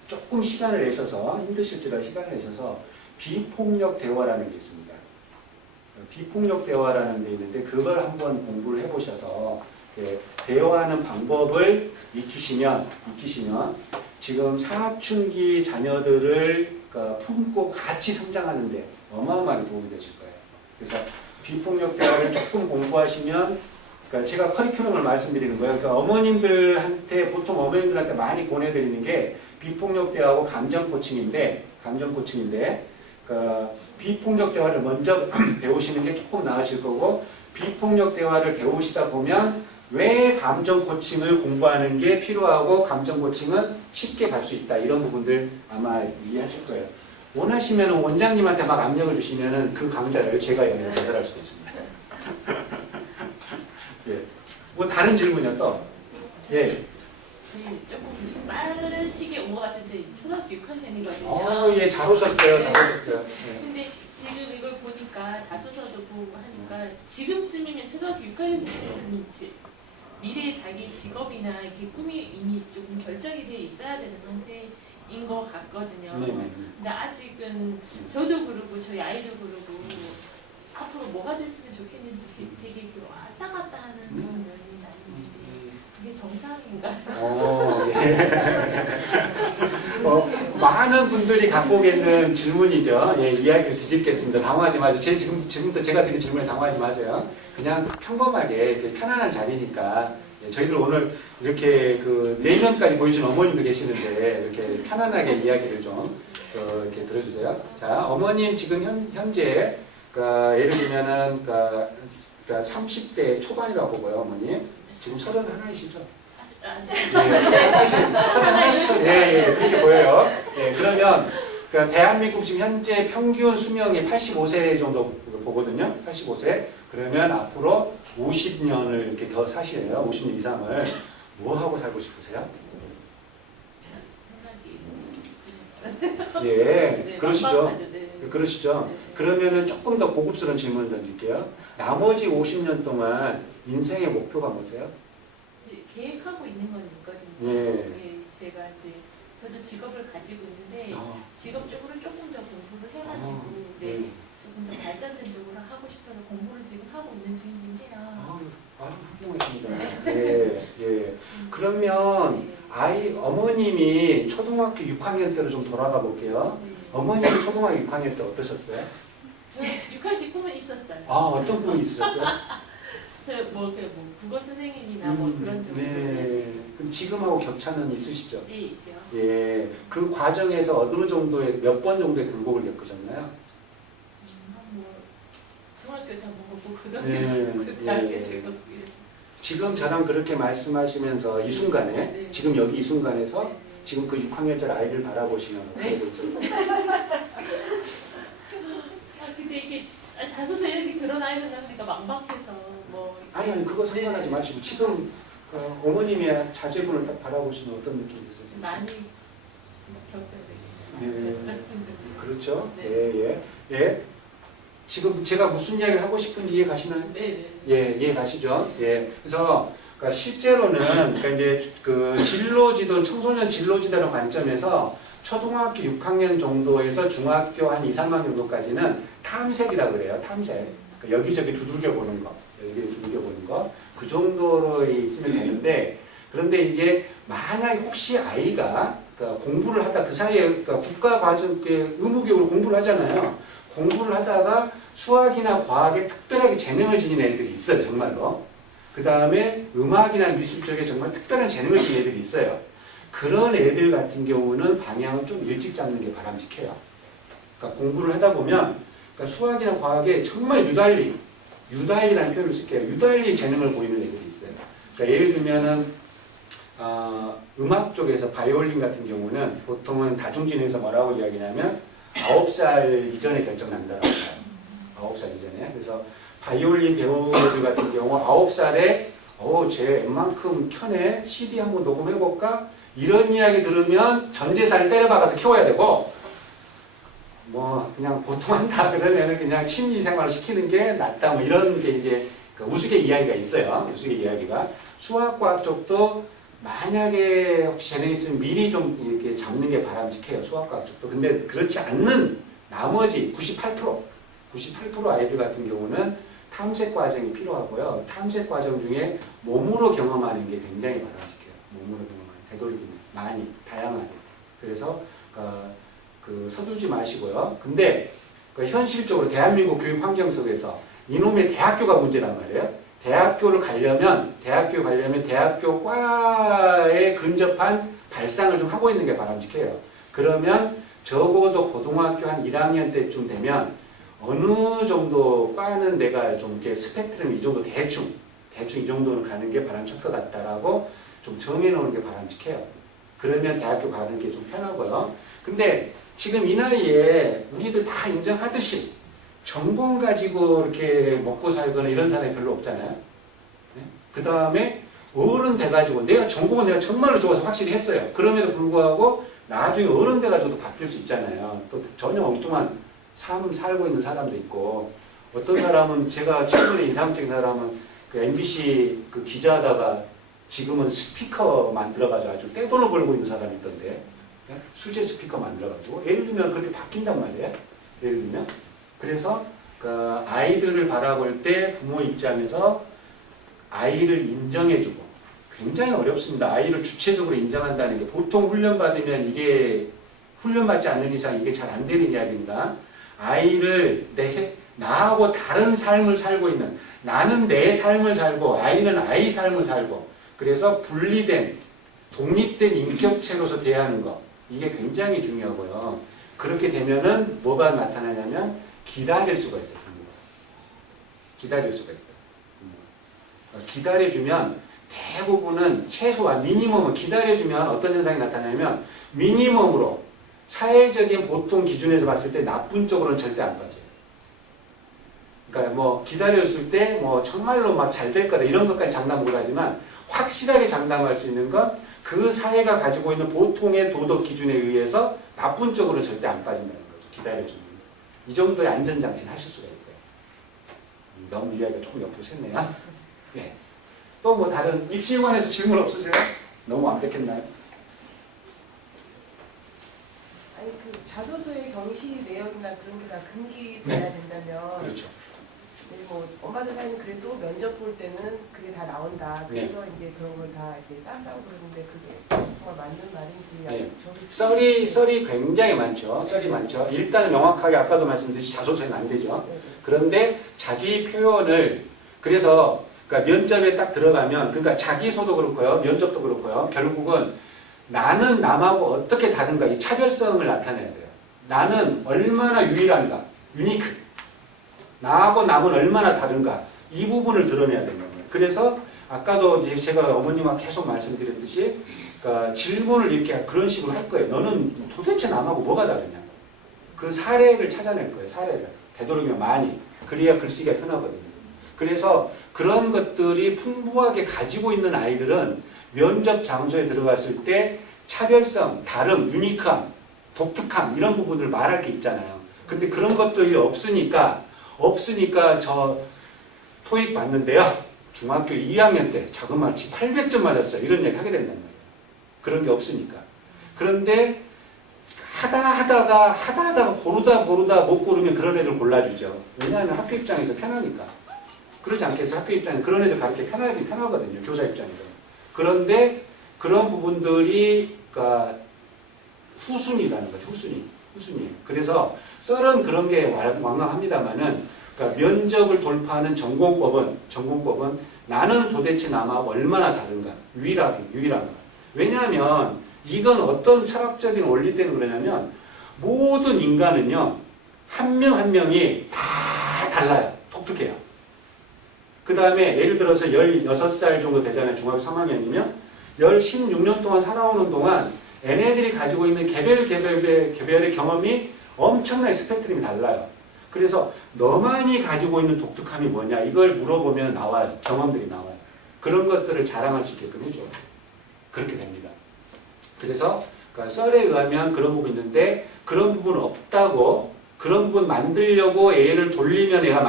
조금 시간을 내셔서 힘드실지라도 시간을 내셔서 비폭력 대화라는 게 있습니다. 비폭력 대화라는 게 있는데 그걸 한번 공부를 해보셔서 대화하는 방법을 익히시면 지금 사춘기 자녀들을 품고 같이 성장하는데 어마어마하게 도움이 되실 거예요. 그래서 비폭력 대화를 조금 공부하시면 그러니까 제가 커리큘럼을 말씀드리는 거예요. 그러니까 어머님들한테 보통 어머님들한테 많이 보내드리는 게 비폭력 대화하고 감정 코칭인데 그러니까 비폭력 대화를 먼저 배우시는 게 조금 나으실 거고 비폭력 대화를 배우시다 보면 왜 감정 코칭을 공부하는 게 필요하고 감정 코칭은 쉽게 갈 수 있다 이런 부분들 아마 이해하실 거예요. 원하시면 원장님한테 막 압력을 주시면은 그 강좌를 제가 여기서 개설할 수도 있습니다. 예. 뭐 다른 질문이요 또? 예. 조금 빠른 시기에 온 것 같은 제 초등학교 6학년이거든요. 예, 잘 오셨어요. 잘 오셨어요. 예. 근데 지금 이걸 보니까 자소서도 보고 하니까 지금쯤이면 초등학교 6학년 되면 미래의 자기 직업이나 이렇게 꿈이 이미 조금 결정이 돼 있어야 되는 상태인 것 같거든요. 네. 근데 아직은 저도 그러고 저희 아이도 그러고 앞으로 뭐가 됐으면 좋겠는지 되게 이렇게 왔다 갔다 하는 그런 면이 나는데 그게 정상인가요? 예. 많은 분들이 갖고 계는 질문이죠. 예, 이야기를 뒤집겠습니다. 당황하지 마세요. 지금부터 제가 드린 질문에 당황하지 마세요. 그냥 평범하게 이렇게 편안한 자리니까 예, 저희들 오늘 이렇게 그 내면까지 보여주는 어머님도 계시는데 이렇게 편안하게 이야기를 좀 이렇게 들어주세요. 자, 어머님 지금 현재 그러니까 예를 들면은 그러니까 30대 초반이라고 보고요, 어머니. 지금 31이시죠? 예, 그렇게 보여요. 예, 그러면 그러니까 대한민국 지금 현재 평균 수명이 85세 정도 보거든요. 85세. 그러면 앞으로 50년을 이렇게 더 사시래요. 50년 이상을. 뭐 하고 살고 싶으세요? 예, 그러시죠. 그러시죠. 그러면은 조금 더 고급스러운 질문을 던질게요. 나머지 50년 동안 인생의 목표가 뭐세요? 계획하고 있는 건 있거든요. 예. 제가 이제 저도 직업을 가지고 있는데 직업 쪽으로 조금 더 공부를 해가지고 조금 더 발전된 쪽으로 하고 싶어서 공부를 지금 하고 있는 중이긴 해요. 아주 훌륭하십니다. 예, 예. 그러면 네. 어머님이 초등학교 6학년 때로 좀 돌아가 볼게요. 네. 어머님이 초등학교 6학년 때 어떠셨어요? 저 6학년 꿈은 있었어요. 아, 어떤 꿈이 있으셨어요? 저뭐 국어 선생님이나 뭐 그런 쪽으로. 네. 근데 지금하고 격차는 있으시죠? 네, 있죠. 예. 그 과정에서 어느 정도의 몇 번 정도의 굴곡을 겪으셨나요? 뭐 중학교 다 먹었고 고등학교 네, 그 대학교 예. 들고 지금 저랑 그렇게 말씀하시면서 이 순간에 네. 지금 여기 이 순간에서 네. 지금 그 6학년짜리 아이를 바라보시면 어떻게 되세요? 근데 이게 자소서 이렇게 드러나야 된다니까 막막해서 뭐 아니 그거 상관하지 마시고 지금 어머님의 자제분을 딱 바라보시면 어떤 느낌이 드세요? 많이 겪어야 되겠네요. 예, 그렇죠. 네. 예, 예, 예. 지금 제가 무슨 이야기를 하고 싶은지 이해 가시나요? 네네. 예, 이해 가시죠? 예. 그래서 그러니까 실제로는 그러니까 이제 그 진로지도 청소년 진로지도라는 관점에서 초등학교 6학년 정도에서 중학교 한 2, 3학년 정도까지는 탐색이라고 그래요. 탐색. 그러니까 여기저기 두들겨 보는 거. 여기저기 두들겨 보는 거. 그 정도로 있으면 되는데 그런데 이제 만약에 혹시 아이가 그러니까 공부를 하다 그 사이에 그러니까 국가 과정 의무교육으로 공부를 하잖아요. 공부를 하다가 수학이나 과학에 특별하게 재능을 지닌 애들이 있어요. 정말로. 그 다음에 음악이나 미술 쪽에 정말 특별한 재능을 지닌 애들이 있어요. 그런 애들 같은 경우는 방향을 좀 일찍 잡는 게 바람직해요. 그러니까 공부를 하다 보면 그러니까 수학이나 과학에 정말 유달리라는 표현을 쓸게요. 유달리 재능을 보이는 애들이 있어요. 그러니까 예를 들면은 음악 쪽에서 바이올린 같은 경우는 보통은 다중진에서 뭐라고 이야기냐면 9살 이전에 결정난다라고 해요. 9살 이전에. 그래서 바이올린 배우들 같은 경우 9살에 쟤 웬만큼 켜네? CD 한번 녹음해볼까? 이런 이야기 들으면 전 재산을 때려박아서 키워야 되고 뭐 그냥 보통 한다 그러면 그냥 취미 생활을 시키는 게 낫다 뭐 이런 게 이제 그 우스갯 이야기가 있어요. 우스갯 이야기가. 수학과학 쪽도 만약에 혹시 재능이 있으면 미리 좀 이렇게 잡는 게 바람직해요. 수학과학 쪽도. 근데 그렇지 않는 나머지 98% 아이들 같은 경우는 탐색 과정이 필요하고요. 탐색 과정 중에 몸으로 경험하는 게 굉장히 바람직해요. 몸으로 경험하는 되도록이면 많이 다양하게. 그래서 그 서둘지 마시고요. 근데 그 현실적으로 대한민국 교육 환경 속에서 이놈의 대학교가 문제란 말이에요. 대학교 가려면 대학교 과에 근접한 발상을 좀 하고 있는 게 바람직해요. 그러면 적어도 고등학교 한 1학년 때쯤 되면 어느 정도 과는 내가 좀 이렇게 스펙트럼 이 정도 대충 이 정도는 가는 게 바람직할 것 같다라고 좀 정해놓는 게 바람직해요. 그러면 대학교 가는 게 좀 편하고요. 근데 지금 이 나이에 우리들 다 인정하듯이 전공 가지고 이렇게 먹고 살거나 이런 사람이 별로 없잖아요. 네? 그 다음에 어른 돼가지고 전공은 내가 정말로 좋아서 확실히 했어요. 그럼에도 불구하고 나중에 어른 돼가지고도 바뀔 수 있잖아요. 또 전혀 엉뚱한 삶을 살고 있는 사람도 있고 어떤 사람은 제가 최근에 인상적인 사람은 그 MBC 그 기자하다가 지금은 스피커 만들어가지고 아주 떼돈을 벌고 있는 사람이 있던데 네? 수제 스피커 만들어가지고 예를 들면 그렇게 바뀐단 말이에요. 예를 들면 그래서 그 아이들을 바라볼 때 부모 입장에서 아이를 인정해주고 굉장히 어렵습니다. 아이를 주체적으로 인정한다는 게 보통 훈련받으면 이게 훈련받지 않는 이상 이게 잘 안 되는 이야기입니다. 아이를 나하고 다른 삶을 살고 있는 나는 내 삶을 살고 아이는 아이 삶을 살고 그래서 분리된 독립된 인격체로서 대하는 것 이게 굉장히 중요하고요. 그렇게 되면은 뭐가 나타나냐면 기다릴 수가 있어요. 기다릴 수가 있어요. 기다려주면 대부분은 최소한 미니멈을 기다려주면 어떤 현상이 나타나냐면 미니멈으로 사회적인 보통 기준에서 봤을 때 나쁜 쪽으로는 절대 안 빠져요. 그러니까 뭐 기다렸을 때 뭐 정말로 막 잘 될 거다 이런 것까지 장담 못하지만 확실하게 장담할 수 있는 건 그 사회가 가지고 있는 보통의 도덕 기준에 의해서 나쁜 쪽으로 절대 안 빠진다는 거죠. 기다려주는 이 정도의 안전장치는 하실 수가 있고요. 너무 이야기가 조금 옆으로 샜네요. 네. 또 뭐 다른 입시에 관해서 질문 없으세요? 너무 완벽했나요? 아니 그 자소서의 경시 내역이나 그런 게 다 금기돼야 된다면 그렇죠. 네, 뭐 엄마들 사이는 그래도 면접 볼 때는 그게 다 나온다. 그래서 이제 그런 걸 다 이제 딴다고 그러는데 그게 정말 맞는 말인지 네. 저도 썰이 굉장히 많죠. 썰이 많죠. 일단 명확하게 아까도 말씀드렸듯이 자소서는 안 되죠. 네, 네. 그런데 자기 표현을 그래서 그러니까 면접에 딱 들어가면 그러니까 자기소도 그렇고요. 면접도 그렇고요. 결국은 나는 남하고 어떻게 다른가 이 차별성을 나타내야 돼요. 나는 얼마나 유일한가. 유니크. 나하고 남은 얼마나 다른가. 이 부분을 드러내야 된다는 거예요. 그래서 아까도 이제 제가 어머님과 계속 말씀드렸듯이 그러니까 질문을 이렇게 그런 식으로 할 거예요. 너는 도대체 남하고 뭐가 다르냐. 그 사례를 찾아낼 거예요. 사례를. 되도록이면 많이. 그래야 글쓰기가 편하거든요. 그래서 그런 것들이 풍부하게 가지고 있는 아이들은 면접 장소에 들어갔을 때 차별성, 다름, 유니크함, 독특함 이런 부분을 말할 게 있잖아요. 근데 그런 것들이 없으니까 저 토익 봤는데요. 중학교 2학년 때 자그마치 800점 맞았어요. 이런 얘기 하게 된단 말이에요. 그런 게 없으니까. 그런데 하다하다가 고르다 못 고르면 그런 애들 골라주죠. 왜냐하면 학교 입장에서 편하니까. 그러지 않겠어요? 학교 입장에 그런 애들 가르치기 편하거든요. 교사 입장에서. 그런데 그런 부분들이 그러니까 후순위라는 거죠. 후순위. 그래서 썰은 그런 게 완강합니다만은 그러니까 면접을 돌파하는 전공법은 나는 도대체 남하고 얼마나 다른가. 유일한가. 왜냐하면 이건 어떤 철학적인 원리 때문에 그러냐면 모든 인간은요. 한 명 한 명이 다 달라요. 독특해요. 그 다음에 예를 들어서 16살 정도 되잖아요. 중학교 3학년이면 16년 동안 살아오는 동안 얘네들이 가지고 있는 개별의 경험이 엄청나게 스펙트럼이 달라요. 그래서 너만이 가지고 있는 독특함이 뭐냐 이걸 물어보면 나와요. 경험들이 나와요. 그런 것들을 자랑할 수 있게끔 해줘요. 그렇게 됩니다. 그래서 그러니까 썰에 의하면 그런 부분이 있는데 그런 부분 없다고 그런 부분 만들려고 애를 돌리면 애가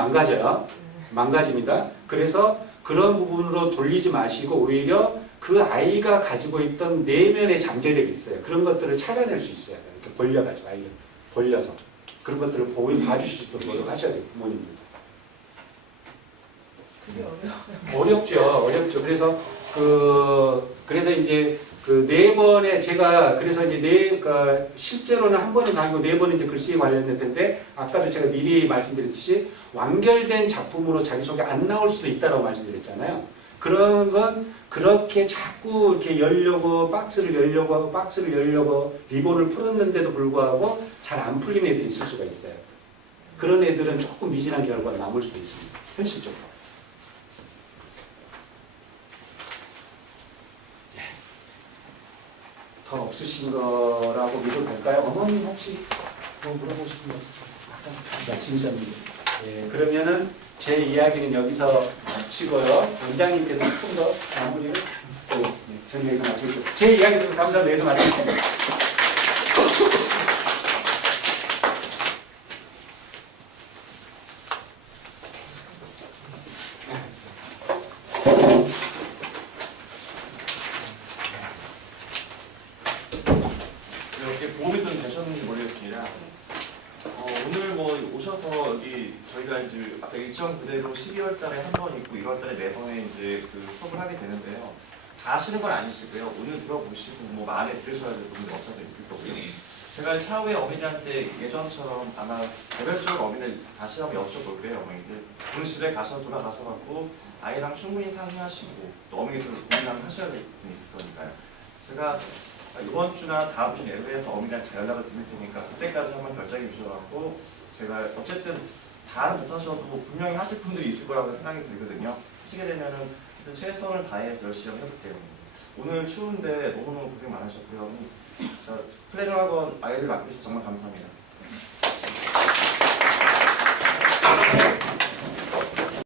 망가집니다. 그래서 그런 부분으로 돌리지 마시고 오히려 그 아이가 가지고 있던 내면의 잠재력이 있어요. 그런 것들을 찾아낼 수 있어요. 이렇게 벌려가지고 아이를 벌려서 그런 것들을 봐주실 수 있도록 노력하셔야 돼요. 부모님들. 그게 어렵죠. 그래서 이제 그 4번에 제가 그래서 이제 실제로는 한 번은 아니고 4번은 이제 글쓰기 관련된 텐데 아까도 제가 미리 말씀드렸듯이 완결된 작품으로 자기소개 안 나올 수도 있다고 말씀드렸잖아요. 그런 건 그렇게 자꾸 이렇게 박스를 열려고 리본을 풀었는데도 불구하고 잘 안 풀린 애들이 있을 수가 있어요. 그런 애들은 조금 미진한 결과가 남을 수도 있습니다. 현실적으로. 더 없으신 거라고 믿어도 될까요? 어머님 혹시 뭐 물어보고 싶은 거 없으세요? 말씀이셨는데. 예, 그러면은 제 이야기는 여기서 마치고요. 원장님께서 조금 더 마무리를 저는 여기서 마치겠습니다. 제 이야기 좀 감사합니다. 여기서 마치겠습니다. 이렇게 도움이 좀 되셨는지 모르겠습니다. 오늘 뭐 오셔서 여기 저희가 이제 아까 일정 그대로 12월 달에 한 번 있고 1월 달에 4번에 이제 그 수업을 하게 되는데요. 다 하시는 건 아니시고요. 오늘 들어보시고 뭐 마음에 들으셔야 될 분들 없어도 있을 거고요. 제가 차후에 어머니한테 예전처럼 아마 개별적으로 어머니들 다시 한번 여쭤볼 거예요. 어머니들 오늘 집에 돌아가셔갖고 아이랑 충분히 상의하시고 또 어머니들 고민을 하셔야 될 부분이 있을 거니까요. 제가 이번 주나 다음 주 내외에서 어머니한테 연락을 드릴 테니까 그때까지 한번 결정해 주셔갖고 제가 어쨌든 다는 못하셔도 분명히 하실 분들이 있을 거라고 생각이 들거든요. 하시게 되면은 최선을 다해서 열심히 해볼게요. 오늘 추운데 너무너무 고생 많으셨고요. 플래너 학원 아이들 맡기셔서 정말 감사합니다.